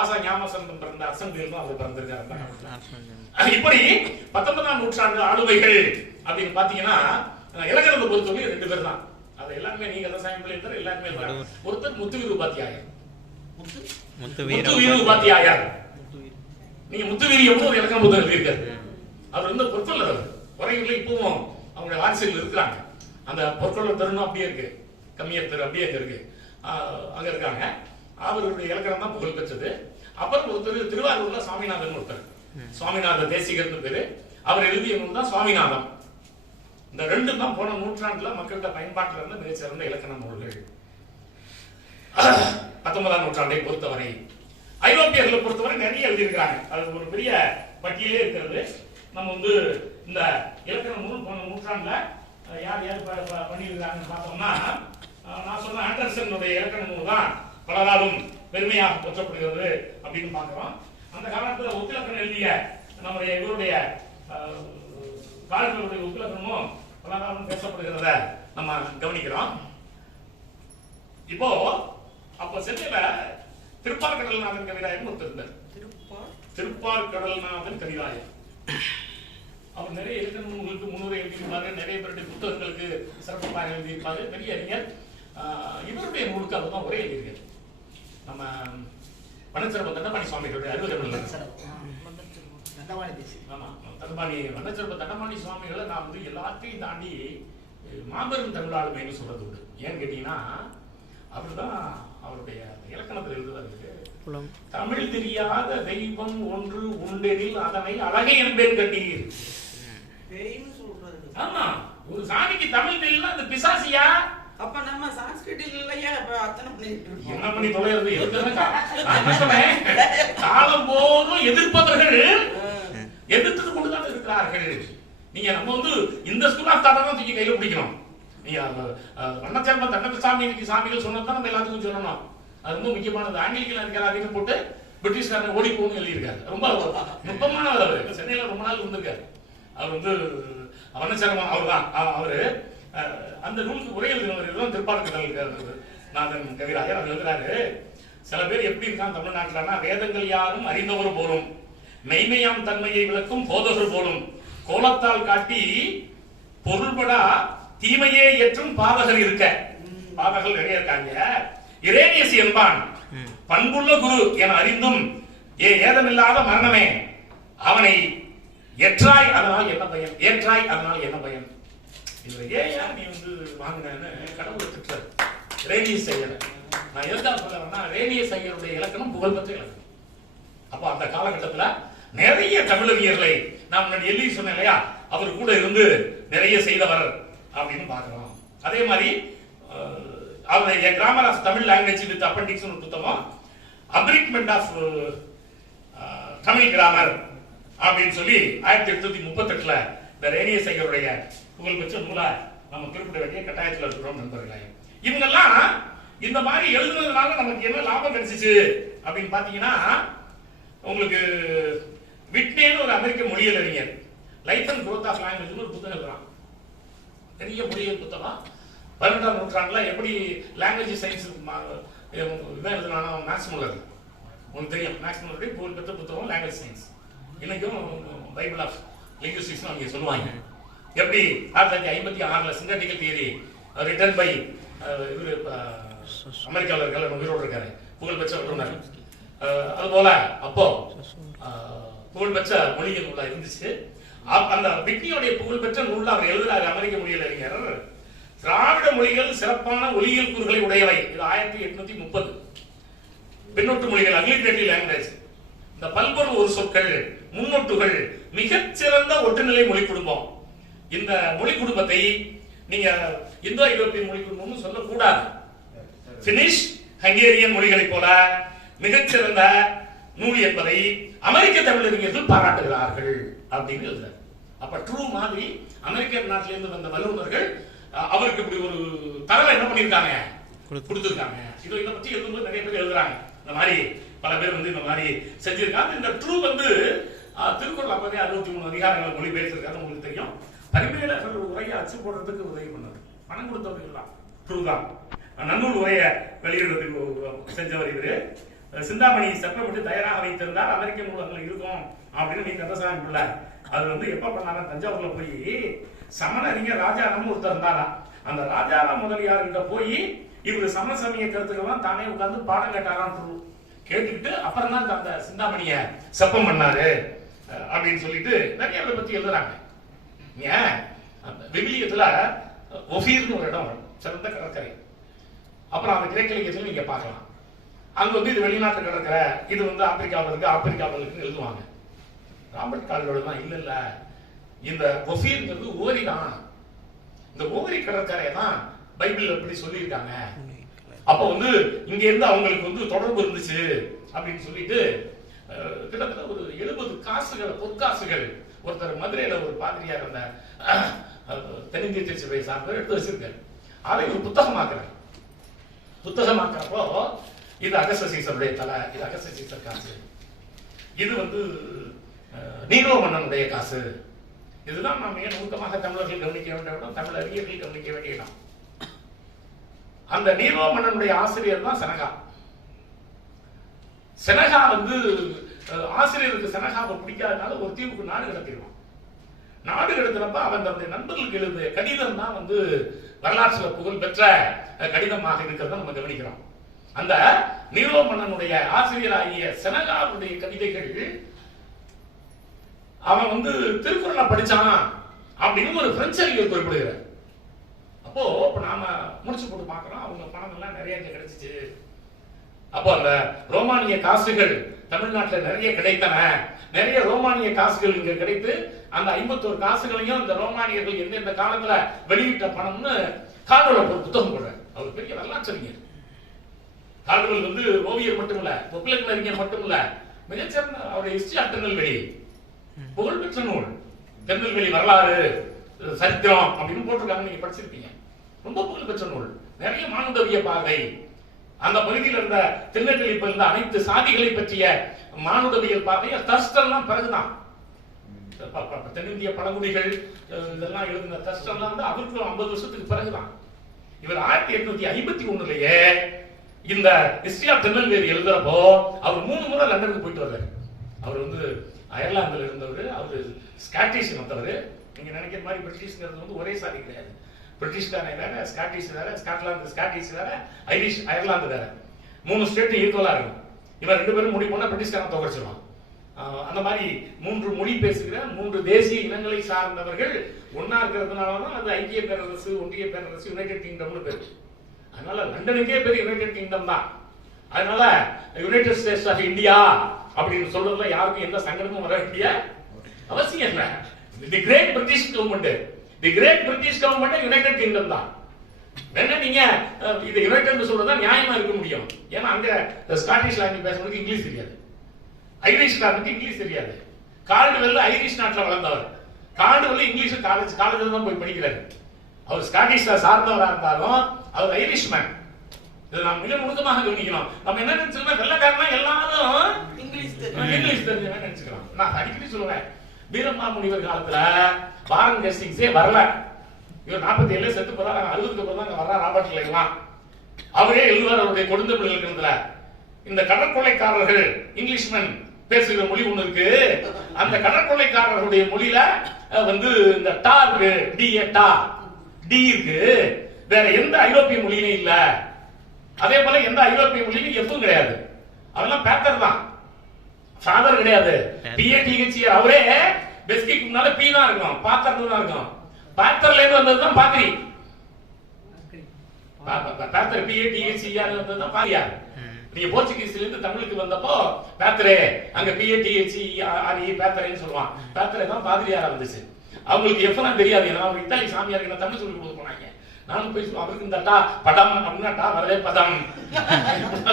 ஆசா ஞாமசந்தம் பிறந்த அசம்பிலும் அவர் பிறந்திருக்காரு. இப்படி 19ஆம் நூற்றாண்டு ஆளுமைகள் அப்படின்னு பாத்தீங்கன்னா இலக்கணத்தை பொறுத்தவரை 2 பேர் தான். அது எல்லாருமே நீங்க விவசாயம் பிள்ளைங்க எல்லாருமே இருக்காங்க. ஒருத்தர் முத்துவீரு பாத்தியாயர். முத்துவீரு பாத்தியாயர். நீங்க முத்துவீரி எப்படி ஒரு இலக்கண புத்தகம் எழுதியிருக்காரு. அவர் வந்து பொற்கொள்ளர். உரைகளில் இப்பவும் அவங்களுடைய வாரிசுகள் இருக்கிறாங்க. அந்த பொற்கொள்ளர் தருணம் அப்படியே இருக்கு, கம்மியர் தெரு அப்படியே இருக்கு, அங்க இருக்காங்க. அவருடைய இலக்கணம் தான் புகழ் பெற்றது. அப்புறம் ஒருத்தர் திருவாரூர்ல சுவாமிநாதன் ஒருத்தர், சுவாமிநாத தேசிகர்னு பேரு. அவர் எழுதிய நூல் தான் சுவாமிநாதம். இந்த 2 தான் போன நூற்றாண்டுல மக்கள்கிட்ட பயன்பாட்டில் இருந்த மிகச்சிறந்த இலக்கண நூல்கள். 19ஆம் நூற்றாண்டை பொறுத்தவரை ஐரோப்பியர்களை பொறுத்தவரை நிறைய எழுதியிருக்கிறாங்க. அது ஒரு பெரிய பட்டியலே இருக்கிறது. நம்ம வந்து இந்த இலக்கண நூல் போன நூற்றாண்டுல யார் யார் பண்ணியிருக்காங்கன்னு பார்த்தோம்னா, நான் சொன்ன ஆண்டர்சனுடைய இலக்கண நூல் தான் பலராலும் பெருமையாக போற்றப்படுகிறது அப்படின்னு பார்க்கிறோம். அந்த காலத்துல ஒப்பிலக்கணம் எழுதிய நம்முடைய இவருடைய கால்களுடைய ஒப்பிலக்கணமும் பலராலும் பேசப்படுகிறத நம்ம கவனிக்கிறோம். இப்போ அப்ப சென்னையில திருப்பார் கடல்நாதன் கவிராயன் ஒருத்தர் இருந்தார். திருப்பார் கடல்நாதன் கவிராயன் அவர் நிறைய இலக்கண நூல்களுக்கு முன்னுரை எழுதியிருப்பாரு. நிறைய பேருடைய புத்தகங்களுக்கு சிறப்பாக எழுதியிருப்பாரு. பெரிய அறிஞர். இவருடைய நூலுக்கு அவர் தான் உரை எழுதியிருக்காரு. நம்ம வண்ணச்சிறப்பு தண்டபாணி சுவாமிகளுடைய வண்ணச்சிறப்பு தண்டபாணி சுவாமிகளை நான் வந்து எல்லாத்தையும் தாண்டி மாபெரும் தமிழ் ஆளுமைன்னு சொல்றது உண்டு. ஏன்னு கேட்டீங்கன்னா அவர்தான் அவருடைய இலக்கணத்தில் எழுதுவதற்கு தமிழ் தெரியாத தெய்வம் ஒன்று உண்டெனில் அதனை அழகை என்பேன் கட்டீர். ஆமா, ஒரு சாமிக்கு தமிழ் தெரியல, அந்த பிசாசியா? அப்ப நம்ம சான்ஸ்கிரிட் இல்லையா? அத்தனை என்ன பண்ணி தொலைறது? காலம் போதும் எதிர்ப்பவர்கள் எதிர்த்து கொண்டுதான் இருக்கிறார்கள். நீங்க நம்ம வந்து இந்த ஸ்கூல் ஆஃப் தாட்டை தான் தூக்கி கையில பிடிக்கணும். நீங்க வண்ணச்சேர்ம தண்டசாமி சாமிகள் சொன்னதான் நம்ம எல்லாத்துக்கும் சொல்லணும். அது ரொம்ப முக்கியமானது. ஆங்கிலிக்கல இருக்கிறாருன்னு போட்டு பிரிட்டிஷ்காரன் ஓடி போகணும்னு எழுதியிருக்காரு. ரொம்ப நுட்பமானவர். அவர் சென்னையில ரொம்ப நாள் இருந்திருக்காரு. அவர் வந்து வண்ணச்சேர்மன் அவர் தான். அவரு அந்த நூலுக்கு உரை எழுதினவர் திருப்பார் கடல்நாதன் கவிராயர். அவர் எழுதுறாரு, சில பேர் எப்படி இருக்கான் தமிழ்நாட்டிலன்னா, வேதங்கள் யாரும் அறிந்தவர் போலும், மெய்மையாம் தன்மையை விளக்கும் போதகர் போலும், கோலத்தால் காட்டி பொருள்படா தீமையே ஏற்றும் பாதகர் இருக்க. பாதகர்கள் நிறைய இருக்காங்க. இரேனியஸ் என்பான் பண்புள்ள குரு என அறிந்தும் ஏதமில்லாத மரணமே அவனை ஏற்றாய் அதனால் என்ன பயன், ஏற்றாய் அதனால் என்ன பயன். இதுல ஏயா நீ வந்து வாங்கினேன்னு கடவுளை திட்டுற ரேனியஸ் ஐயர். நான் எதுக்காக சொல்றேன்னா, ரேனியஸ் ஐயருடைய இலக்கணம் புகழ்பெற்ற இலக்கணம். அப்ப அந்த காலகட்டத்துல நிறைய தமிழறிஞர்களை நான் முன்னாடி எழுதி சொன்னேன் இல்லையா, அவர் கூட இருந்து நிறைய செய்தவர் அப்படின்னு பாக்குறோம். அதே மாதிரி அவருடைய grammar of Tamil language with appendix ஒரு புத்தகம், அப்ரிக்மெண்ட் ஆஃப் தமிழ் கிராமர் அப்படின்னு சொல்லி 1838 இந்த ரேனியஸ் ஐயருடைய புகழ்பெற்ற நூலா நம்ம குறிப்பிட வேண்டிய கட்டாயத்தில் இருக்கிறோம் நண்பர்களே. இவங்கெல்லாம் இந்த மாதிரி எழுதுனதுனால நமக்கு என்ன லாபம் கிடைச்சிச்சு அப்படின்னு பாத்தீங்கன்னா, உங்களுக்கு விட்னேன்னு ஒரு அமெரிக்க மொழியியல் அறிஞர் life and growth of language ஒரு புத்தகம் எழுதுறான். பெரிய மொழியியல் புத்தகம். 18ஆம் நூற்றாண்டுல எப்படி லாங்குவேஜ் சயின்ஸ் இதான் எழுதுனானா மேக்ஸ் முல்லர். உங்களுக்கு தெரியும், மேக்ஸ் முல்லருடைய புகழ்பெற்ற புத்தகம் லாங்குவேஜ் சயின்ஸ். இன்னைக்கும் பைபிள் ஆஃப் லிங்குவிஸ்டிக்ஸ் அவங்க சொல்லுவாங்க. எப்படி 1956 சிந்தட்டிக்கல் தியரி ரிட்டன் பை இவர் அமெரிக்காவில் இருக்காரு, உயிரோடு இருக்காரு, புகழ்பெற்ற வல்லுநர். அதுபோல அப்போ புகழ்பெற்ற மொழிகள் நூலா இருந்துச்சு. அந்த விட்னியோடைய புகழ்பெற்ற நூல்ல அவர் எழுதுறாரு, அமெரிக்க மொழியில் அறிஞர், திராவிட மொழிகள் சிறப்பான ஒலியியல் கூறுகளை உடையவை. இது 1830. பின்னொட்டு மொழிகள் அக்லிட்டரேட்டிவ் லாங்குவேஜ். இந்த பல்பொரு ஒரு சொற்கள் முன்னொட்டுகள் மிகச்சிறந்த ஒட்டுநிலை மொழி குடும்பம். இந்த மொழி குடும்பத்தை நீங்க இந்தோ ஐரோப்பியன் மொழி குடும்பம்னு சொல்லக்கூடாது. பினிஷ் ஹங்கேரியன் மொழிகளைப் போல மிகச்சிறந்த நூல் என்பதை அமெரிக்க தமிழறிஞர்கள் பாராட்டுகிறார்கள் அப்படின்னு எழுதுறாரு. அப்ப ட்ரூ மாதிரி அமெரிக்க நாட்டிலிருந்து வந்த வல்லுநர்கள் அவருக்கு இப்படி ஒரு தரவை என்ன பண்ணிருக்காங்க, கொடுத்திருக்காங்க. இதை பத்தி எழுதும்போது நிறைய பேர் எழுதுறாங்க. இந்த மாதிரி பல பேர் இந்த மாதிரி செஞ்சிருக்காங்க. இந்த ட்ரூ திருக்குறள் அப்பவே 63 அதிகாரங்கள் மொழி பேசிருக்காங்க. உங்களுக்கு தெரியும். பரிமேலகர் உரையை அச்சு போடுறதுக்கு உதவி பண்ணார். பணம் கொடுத்தவர்கள் தான் ட்ரூ தான். நன்னூல் உரையை வெளியிடுறதுக்கு செஞ்சவர் இவரு. சிந்தாமணி செப்பமிட்டு தயாராக வைத்திருந்தார். அமெரிக்க நூலகங்கள் இருக்கும் அப்படின்னு நீங்க கந்தசாமி பிள்ளை அது எப்ப பண்ணாரா, தஞ்சாவூர்ல போய் சமண அறிஞர் ராஜாராம் ஒருத்தர் இருந்தாரா. அந்த ராஜாராம் முதலியார்கிட்ட போய் இவரு சமசமய கருத்துக்கெல்லாம் தானே உட்கார்ந்து பாடம் கேட்டாராம். கேட்டுக்கிட்டு அப்புறம் தான் அந்த சிந்தாமணிய செப்பம் பண்ணாரு அப்படின்னு சொல்லிட்டு நிறைய அதை பத்தி எழுதுறாங்க. விவிலியத்துல ஒஃபீர்னு ஒரு இடம் சிறந்த கடற்கரை. அப்புறம் அந்த கிரேக்க இலக்கியத்துல நீங்க பார்க்கலாம். அங்க இது வெளிநாட்டு கடற்கரை, இது ஆப்பிரிக்காவில் இருக்கு, ஆப்பிரிக்காவில் இருக்கு எழுதுவாங்க. ராபர்ட் கால்வெல் தான் இல்ல இந்த ஒஃபீர்ங்கிறது ஓரி தான். இந்த ஓரி கடற்கரை தான் பைபிள் எப்படி சொல்லியிருக்காங்க. அப்ப இங்க இருந்து அவங்களுக்கு தொடர்பு இருந்துச்சு அப்படின்னு சொல்லிட்டு கிட்டத்தட்ட ஒரு 70 காசுகள் பொற்காசுகள் ஒருத்தர் மதுரையில ஒரு பாதிரியார் அந்த தென்னிந்திய திருச்சபையை சார்ந்தவர் எடுத்து வச்சிருக்காரு. அதை ஒரு புத்தகமாக்குறாரு. புத்தகமாக்குறப்போ இது அகஸ்ட சீசருடைய தலை, இது அகஸ்ட சீசர் காசு, இது நீரோ மன்னனுடைய காசு. இதுதான் நாம் மிக நுணுக்கமாக தமிழர்கள் கவனிக்க வேண்டிய இடம், தமிழ் அறிஞர்கள் கவனிக்க வேண்டிய இடம். அந்த நீரோ மன்னனுடைய ஆசிரியர் தான் செனகா. செனகா ஆசிரியருக்கு செனகாவை பிடிக்காதனால ஒரு தீவுக்கு நாடு கடத்திடுவான். நாடு கடத்தினப்ப அவன் தன்னுடைய நண்பர்களுக்கு எழுதிய கடிதம் தான் வரலாற்றுல புகழ் பெற்ற கடிதமாக இருக்கிறத நம்ம கவனிக்கிறோம். அந்த நீரோ மன்னனுடைய ஆசிரியராகிய செனகாவுடைய கவிதைகள் அவன் திருக்குறளை படிச்சான் அப்படின்னு ஒரு பிரெஞ்சு அறிஞர் குறிப்பிடுகிறார். அப்போ நாம முடிச்சு போட்டு பார்க்கிறோம், அவங்க பணம் எல்லாம் நிறைய கிடைச்சிச்சு. அப்போ அந்த ரோமானிய காசுகள் தமிழ்நாட்டில் நிறைய கிடைத்தன. நிறைய ரோமானிய காசுகள் இங்க கிடைத்து அந்த 51 காசுகளையும் இந்த ரோமானியர்கள் எந்தெந்த காலத்துல வெளியிட்ட பணம்னு கால்வெல் ஒரு புத்தகம் போடுறாரு. அவர் பெரிய வரலாற்றறிஞர். கால்வெல் ஓவியர் மட்டும் இல்ல, ஒப்பிலக்கண அறிஞர் மட்டும் இல்ல, மிகச்சிறந்த அவருடைய ஹிஸ்டரி ஆஃப் திருநெல்வேலி புகழ்பெற்ற நூல். திருநெல்வேலி வரலாறு சரித்திரம் அப்படின்னு போட்டிருக்காங்க, நீங்க படிச்சிருப்பீங்க. ரொம்ப புகழ்பெற்ற நூல். நிறைய மானுடவிய பார்வை, அந்த பகுதியில் இருந்த திருநெல்வேலி இருந்த அனைத்து சாதிகளை பற்றிய மானுடவியல் பார்வையை தர்ஸ்டெல்லாம் பிறகுதான். தென்னிந்திய பழங்குடிகள் இதெல்லாம் எழுதின தர்ஸ்டெல்லாம் அவருக்கு 50 வருஷத்துக்கு பிறகுதான். இவர் 1851லயே இந்த ஹிஸ்டரி ஆஃப் திருநெல்வேலி எழுதுறப்போ அவர் 3 முறை லண்டனுக்கு போயிட்டு வர்றாரு. அவர் அயர்லாந்துல இருந்தவர், அவர் ஸ்காட்டிஷ் வந்தவர். நீங்க நினைக்கிற மாதிரி பிரிட்டிஷ்ங்கிறது ஒரே சாதி கிடையாது. பிரிட்டிஷ்காரனை வேற, ஸ்காட்டிஷ் வேற, ஸ்காட்லாந்து ஸ்காட்டிஷ் வேற, ஐரிஷ் அயர்லாந்து வேற. 3 ஸ்டேட் ஈக்குவலா இருக்கும். இவன் 2 பேரும் முடி போனா பிரிட்டிஷ்காரன் தோக்கடிச்சிருவான். அந்த மாதிரி 3 மொழி பேசுகிற 3 தேசிய இனங்களை சார்ந்தவர்கள் ஒன்னா இருக்கிறதுனாலதான் அது ஐக்கிய பேரரசு, ஒன்றிய பேரரசு, யுனைடெட் கிங்டம்னு பேரு. அதனால லண்டனுக்கே பேர் யுனைடெட் கிங்டம் தான். அதனால யுனைடெட் ஸ்டேட்ஸ் ஆஃப் இந்தியா அப்படின்னு சொல்றதுல யாருக்கும் எந்த சங்கடமும் வர வேண்டிய அவசியம் இல்லை. The great British government, the great British government United Kingdom தான். வேணா நீங்க இது யுனைடெட் சொல்றதா நியாயமா இருக்க முடியும். ஏன்னா அங்க ஸ்காட்டிஷ் லாங்குவேஜ் பேசுறதுக்கு இங்கிலீஷ் தெரியாது, ஐரிஷ்காரனுக்கு இங்கிலீஷ் தெரியாது. கால்டுவெல் ஐரிஷ் நாட்டில் வளர்ந்தவர், கார்டுவெல் இங்கிலீஷ் காலேஜ்ல தான் போய் படிக்கிறாரு. அவர் ஸ்காட்டிஷ் சார்ந்தவரா இருந்தாலும் அவர் ஐரிஷ்மேன். இதை நாம் மிக நுணுக்கமாக கவனிக்கணும். நம்ம என்ன நினைச்சுக்கலாம், வெள்ளக்காரனா எல்லாரும் இங்கிலீஷ் தெரிஞ்சவன் நினைச்சுக்கலாம். நான் அடிக்கடி சொல்லுவேன், வீரமா முனிவர் காலத்துல வாரன் ஹேஸ்டிங்ஸே வரல. இவர் 47 செத்து போறாரு, 60க்கு அப்புறம் தான் வர்றார் ராபர்ட் கிளைவ்லாம். அவரே எழுதுவார் அவருடைய கொடுந்தமிழ் இலக்கணத்துல, இந்த கடற்கொள்ளைக்காரர்கள் இங்கிலீஷ்மேன் பேசுகிற மொழி ஒண்ணு இருக்கு, அந்த கடற்கொள்ளைக்காரர்களுடைய மொழியில வந்து இந்த டா இருக்கு, டி இருக்கு, வேற எந்த ஐரோப்பிய மொழியிலும் இல்ல. அதே போல எந்த ஐரோப்பிய மொழியிலும் எஃப்பும் கிடையாது. அதெல்லாம் பேத்தர் தான், ஃபாதர் கிடையாது. PATHER அவரே பெஸ்கிக்கு முன்னால பி தான் இருக்கும், பாத்தர் தான் இருக்கும். பாத்தர்ல இருந்து வந்ததுதான் பாத்திரி. பாத்தர் PATHER வந்ததுதான் பாரியார். நீங்க போர்ச்சுகீஸ்ல இருந்து தமிழுக்கு வந்தப்போ பேத்தரே, அங்க PATHERE பேத்தரேன்னு சொல்லுவான். பேத்தரே தான் பாதிரியாரா வந்துச்சு. அவங்களுக்கு எப்பதான் தெரியாது. ஏன்னா அவங்க இத்தாலி சாமியாருக்கு நான் தமிழ் சொல்லி கொடுக்க போனாங்க. நானும் போய் அவருக்கு இந்த டா படம் அப்படின்னா டா வரவே பதம்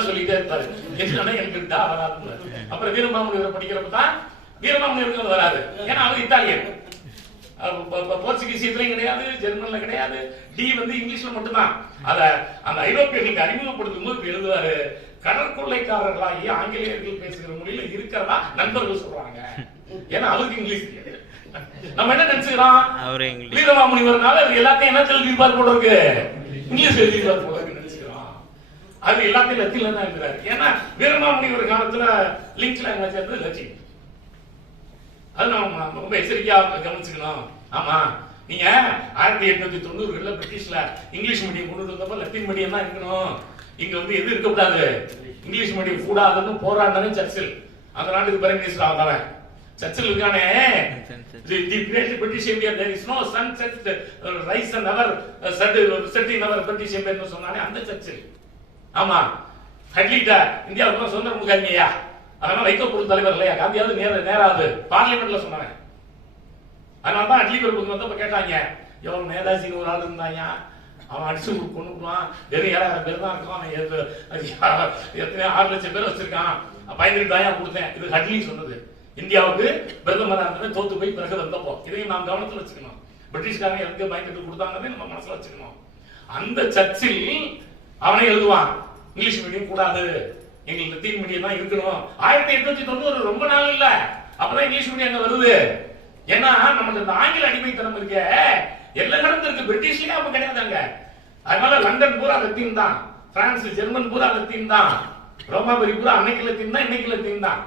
சொல்லிட்டே இருப்பாரு. என்னன்னா எனக்கு டா வராது. அப்புறம் வீரமாமுனிவர் படிக்கிறப்ப தான் வீரமாமுனிவருக்கு வராது. ஏன்னா அவர் இத்தாலியன். போர்ச்சுகீசியத்திலையும் கிடையாது, ஜெர்மன்ல கிடையாது. டி வந்து இங்கிலீஷ்ல மட்டும்தான். அத அந்த ஐரோப்பியர்களுக்கு அறிமுகப்படுத்தும் போது எழுதுவாரு, கடற்கொள்ளைக்காரர்களாகி ஆங்கிலேயர்கள் பேசுகிற மொழியில இருக்கிறதா நண்பர்கள் சொல்றாங்க. ஏன்னா அவருக்கு இங்கிலீஷ் தெரியாது. நம்ம என்ன நினைச்சுக்கிறோம், வீரமாமுனிவர்னால எல்லாத்தையும் என்ன எழுதியிருப்பார் போல இருக்கு, இங்கிலீஷ் எழுதியிருப்பார் போல இருக்கு நினைச்சுக்கிறோம். அது எல்லாத்தையும் லத்தீன்ல தான் எழுதுறாரு. ஏன்னா வீரமாமுனிவர் காலத்துல லிங்க் லாங்குவேஜ் வந்து லத்தீன். அது நம்ம ரொம்ப எச்சரிக்கையா கவனிச்சுக்கணும். ஆமா, நீங்க 1890களில் பிரிட்டிஷ்ல இங்கிலீஷ் மீடியம் கொண்டு வந்தப்ப லத்தீன் மீடியம் தான் இருக்கணும். இங்க வந்து எது இருக்கக்கூடாது, இங்கிலீஷ் மீடியம் கூடாதுன்னு போராடினது சர்ச்சில். அந்த நாட்டுக்கு பிரைம் மினிஸ்டர் ஆனவன் சர்ச்சில் இருக்கானே. The great British Empire, there is no sunset, rise and never set in our British Empire னு சொன்னானே அந்த சர்ச்சில். ஆமா, ஹட்லிட்ட இந்தியாவுக்கு சுதந்திரம் கொடுக்காதீங்கயா, அதனால வைக்கோல் தலைவர் இல்லையா காந்தியாவது நேராது பார்லிமெண்ட்ல சொன்னாங்க. அதனால தான் அட்லி பேர் வந்தப்ப கேட்டாங்க, எவ்வளவு நேதாஜின்னு ஒரு ஆள் இருந்தாங்க, அவன் அடிச்சு கொண்டுக்குவான், வெறும் 7000 பேர் தான் இருக்கான், எத்தனை 6 லட்சம் பேர் வச்சிருக்கான், பயந்துட்டு தான் கொடுத்தேன். இது ஹட்லி சொன்னது. இந்தியாவுக்கு பிரதமரா இருந்தது தோத்து போய் பிறகு வந்தப்போ. இதையும் நாம் கவனத்தில் வச்சுக்கணும். பிரிட்டிஷ்காரங்க எங்க பயந்துட்டு கொடுத்தாங்கன்னு நம்ம மனசுல வச்சுக்கணும். அந்த சர்ச்சில் அவனே எழுதுவான், இங்கிலீஷ் மீடியம் கூடாது, எங்களுக்கு லத்தீன் மீடியம் தான் இருக்கணும். 1890 ரொம்ப நாள் இல்ல, அப்பதான் இங்கிலீஷ் மீடியம் அங்க வருது. ஏன்னா நமக்கு இந்த ஆங்கில அடிமைத்தனம் இருக்க எல்லா இடத்துல இருக்கு, பிரிட்டிஷ்லயே அப்ப கிடையாதாங்க. அதனால லண்டன் பூரா லத்தீன் தான், பிரான்ஸ் ஜெர்மன் பூரா லத்தீன் தான், ரோமாபுரி பூரா அன்னைக்கு லத்தீன் தான், இன்னைக்கு லத்தீன் தான்.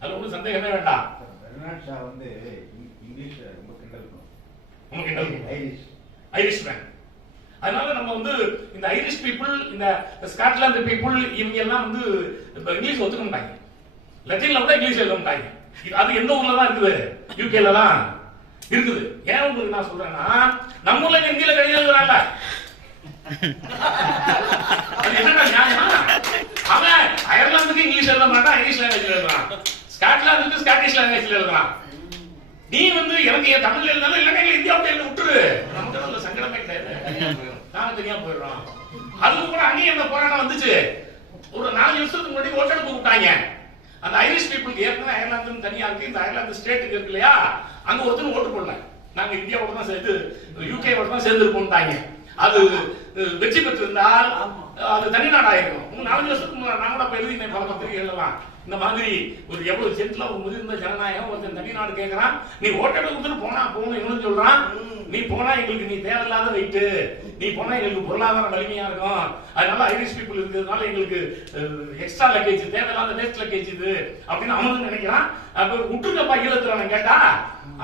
அது ஒன்றும் சந்தேகமே வேண்டாம். வந்து இங்கிலீஷ் ரொம்ப கிண்டல் ஐரிஷ்மேன். அதனால நம்ம வந்து இந்த ஐரிஷ் பீப்புள், இந்த ஸ்காட்லாந்து பீப்புள், இவங்க எல்லாம் வந்து இங்கிலீஷ் ஒத்துக்க மாட்டாங்க. லத்தீன்ல கூட இங்கிலீஷ் எழுத மாட்டாங்க. அது எந்த ஊர்ல தான் இருக்குது, யூகேல தான் இருக்குது. ஏன் உங்களுக்கு நான் சொல்றேன்னா, நம்ம ஊர்ல ஹிந்தியில கடிதம் எழுதுறாங்க. என்னன்னா நியாயமா? அவன் அயர்லாந்துக்கு இங்கிலீஷ் எழுத மாட்டான், இங்கிலீஷ் லாங்குவேஜ்ல எழுதுறான். ஸ்காட்லாந்துக்கு ஸ்காட்டிஷ் லாங்குவேஜ்ல எழுதுறான். நீ வந்து எனக்கு என் தமிழ்ல எழுதாலும் இல்லைன்னா இந்தியாவுக்கு எழுத விட்டுரு, நமக்கு சங்கடமே கிடையாது, நாங்க தனியா போயிடுறோம். அதுக்கு கூட அங்கேயும் அந்த போராட்டம் வந்துச்சு. ஒரு 4 வருஷத்துக்கு முன்னாடி ஓட்டெடுப்பு விட்டாங்க. அந்த ஐரிஷ் பீப்புளுக்கு ஏற்கனவே அயர்லாந்து தனியா இருக்கு, இந்த அயர்லாந்து ஸ்டேட்டுக்கு இருக்கு இல்லையா, அங்க ஒருத்தர் ஓட்டு போடல, நாங்க இந்தியாவோட தான் சேர்ந்து யூகேவோட தான் சேர்ந்து இருப்போம்ட்டாங்க. அது வெற்றி பெற்றிருந்தால் அது தனிநாடு ஆயிருக்கும். 4 வருஷத்துக்கு முன்னாடி நான் கூட எழுதி பல பத்திரிகைகள்லாம் இந்த மாதிரி ஒரு எவ்வளவு ஜென்ட்லா ஒரு முதிர்ந்த ஜனநாயகம் ஒருத்தன் தனிநாடு கேட்கறான், நீ ஓட்டெடுப்பு போனா போகணும் இவனு சொல்றான், நீ போனா எங்களுக்கு நீ தேவையில்லாத வெயிட்டு, நீ போனா எங்களுக்கு பொருளாதார வலிமையா இருக்கும், அதனால ஐரிஷ் பீப்புள் இருக்கிறதுனால எங்களுக்கு எக்ஸ்ட்ரா லக்கேஜ் தேவையில்லாத வேஸ்ட் லக்கேஜ் இது அப்படின்னு அவனும் நினைக்கிறான். அப்ப விட்டுருக்கப்பா ஈழத்துல கேட்டா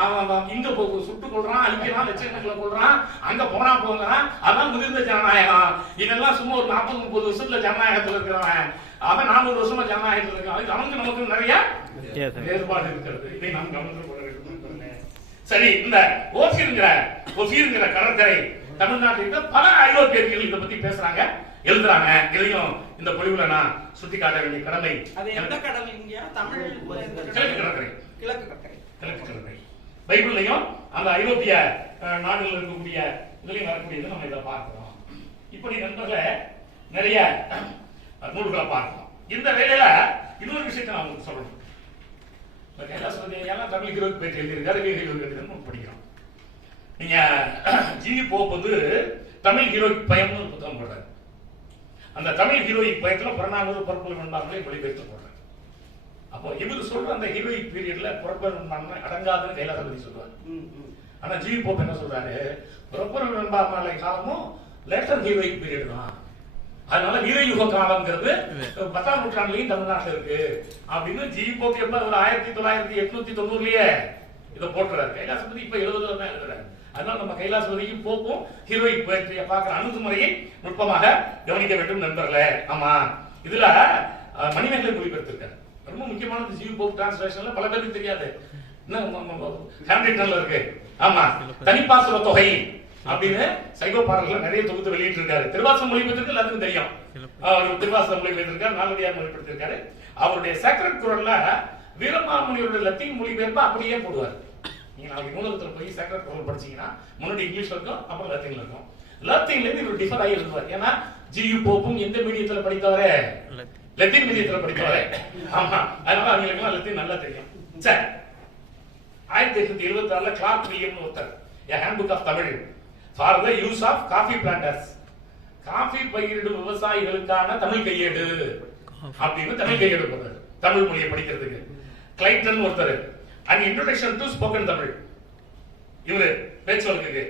அவன் இங்க சுட்டு கொள்றான், அழிக்கிறான், லட்சக்கணக்கில் கொள்றான், அங்க போனா போங்கிறான். அதான் முதிர்ந்த ஜனநாயகம். இதெல்லாம் சும்மா ஒரு 40-30 வருஷத்துல ஜனநாயகத்துல இருக்கிறவன், அவன் 400 வருஷமா ஜனநாயகத்தில் இருக்கான். அவனுக்கு நமக்கு நிறைய வேறுபாடு இருக்கிறது. இதை நாம் கவனத்தில் கொள்ள வேண்டும். சரி, இந்த ஓசிருங்கிற கடற்கரை தமிழ்நாட்டில் பல ஐரோப்பியர்கள் இதை பத்தி பேசுறாங்க, எழுதுறாங்க. இதையும் இந்த பொழிவுல நான் சுட்டி காட்ட வேண்டிய கடமை. கிழக்கு கடற்கரை பைபிள்லையும் அந்த ஐரோப்பிய நாடுகள் இருக்கக்கூடிய இதுலையும் வரக்கூடியது நம்ம இதை பார்க்கிறோம். இப்படி நண்பர்களே நிறைய நூல்களை பார்க்கிறோம். இந்த வேளையில இன்னொரு விஷயத்தை நான் உங்களுக்கு சொல்லணும். கைலாசபதி எல்லாம் தமிழ் ஹீரோக்கு பேச்சு எழுதியிருக்காரு, ஹீரோ எழுதிருன்னு படிக்கிறோம். நீங்க ஜி போப் வந்து தமிழ் ஹீரோயிக் பயம்னு ஒரு புத்தகம் போடுறாரு. அந்த தமிழ் ஹீரோயிக் பயத்துல புறநானூறு பொறுப்புகள் வெண்பான்மையை மொழிபெயர்த்து போடுறாரு. அப்போ இவரு சொல்ற அந்த ஹீரோயிக் பீரியட்ல புறப்பொருள் வெண்பான்மை அடங்காதுன்னு கைலாசபதி சொல்றாரு. ஆனா ஜி போப் என்ன சொல்றாரு, புறப்பொருள் வெண்பான்மை காலமும் லேட்டர் ஹீரோயிக் பீரியட் தான். அதனால வீரயுக காலம்ங்கிறது 10ஆம் நூற்றாண்டுலயும் தமிழ்நாட்டில் இருக்கு அப்படின்னு ஜி போப் எப்ப 1890லயே இதை போட்டுறாரு. கைலாசபதி இப்ப 70 தான் எழுதுறாரு. அதனால நம்ம கைலாசபதியும் போப்பும் ஹீரோயிக் போயட்ரியை பார்க்கிற அணுகுமுறையை நுட்பமாக கவனிக்க வேண்டும் நண்பர்களே. ஆமா, இதுல மணிமேகலை மொழிபெயர்த்திருக்காரு. ரொம்ப முக்கியமான ஜி போப் டிரான்ஸ்லேஷன்ல பல பேருக்கு தெரியாது, ஹேண்ட்ரைட்டன்ல இருக்கு. ஆமா, தனிப்பாசுர தொகை அப்படின்னு சைவ பாடல்கள் நிறைய தொகுத்து வெளியிட்டு இருக்காரு. திருவாசகம் மொழிபெயர்த்திருக்கு, எல்லாத்துக்கும் தெரியும். அவர் திருவாசகம் மொழிபெயர்த்திருக்காரு, நாலடியார் மொழிபெயர்த்திருக்காரு. அவருடைய சேக்ரட் குரல்ல வீரமாமுனியோட லத்தீன் மொழிபெயர்ப்பு அப்படியே போடுவார். நீங்க நாளைக்கு நூலகத்துல போய் சேக்ரட் குரல் படிச்சீங்கன்னா முன்னாடி இங்கிலீஷ்ல இருக்கும், அப்புறம் லத்தீன்ல இருக்கும். லத்தீன்ல இருந்து இவர் டிஃபர் ஆகி எழுதுவார். ஏன்னா ஜி போப்பும் எந்த மீடியத்துல படித்தவரே, லத்தீன் மீடியத்துல படித்தவரே. ஆமா, அதனால அவங்களுக்கு லத்தீன் நல்லா தெரியும். சரி, 1876 கிளார்க் வில்லியம்னு ஒருத்தர் handbook of Tamil for the use of coffee planters, coffee பயிரிடும் விவசாயிகளுக்கான தமிழ் கையேடு அப்படின்னு தமிழ் கையேடு போடுறாரு தமிழ் மொழியை படிக்கிறதுக்கு. கிளைட்டன் ஒருத்தர் and introduction to spoken Tamil, இவரு பேச்சு வழக்குக்கு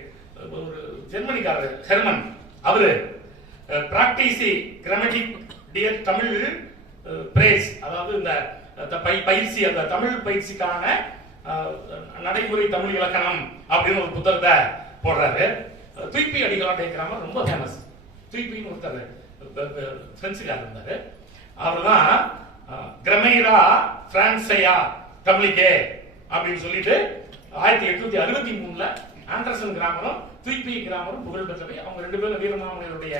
ஒரு ஜெர்மனிக்காரர் ஹெர்மன், அவரு பிராக்டிசி கிராமட்டிக் டியர் தமிழ் பிரேஸ், அதாவது இந்த பயிற்சி, அந்த தமிழ் பயிற்சிக்கான நடைமுறை தமிழ் இலக்கணம் அப்படின்னு ஒரு புத்தகத்தை போடுறாரு. துய்பி அடிகளார் கிராமர் ரொம்ப ஃபேமஸ். துய்பின்னு ஒருத்தர் பிரெஞ்சுக்காரர் இருந்தாரு. அவர் தான் கிரமேரா பிரான்சையா தமிழிக்கே அப்படின்னு சொல்லிட்டு 1863 ஆண்டர்சன் கிராமரும் துய்பி கிராமரும் புகழ் பெற்றவை. அவங்க ரெண்டு பேரும் வீரமாமுனிவருடைய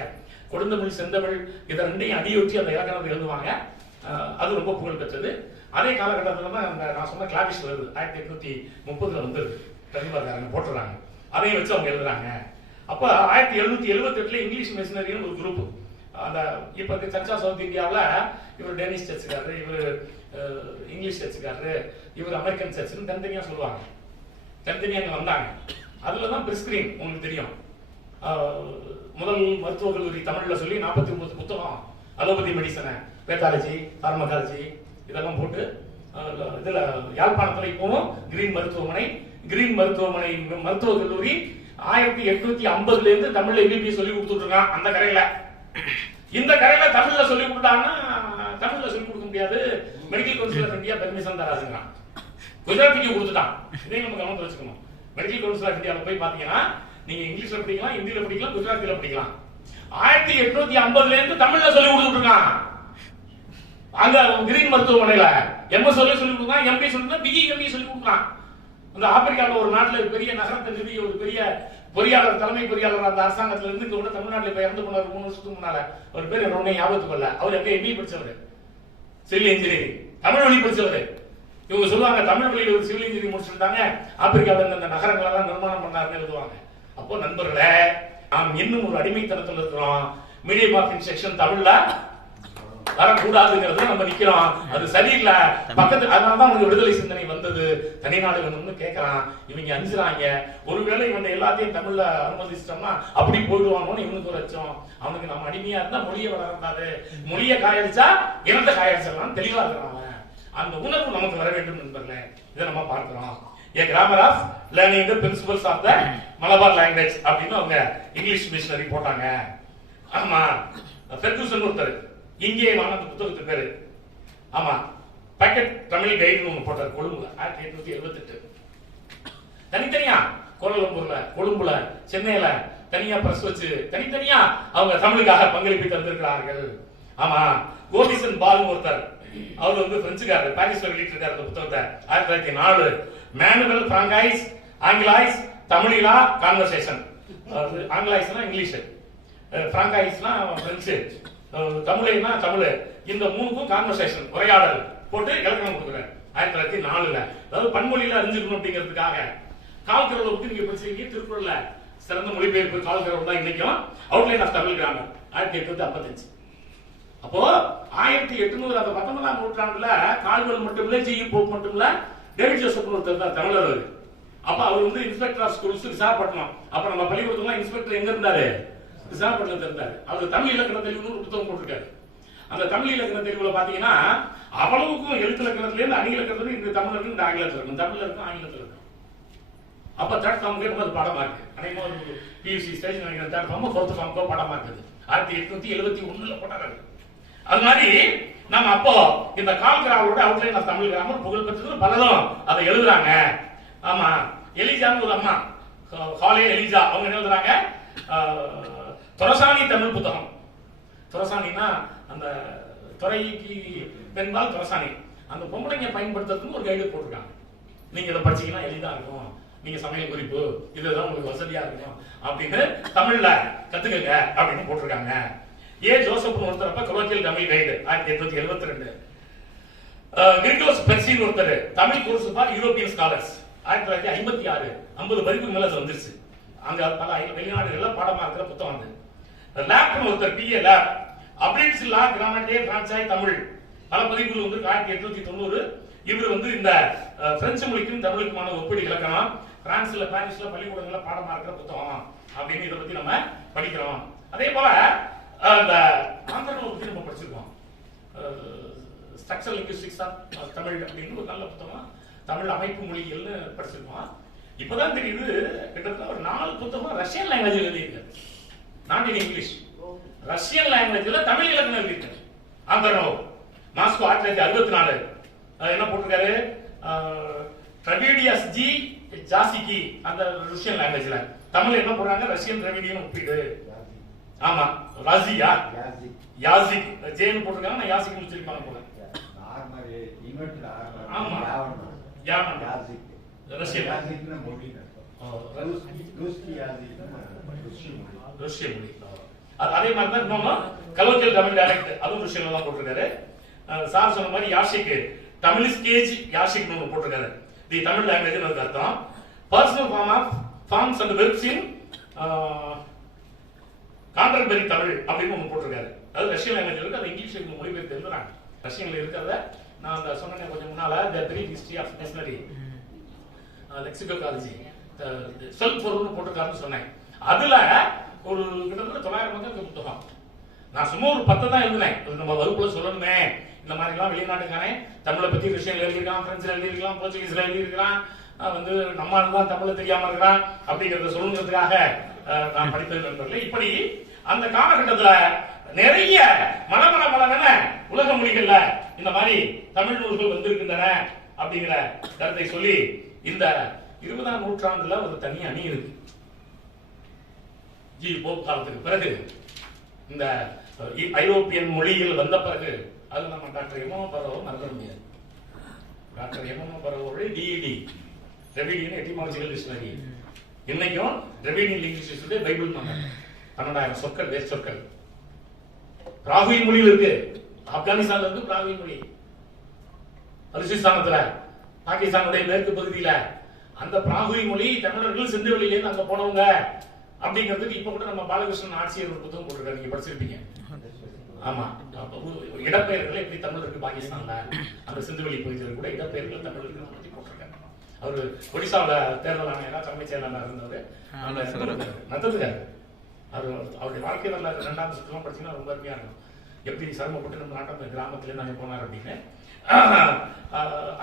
கொடுந்தமிழ் செந்தமிழ் இதை ரெண்டையும் அடியொற்றி அந்த இலக்கணத்தை எழுதுவாங்க. அது ரொம்ப புகழ் பெற்றது. அதே காலகட்டத்தில் தான் நான் சொன்ன கிளாபிஷ் வருது, 1830 வந்து தனிபார்க்காரங்க போட்டுறாங்க. அதையும் வச்சு அவங்க எழுதுறாங்க. அப்ப 1778 இங்கிலீஷ் மிஷனரின்னு ஒரு குரூப், அந்த இப்ப சர்ச் ஆஃப் சவுத் இந்தியாவில் இவர் டேனிஷ் சர்ச்சுக்காரரு, இவர் இங்கிலீஷ் சர்ச்சுக்காரரு, இவர் அமெரிக்கன் சர்ச்சுன்னு தனித்தனியா சொல்லுவாங்க. தனித்தனியாக வந்தாங்க. அதுலதான் பிரிஸ்கிரீன் உங்களுக்கு தெரியும், முதல் மருத்துவ கல்லூரி தமிழ்ல சொல்லி 49 புத்தகம், அலோபதி மெடிசனை, பேத்தாலஜி, பார்மகாலஜி இதெல்லாம் போட்டு இதுல யாழ்ப்பாணத்துல இப்பவும் கிரீன் மருத்துவமனை மருத்துவ கல்லூரி 1850 இருந்து தமிழ்ல எம்பிபிஎஸ் சொல்லி கொடுத்துட்டு இருக்கான். அந்த கரையில இந்த கரையில தமிழ்ல சொல்லி கொடுத்தாங்கன்னா தமிழ்ல சொல்லி கொடுக்க முடியாது, medical council of India permission தராதுங்க. குஜராத்திக்கு கொடுத்துட்டான். இதையும் நம்ம கவனத்தில் வச்சுக்கணும். மெடிக்கல் கவுன்சில் ஆஃப் இந்தியாவில் போய் பாத்தீங்கன்னா நீங்க இங்கிலீஷ்ல படிக்கலாம், ஹிந்தியில படிக்கலாம், குஜராத்தில படிக்கலாம். 1850 இருந்து தமிழ்ல சொல்லி கொடுத்துட்டு இருக்கான். அங்க கிரீன் மருத்துவமனையில எம்எஸ் சொல்லி கொடுக்கலாம், எம்பி சொல்லி பிஇ எம்பி சொல்லி கொடுக்கலாம். அந்த ஆப்பிரிக்காவில் ஒரு நாட்டில் பெரிய நகரத்தை நிறுவி ஒரு பெரிய பொறியாளர், தலைமை பொறியாளர் அந்த அரசாங்கத்துல இருந்து இங்க கூட தமிழ்நாட்டில் இப்ப இறந்து போனார் 3 வருஷத்துக்கு முன்னால. ஒரு பேர் என்ன ஞாபகத்துக்கு இல்ல. அவர் எங்க எம்பி படிச்சவர், சிவில் இன்ஜினியரிங், தமிழ் வழி படிச்சவர். இவங்க சொல்லுவாங்க தமிழ் வழியில் ஒரு சிவில் இன்ஜினியரிங் முடிச்சிருந்தாங்க, ஆப்பிரிக்காவில் இருந்த அந்த நகரங்கள் எல்லாம் நிர்மாணம் பண்ணாருன்னு எழுதுவாங்க. அப்போ நண்பர்களே, நாம் இன்னும் ஒரு அடிமைத்தனத்தில் இருக்கிறோம். மீடியம் ஆஃப் இன்ஸ்ட்ரக்ஷன் தமிழ்ல வரக்கூடாதுங்கிறது நம்ம நிக்கிறோம். அது சரியில்லை. பக்கத்து அதனாலதான் அவனுக்கு விடுதலை சிந்தனை வந்தது. தனிநாடு வேணும்னு கேட்கறான். இவங்க அஞ்சுறாங்க. ஒருவேளை இவங்க எல்லாத்தையும் தமிழ்ல அனுமதிச்சிட்டோம்னா அப்படி போயிடுவானோன்னு இவனுக்கு ஒரு அச்சம். அவனுக்கு நம்ம அடிமையா இருந்தா மொழியை வளர்ந்தாது, மொழியை காயடிச்சா இனத்தை காயடிச்சிடலாம் தெளிவா இருக்கிறான். அந்த உணர்வு நமக்கு வர வேண்டும் நண்பர்களே. இதை நம்ம பார்க்கிறோம். A grammar of learning the principles of the Malabar language அப்படின்னு அவங்க இங்கிலீஷ் மிஷனரி போட்டாங்க. ஆமா, ஃபெர்குசன் ஒருத்தர் இங்கே வாங்க அந்த புத்தகத்து பேரு. ஆமா, பாக்கெட் தமிழ் கைடுன்னு ஒன்று போட்டார் கொழும்புல 1878. தனித்தனியா கோலாலம்பூர்ல, கொழும்புல, சென்னையில தனியா பிரஸ் வச்சு தனித்தனியா அவங்க தமிழுக்காக பங்களிப்பு தந்திருக்கிறார்கள். ஆமா, கோபிசன் பால் ஒருத்தர், அவர் வந்து பிரெஞ்சுக்காரர், பாரிஸ்ல வெளியிட்டிருக்காரு அந்த புத்தகத்தை 1904. மேனுவல் பிராங்காய்ஸ் ஆங்கிலாய்ஸ் தமிழிலா கான்வர்சேஷன். ஆங்கிலாய்ஸ்னா இங்கிலீஷ், பிராங்காய்ஸ்னா பிரெஞ்சு, தமிழ்னா தமிழ். இந்த மூணுக்கும் கான்வர்சேஷன் உரையாடல் போட்டு இலக்கணம் கொடுக்குறேன் 1904. அதாவது பன்மொழியில அறிஞ்சிக்கணும் அப்படிங்கிறதுக்காக. கால்கரவை பத்தி நீங்க படிச்சீங்க, திருக்குறள்ல சிறந்த மொழிபெயர்ப்பு கால்கரவு தான் இன்னைக்கும். Outline of Tamil grammar 1855. அப்போ 1800 அந்த 19ஆம் நூற்றாண்டுல கால்வெல் மட்டும் இல்ல, ஜி போப் மட்டும் இல்ல, டேவிட் ஜோசப் ஒருத்தர் தான் தமிழர் அவரு. அப்ப அவர் வந்து இன்ஸ்பெக்டர் ஆஃப் ஸ்கூல்ஸ் விசாகப்பட்டினம். அப்ப நம்ம பள்ளிக்கூடத்துல இன்ஸ்பெக்டர் எங்க இருந்தாரு? விசாகப்பட்டினத்துல இருந்தாரு. அவர் தமிழ் இலக்கண தெளிவுன்னு ஒரு புத்தகம் போட்டிருக்காரு. அந்த தமிழ் இலக்கண தெளிவுல பாத்தீங்கன்னா அவ்வளவுக்கும் எழுத்து இலக்கணத்துல இருந்து அணி இலக்கணத்துல இந்த தமிழ் இருக்கு, இந்த ஆங்கிலத்துல இருக்கும், தமிழ்ல இருக்கும், ஆங்கிலத்துல இருக்கும். அப்ப தேர்ட் ஃபார்முக்கு அது பாடமா இருக்கு. அனைவரும் ஒரு பியூசி ஸ்டேஜ் நினைக்கிறேன் தேர்ட் ஃபார்ம் ஃபோர்த் ஃபார்முக்கோ பாடமா இருக்குது. 1871 போட்டாரு. அது மாதிரி நம்ம அப்போ இந்த கால் கிராமோட அவுட்லைன் ஆஃப் தமிழ் கிராமர் புகழ் பெற்றது பலரும் அதை எழுதுறாங்க. ஆமா, எலிஜான்னு ஒரு அம்மா, ஹாலே எலிஜா, அவங்க என்ன எழுதுறாங்க? துரசாணி தமிழ் புத்தகம். துரசாணினா அந்த துறைக்கு பெண்பால் துரசாணி. அந்த பொம்பளைங்க பயன்படுத்துறதுக்கு ஒரு கைடு போட்டிருக்காங்க. நீங்க இதை படிச்சீங்கன்னா எளிதா இருக்கும், நீங்க சமையல் குறிப்பு இதுதான் உங்களுக்கு வசதியா இருக்கும் அப்படின்னு தமிழ்ல கத்துக்கங்க அப்படின்னு போட்டிருக்காங்க. ஏ ஜோசப் ஒருத்தரப்ப கொலோக்கியல் தமிழ் கைடு 1872. கிரிகோஸ் பெர்சின் ஒருத்தர் Tamil course for European scholars 1956. 50 பதிப்புக்கு மேல வந்துருச்சு. அங்க பல வெளிநாடுகள்ல பாடமா இருக்கிற புத்தகம் வந்து. லேப்னு ஒருத்தர் பிஏ லேப் அப்ரேட்ஸ் லா கிராமட்டே பிரான்சாய் தமிழ் பல பதிப்புகள் வந்து 1890. இவர் வந்து இந்த பிரெஞ்சு மொழிக்கும் தமிழுக்குமான ஒப்பீடு இலக்கணம் பிரான்ஸ்ல பாரிஸ்ல பள்ளிக்கூடங்கள்ல பாடமா இருக்கிற புத்தகம் அப்படின்னு இதை பத்தி நம்ம படிக்கிறோம். அதே போல அந்த ஆந்திரங்களை பத்தி நம்ம படிச்சிருக்கோம். ஸ்ட்ரக்சரல் லிங்குஸ்டிக்ஸ் ஆஃப் தமிழ் அப்படின்னு ஒரு நல்ல புத்தகம், தமிழ் அமைப்பு மொழிகள்னு படிச்சிருக்கோம். இப்பதான் தெரியுது கிட்டத்தட்ட ஒரு 4 புத்தகம் ரஷ்யன் லாங்குவேஜ் எழுதியிருக்காரு, நாட் இன் இங்கிலீஷ். ரஷ்யன் லாங்குவேஜ்ல தமிழ் இலக்கணம் எழுதியிருக்காரு. ஆந்திரனோ மாஸ்கோ 1964 என்ன போட்டிருக்காரு? ட்ரெவிடியஸ் ஜி ஜாசிகி அந்த ரஷ்யன் லாங்குவேஜ்ல தமிழ் என்ன போடுறாங்க? ரஷ்யன் ட்ரெவிடியன் ஒப்பீடு. ஆமா, ராசியா யாசிக் ஜேன்னு போட்டிருக்காங்க, நான் யாசிக் முடிச்சிருப்பாங்க போல. ஆமா, யாவன் ரஷ்யன் ரஷ்ய மொழி. அதே மாதிரி தான் இன்னொன்னு கலோக்கியல் தமிழ் டைரக்ட், அதுவும் ரஷ்யன்ல தான் போட்டிருக்காரு. சார் சொன்ன மாதிரி யாஷிக் தமிழ் ஸ்கேஜ் யாஷிக் ஒன்று போட்டிருக்காரு. தி தமிழ் லாங்குவேஜ் அதுக்கு அர்த்தம். Personal form of forms and verbs in contemporary Tamil அப்படின்னு ஒன்று போட்டிருக்காரு. அது ரஷ்யன் லாங்குவேஜ் இருக்கு, அது இங்கிலீஷ் மொழிபெயர்த்து எழுதுறாங்க. ரஷ்யன்ல இருக்கிறத நான் அந்த சொன்னேன் கொஞ்சம் முன்னால, தி பிரிக் ஹிஸ்டரி ஆஃப் நேஷனரி லெக்சிகோகாலஜி செல்ஃப் பொருள்னு போட்டிருக்காருன்னு சொன்னேன். அதுல ஒரு கிட்டத்தட்ட 900 பக்கம் புத்தகம். நான் சும்மா ஒரு 10 தான் எழுதினேன். நம்ம வகுப்புல சொல்லணுமே, இந்த மாதிரி எல்லாம் வெளிநாட்டுக்கானே தமிழை பத்தி ரஷ்யன்ல எழுதியிருக்கான், பிரெஞ்சுல எழுதியிருக்கலாம், போர்ச்சுகீஸ்ல எழுதியிருக்கிறான், வந்து நம்ம தான் தமிழ் தெரியாம இருக்கிறான் அப்படிங்கறத சொல்லுங்கிறதுக்காக நான் படித்தது நண்பர்களே. இப்படி அந்த காலகட்டத்துல நிறைய மலமளமளவென உலக மொழிகள்ல இந்த மாதிரி தமிழ் நூல்கள் வந்திருக்கின்றன அப்படிங்கிற கருத்தை சொல்லி இந்த 20ஆம் நூற்றாண்டுல ஒரு தனி அணி இருக்கு. ஜி போப் காலத்துக்கு பிறகு இந்த ஐரோப்பியன் மொழியில் வந்த பிறகு அது நம்ம டாக்டர் எம்எம் பரவோ மறந்துட முடியாது. டாக்டர் எம்எம் பரவோட டிஇடி டிராவிடியன் எட்டிமாலஜிக்கல் டிக்ஷனரி இன்னைக்கும் டிராவிடியன் லிங்குவிஸ்டிக்ஸ் பைபிள் 12,000 சொற்கள் வேஸ்ட் சொற்கள் பிராகுவி மொழியில் இருக்கு. ஆப்கானிஸ்தான்ல இருந்து பிராகுவி மொழி, பலுசிஸ்தானத்துல பாகிஸ்தானுடைய மேற்கு பகுதியில அந்த பிராகுவி மொழி தமிழர்கள் சிந்துவெளியில இருந்து அங்க போனவங்க அப்படிங்கிறதுக்கு இப்ப கூட நம்ம பாலகிருஷ்ணன் ஆட்சியர் ஒரு புத்தகம் போட்டிருக்காரு, நீங்க படிச்சிருப்பீங்க. ஆமா, இடப்பெயர்கள் எப்படி தமிழ் இருக்கு பாகிஸ்தான்ல, அந்த சிந்துவெளி பகுதியில் கூட இடப்பெயர்கள் தமிழ் இருக்கு பத்தி போட்டிருக்காரு. அவரு ஒடிசாவில தேர்தல் ஆணையரா தலைமை செயலாளர் இருந்தவர் நடத்துறாரு. அவருடைய வாழ்க்கை வரலாறு 2ஆம் சுற்றுலாம் படிச்சீங்கன்னா ரொம்ப அருமையா இருக்கும். எப்படி சிரமப்பட்டு நம்ம நாட்டு கிராமத்துல நாங்க போனார் அப்படின்னு.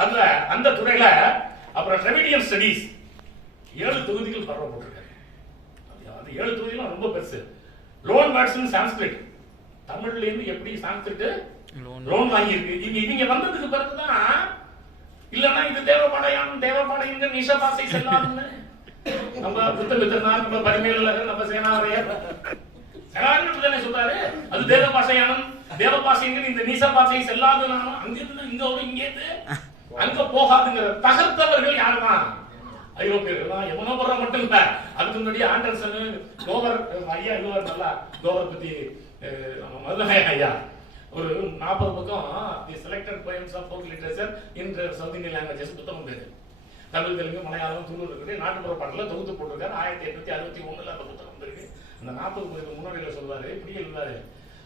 அதுல அந்த துறையில அப்புறம் டிராவிடியன் ஸ்டடீஸ் 7 தொகுதிகள் பரவ போட்டிருக்காரு. அது 7 தொகுதிகளும் ரொம்ப பெருசு. லோன் வேர்ட்ஸ் இன் சான்ஸ்கிரிட், தமிழ்ல இருந்து எப்படி சான்ஸ்கிரிட் லோன் வாங்கி இருக்கு. இவங்க வந்ததுக்கு பிறகுதான் இல்லன்னா இது தேவபாடையின் நிஷா பாசை செல்லாதுன்னு நம்ம புத்தகத்தினார் நம்ம பரிமேல நம்ம சேனாவரையர் தானே சொல்றாரு. அது தேவ பாஷையானம், தேவ பாஷைங்கிற இந்த நீசா பாஷை செல்லாதுனாலும் அங்கிருந்து இங்கே அங்க போகாதுங்கிற தகர்த்தவர்கள் யாருமா? ஐரோப்பியர்கள் தான். எவனோ போற மட்டும் இல்ல, அதுக்கு முன்னாடி ஆண்டர்சன் கோவர் ஐயா இதுவர் நல்லா கோவர் பத்தி நம்ம மதுரை ஐயா ஒரு 40 பக்கம் the selected poems of folk literature in south Indian languages புத்தகம் பேரு. தமிழ், தெலுங்கு, மலையாளம், துளு இருக்குது. நாட்டுப்புற பாடல தொகுத்து போட்டிருக்காரு. 1861 அந்த புத்தகம் இருக்கு. அந்த 40 முன்னுரையில சொல்வாரு, இப்படி எழுதாரு,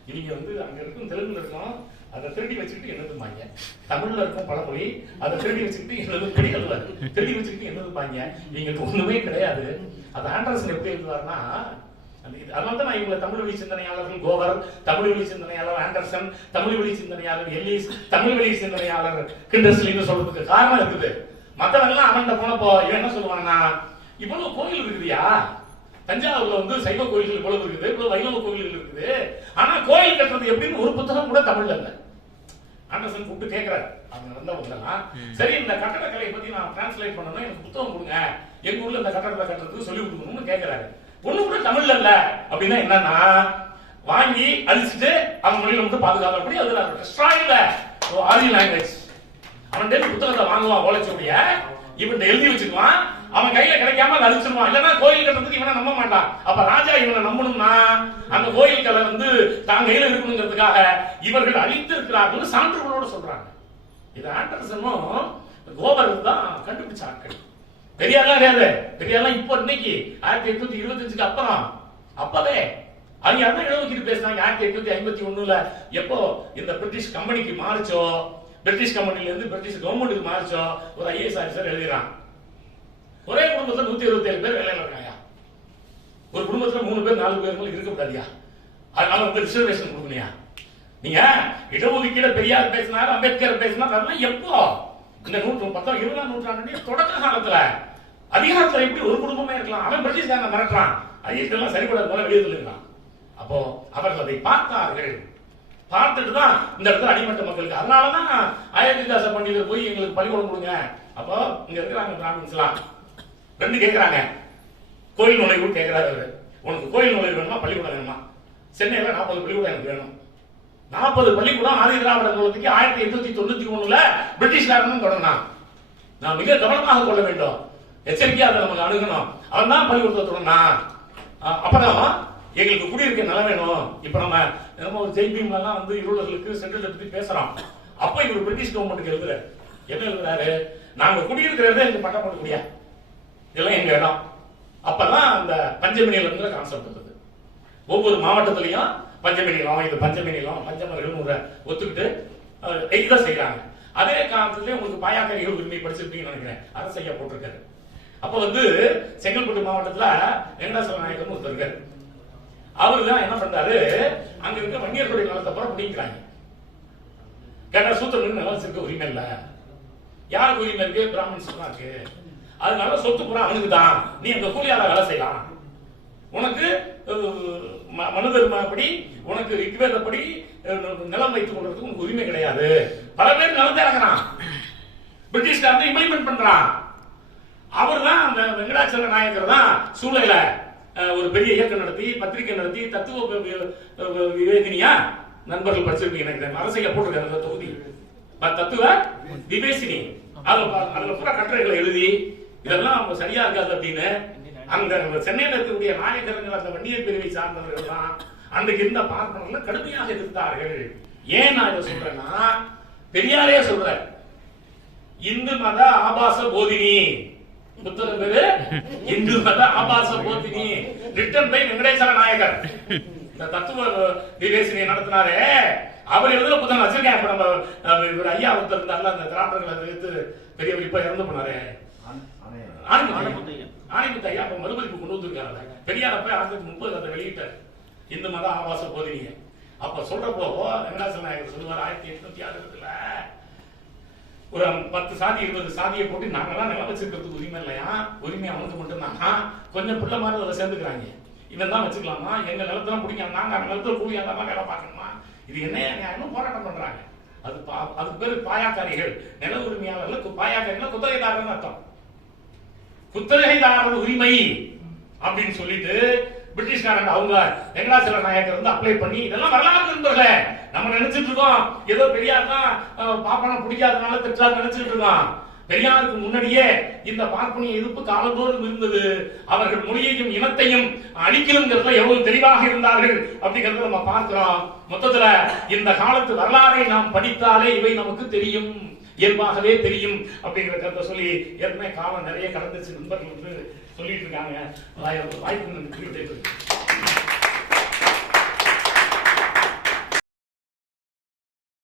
இவங்க வந்து அங்க இருக்கும் தெலுங்குல இருக்கும் அதை திருடி வச்சுக்கிட்டு என்னதுமாங்க, தமிழ்ல இருக்கும் பழமொழி அதை திருடி வச்சுக்கிட்டு என்னது பிடிக்கல, திருடி வச்சுக்கிட்டு என்னதுப்பாங்க, இவங்களுக்கு ஒண்ணுமே கிடையாது. அது ஆண்டர்சன் எப்படி எழுதுவாருன்னா, அதனால தான் நான் இவங்களை தமிழ் வழி சிந்தனையாளர்கள் கோவர், தமிழ் வழி சிந்தனையாளர் ஆண்டர்சன், தமிழ் வழி சிந்தனையாளர் எல்லிஸ், தமிழ் வழி சிந்தனையாளர் கிண்டர்ஸ்லின்னு சொல்றதுக்கு காரணம் இருக்குது. மத்தவெல்லாம் அவன்கிட்ட போனப்போ இவன் என்ன சொல்லுவான்னா, இவ்வளவு கோயில் இருக்குதுயா, தஞ்சாவூர்ல வந்து சைவ கோயில்கள் இவ்வளவு இருக்குது, இவ்வளவு வைணவ கோயில்கள் இருக்குது, ஆனா கோயில் கட்டுறது எப்படின்னு ஒரு புத்தகம் கூட தமிழ்ல இல்ல. ஆண்டர்சன் கூப்பிட்டு கேட்கிறாரு அவங்க வந்தவங்கலாம், சரி இந்த கட்டடக்கலையை பத்தி நான் டிரான்ஸ்லேட் பண்ணணும், எனக்கு புத்தகம் கொடுங்க, எங்க ஊர்ல இந்த கட்டடத்தை கட்டுறதுக்கு சொல்லி கொடுக்கணும்னு கேட்கிறாரு. ஒண்ணு கூட தமிழ்ல இல்ல. அப்படின்னா என்னன்னா, வாங்கி அழிச்சுட்டு அவன் மொழியில மட்டும் பாதுகாப்படி அதுல டிஸ்ட்ராய்ல ஆதி லாங்குவேஜ். அவன் புத்தகத்தை வாங்குவான் ஓலைச்சுவடிய, இவன் எழுதி வச்சுக்குவான், அவன் கையில கிடைக்காம அதை அழிச்சிருவான். இல்லன்னா கோயில் கட்டுறதுக்கு இவனை நம்ப மாட்டான். அப்ப ராஜா இவனை நம்பணும்னா அந்த கோயில் கலை வந்து தான் கையில இருக்கணுங்கிறதுக்காக இவர்கள் அழித்திருக்கிறார்கள் சான்றுகளோட சொல்றாங்க. இது ஆண்டர்சனும் கோவர் தான் கண்டுபிடிச்ச ஆட்கள். பெரியாரெல்லாம் கிடையாது. பெரியாரெல்லாம் இப்போ இன்னைக்கு 1825க்கு அப்புறம் அப்பவே அவங்க அண்ணன் இடஒதுக்கீடு பேசினாங்க. 1851ல எப்போ இந்த பிரிட்டிஷ் கம்பெனிக்கு மாறிச்சோ, பிரிட்டிஷ் கம்பெனில இருந்து பிரிட்டிஷ் கவர்மெண்ட்டுக்கு மாறிச்சோ, ஒரு ஐஏஎஸ் ஆஃபீஸர் எழுதுறான், ஒரே குடும்பத்துல 127 பேர் வேலையில இருக்காங்க, ஒரு குடும்பத்துல 3 பேர் 4 பேர் இருக்கக்கூடாதியா, அதனால வந்து ரிசர்வேஷன் கொடுக்கணையா. நீங்க இடஒதுக்கீடு பெரியார் பேசினார், அம்பேத்கர் பேசினார், அதெல்லாம் எப்போ இந்த 20ஆம் நூற்றாண்டுடைய தொடக்க காலத்துல அதிகாரத்துல எப்படி ஒரு குடும்பமே இருக்கலாம். அவன் பிரிட்டிஷ்காரங்க மிரட்டுறான், ஐஏஎஸ் எல்லாம் சரிபட போல வெளியே இருக்கலாம். அப்போ அவர்கள் அதை பார்த்தார்கள். பார்த்துட்டு தான் இந்த இடத்துல அடிமட்ட மக்களுக்கு, அதனாலதான் அயோத்திதாச பண்டிதர் போய் எங்களுக்கு பள்ளிக்கூடம் கொடுங்க. அப்போ இங்க இருக்கிறாங்க பிராமின்ஸ்லாம் 2 கேட்கிறாங்க, கோயில் நுழைவு கேட்கிறாரு, உனக்கு கோயில் நுழைவு வேணுமா பள்ளிக்கூடம் வேணுமா? சென்னையில 40 பள்ளிக்கூடம் எனக்கு வேணும். 40 பள்ளிக்கூடம் ஆதி திராவிட கழகத்துக்கு 1891ல பிரிட்டிஷ்காரன் தொடங்கினான். நான் மிக கவனமாக கொள்ள வேண்டும், எச்சரிக்கையாக நமக்கு அணுகணும். அவன் தான் பள்ளிக்கூடத்தை தொடங்கினான். அப்புறம் எங்களுக்கு குடியிருக்க நிலம் வேணும். இப்ப நம்ம ஒரு ஜெய்பீம் எல்லாம் வந்து இருளர்களுக்கு சென்ட்ரல் பத்தி பேசுறோம். அப்ப இவர் பிரிட்டிஷ் கவர்மெண்ட்டுக்கு எழுதுற என்ன எழுதுறாரு, நாங்க குடியிருக்கிறதே எங்க பட்டம் போட முடியாது, இதெல்லாம் எங்க இடம். அப்பதான் அந்த பஞ்சமி நிலம்ங்கிற கான்செப்ட் வந்தது. ஒவ்வொரு மாவட்டத்திலையும் பஞ்சமி நிலம், இது பஞ்சமி நிலம், பஞ்சமர்கள் ஒத்துக்கிட்டு இதை செய்யறாங்க. அதே காலத்துல உங்களுக்கு பாயாக்கரிகள் உரிமை படிச்சிருப்பீங்கன்னு நினைக்கிறேன், அரசையா போட்டிருக்காரு. அப்ப வந்து செங்கல்பட்டு மாவட்டத்துல வெங்கடாசல நாயக்கர் ஒருத்தர் இருக்காரு. அவரு தான் என்ன பண்றாரு, அங்க இருக்க வன்னியர்களுடைய நிலத்தை பூரா பிடிக்கிறாங்க. கேட்டா சூத்திரனுக்கு நிலம் வச்சிருக்க உரிமை இல்ல, யாருக்கு உரிமை இருக்கு, பிராமணன்ஸ் தான் இருக்கு, அதனால சொத்து பூரா அவனுக்கு தான், நீ அந்த கூலியால வேலை செய்யலாம், உனக்கு மனுதர்மப்படி உனக்கு ரிக்வேதப்படி நிலம் வைத்துக் கொள்றதுக்கு உனக்கு உரிமை கிடையாது. பல பேர் நிலத்தை இறங்குறான், பிரிட்டிஷ்காரன் இம்ப்ளிமெண்ட் பண்றான். அவர் தான் அந்த வெங்கடாச்சல நாயக்கர் தான் சூளையில ஒரு பெரிய இயக்கம் நடத்தி, பத்திரிகை நடத்தி, தத்துவ விவேதினியா நண்பர்கள் படிச்சிருப்பீங்க நினைக்கிறேன், அரசியல போட்டிருக்காங்க தொகுதி தத்துவ விவேசினி, அதுல பூரா கட்டுரைகளை எழுதி இதெல்லாம் சரியா இருக்காது அப்படின்னு அந்த சென்னையில் இருக்கக்கூடிய நாயக்கர்கள் அந்த வன்னியர் பிரிவை சார்ந்தவர்கள் தான் அன்றைக்கு இருந்த பார்ப்பனர்கள் கடுமையாக எதிர்த்தார்கள். ஏன் நான் இதை சொல்றேன்னா, பெரியாரே சொல்ற இந்து மத ஆபாச போதினி, புத்தகம் பேரு இந்து மத ஆபாச போதினி, ரிட்டன் பை வெங்கடேசர நாயக்கர். இந்த தத்துவ விவேசனை நடத்தினாரே அவர் எழுதுல புத்தகம் வச்சிருக்கேன். இப்ப நம்ம ஐயா ஒருத்தர் இருந்தால அந்த திராவிடர்களை எதிர்த்து பெரிய இப்ப இறந்து போனாரு ஆணிமுத்து ஐயா, அப்ப மறுபதிப்பு கொண்டு வந்திருக்காங்க. பெரியார் அப்ப 1930 அதை வெளியிட்டார், இந்து மத ஆபாச போதினிய. அப்ப சொல்றப்போ வெங்கடாசல நாயக்கர் சொல்லுவார், 1860ல ஒரு 10 சாதி 20 சாதியை போட்டு நாங்கெல்லாம் நிலம் வச்சிருக்கிறதுக்கு உரிமை இல்லையா, உரிமை அவனுக்கு மட்டும்தானா, கொஞ்சம் பிள்ளை மாதிரி அதை சேர்ந்துக்கிறாங்க, இவன் தான் வச்சுக்கலாமா, எங்க நிலத்தெல்லாம் பிடிக்காம நாங்க அந்த நிலத்துல கூலியா தான் வேலை பார்க்கணுமா, இது என்ன நியாயம் போராட்டம் பண்றாங்க. அதுக்கு பேரு பாயாக்காரிகள், நில உரிமையாளர்கள் பாயாக்காரிகள் குத்தகைதாரர் அர்த்தம். குத்தகைதாரர் உரிமை அப்படின்னு சொல்லிட்டு பிரிட்டிஷ்காரங்க அவங்க வெங்கடாச்சல நாயக்கர் வந்து அப்ளை பண்ணி, இதெல்லாம் வரலாறு நண்பர்களே. நம்ம நினைச்சிட்டு இருக்கோம் ஏதோ பெரியார் தான் பாப்பனம் பிடிக்காதனால திட்டார் நினைச்சிட்டு இருக்கோம். பெரியாருக்கு முன்னாடியே இந்த பார்ப்பனிய எதிர்ப்பு காலந்தோறும் இருந்தது. அவர்கள் மொழியையும் இனத்தையும் அழிக்கணுங்கிறதுல எவ்வளவு தெளிவாக இருந்தார்கள் அப்படிங்கறத நம்ம பார்க்கிறோம். மொத்தத்துல இந்த காலத்து வரலாறை நாம் படித்தாலே இவை நமக்கு தெரியும், இயல்பாகவே தெரியும் அப்படிங்கிற கருத்தை சொல்லி ஏற்கனவே காலம் நிறைய கடந்துச்சு. நண்பர்கள் வந்து சொல்லிட்டு இருக்காங்க, வாய்ப்பு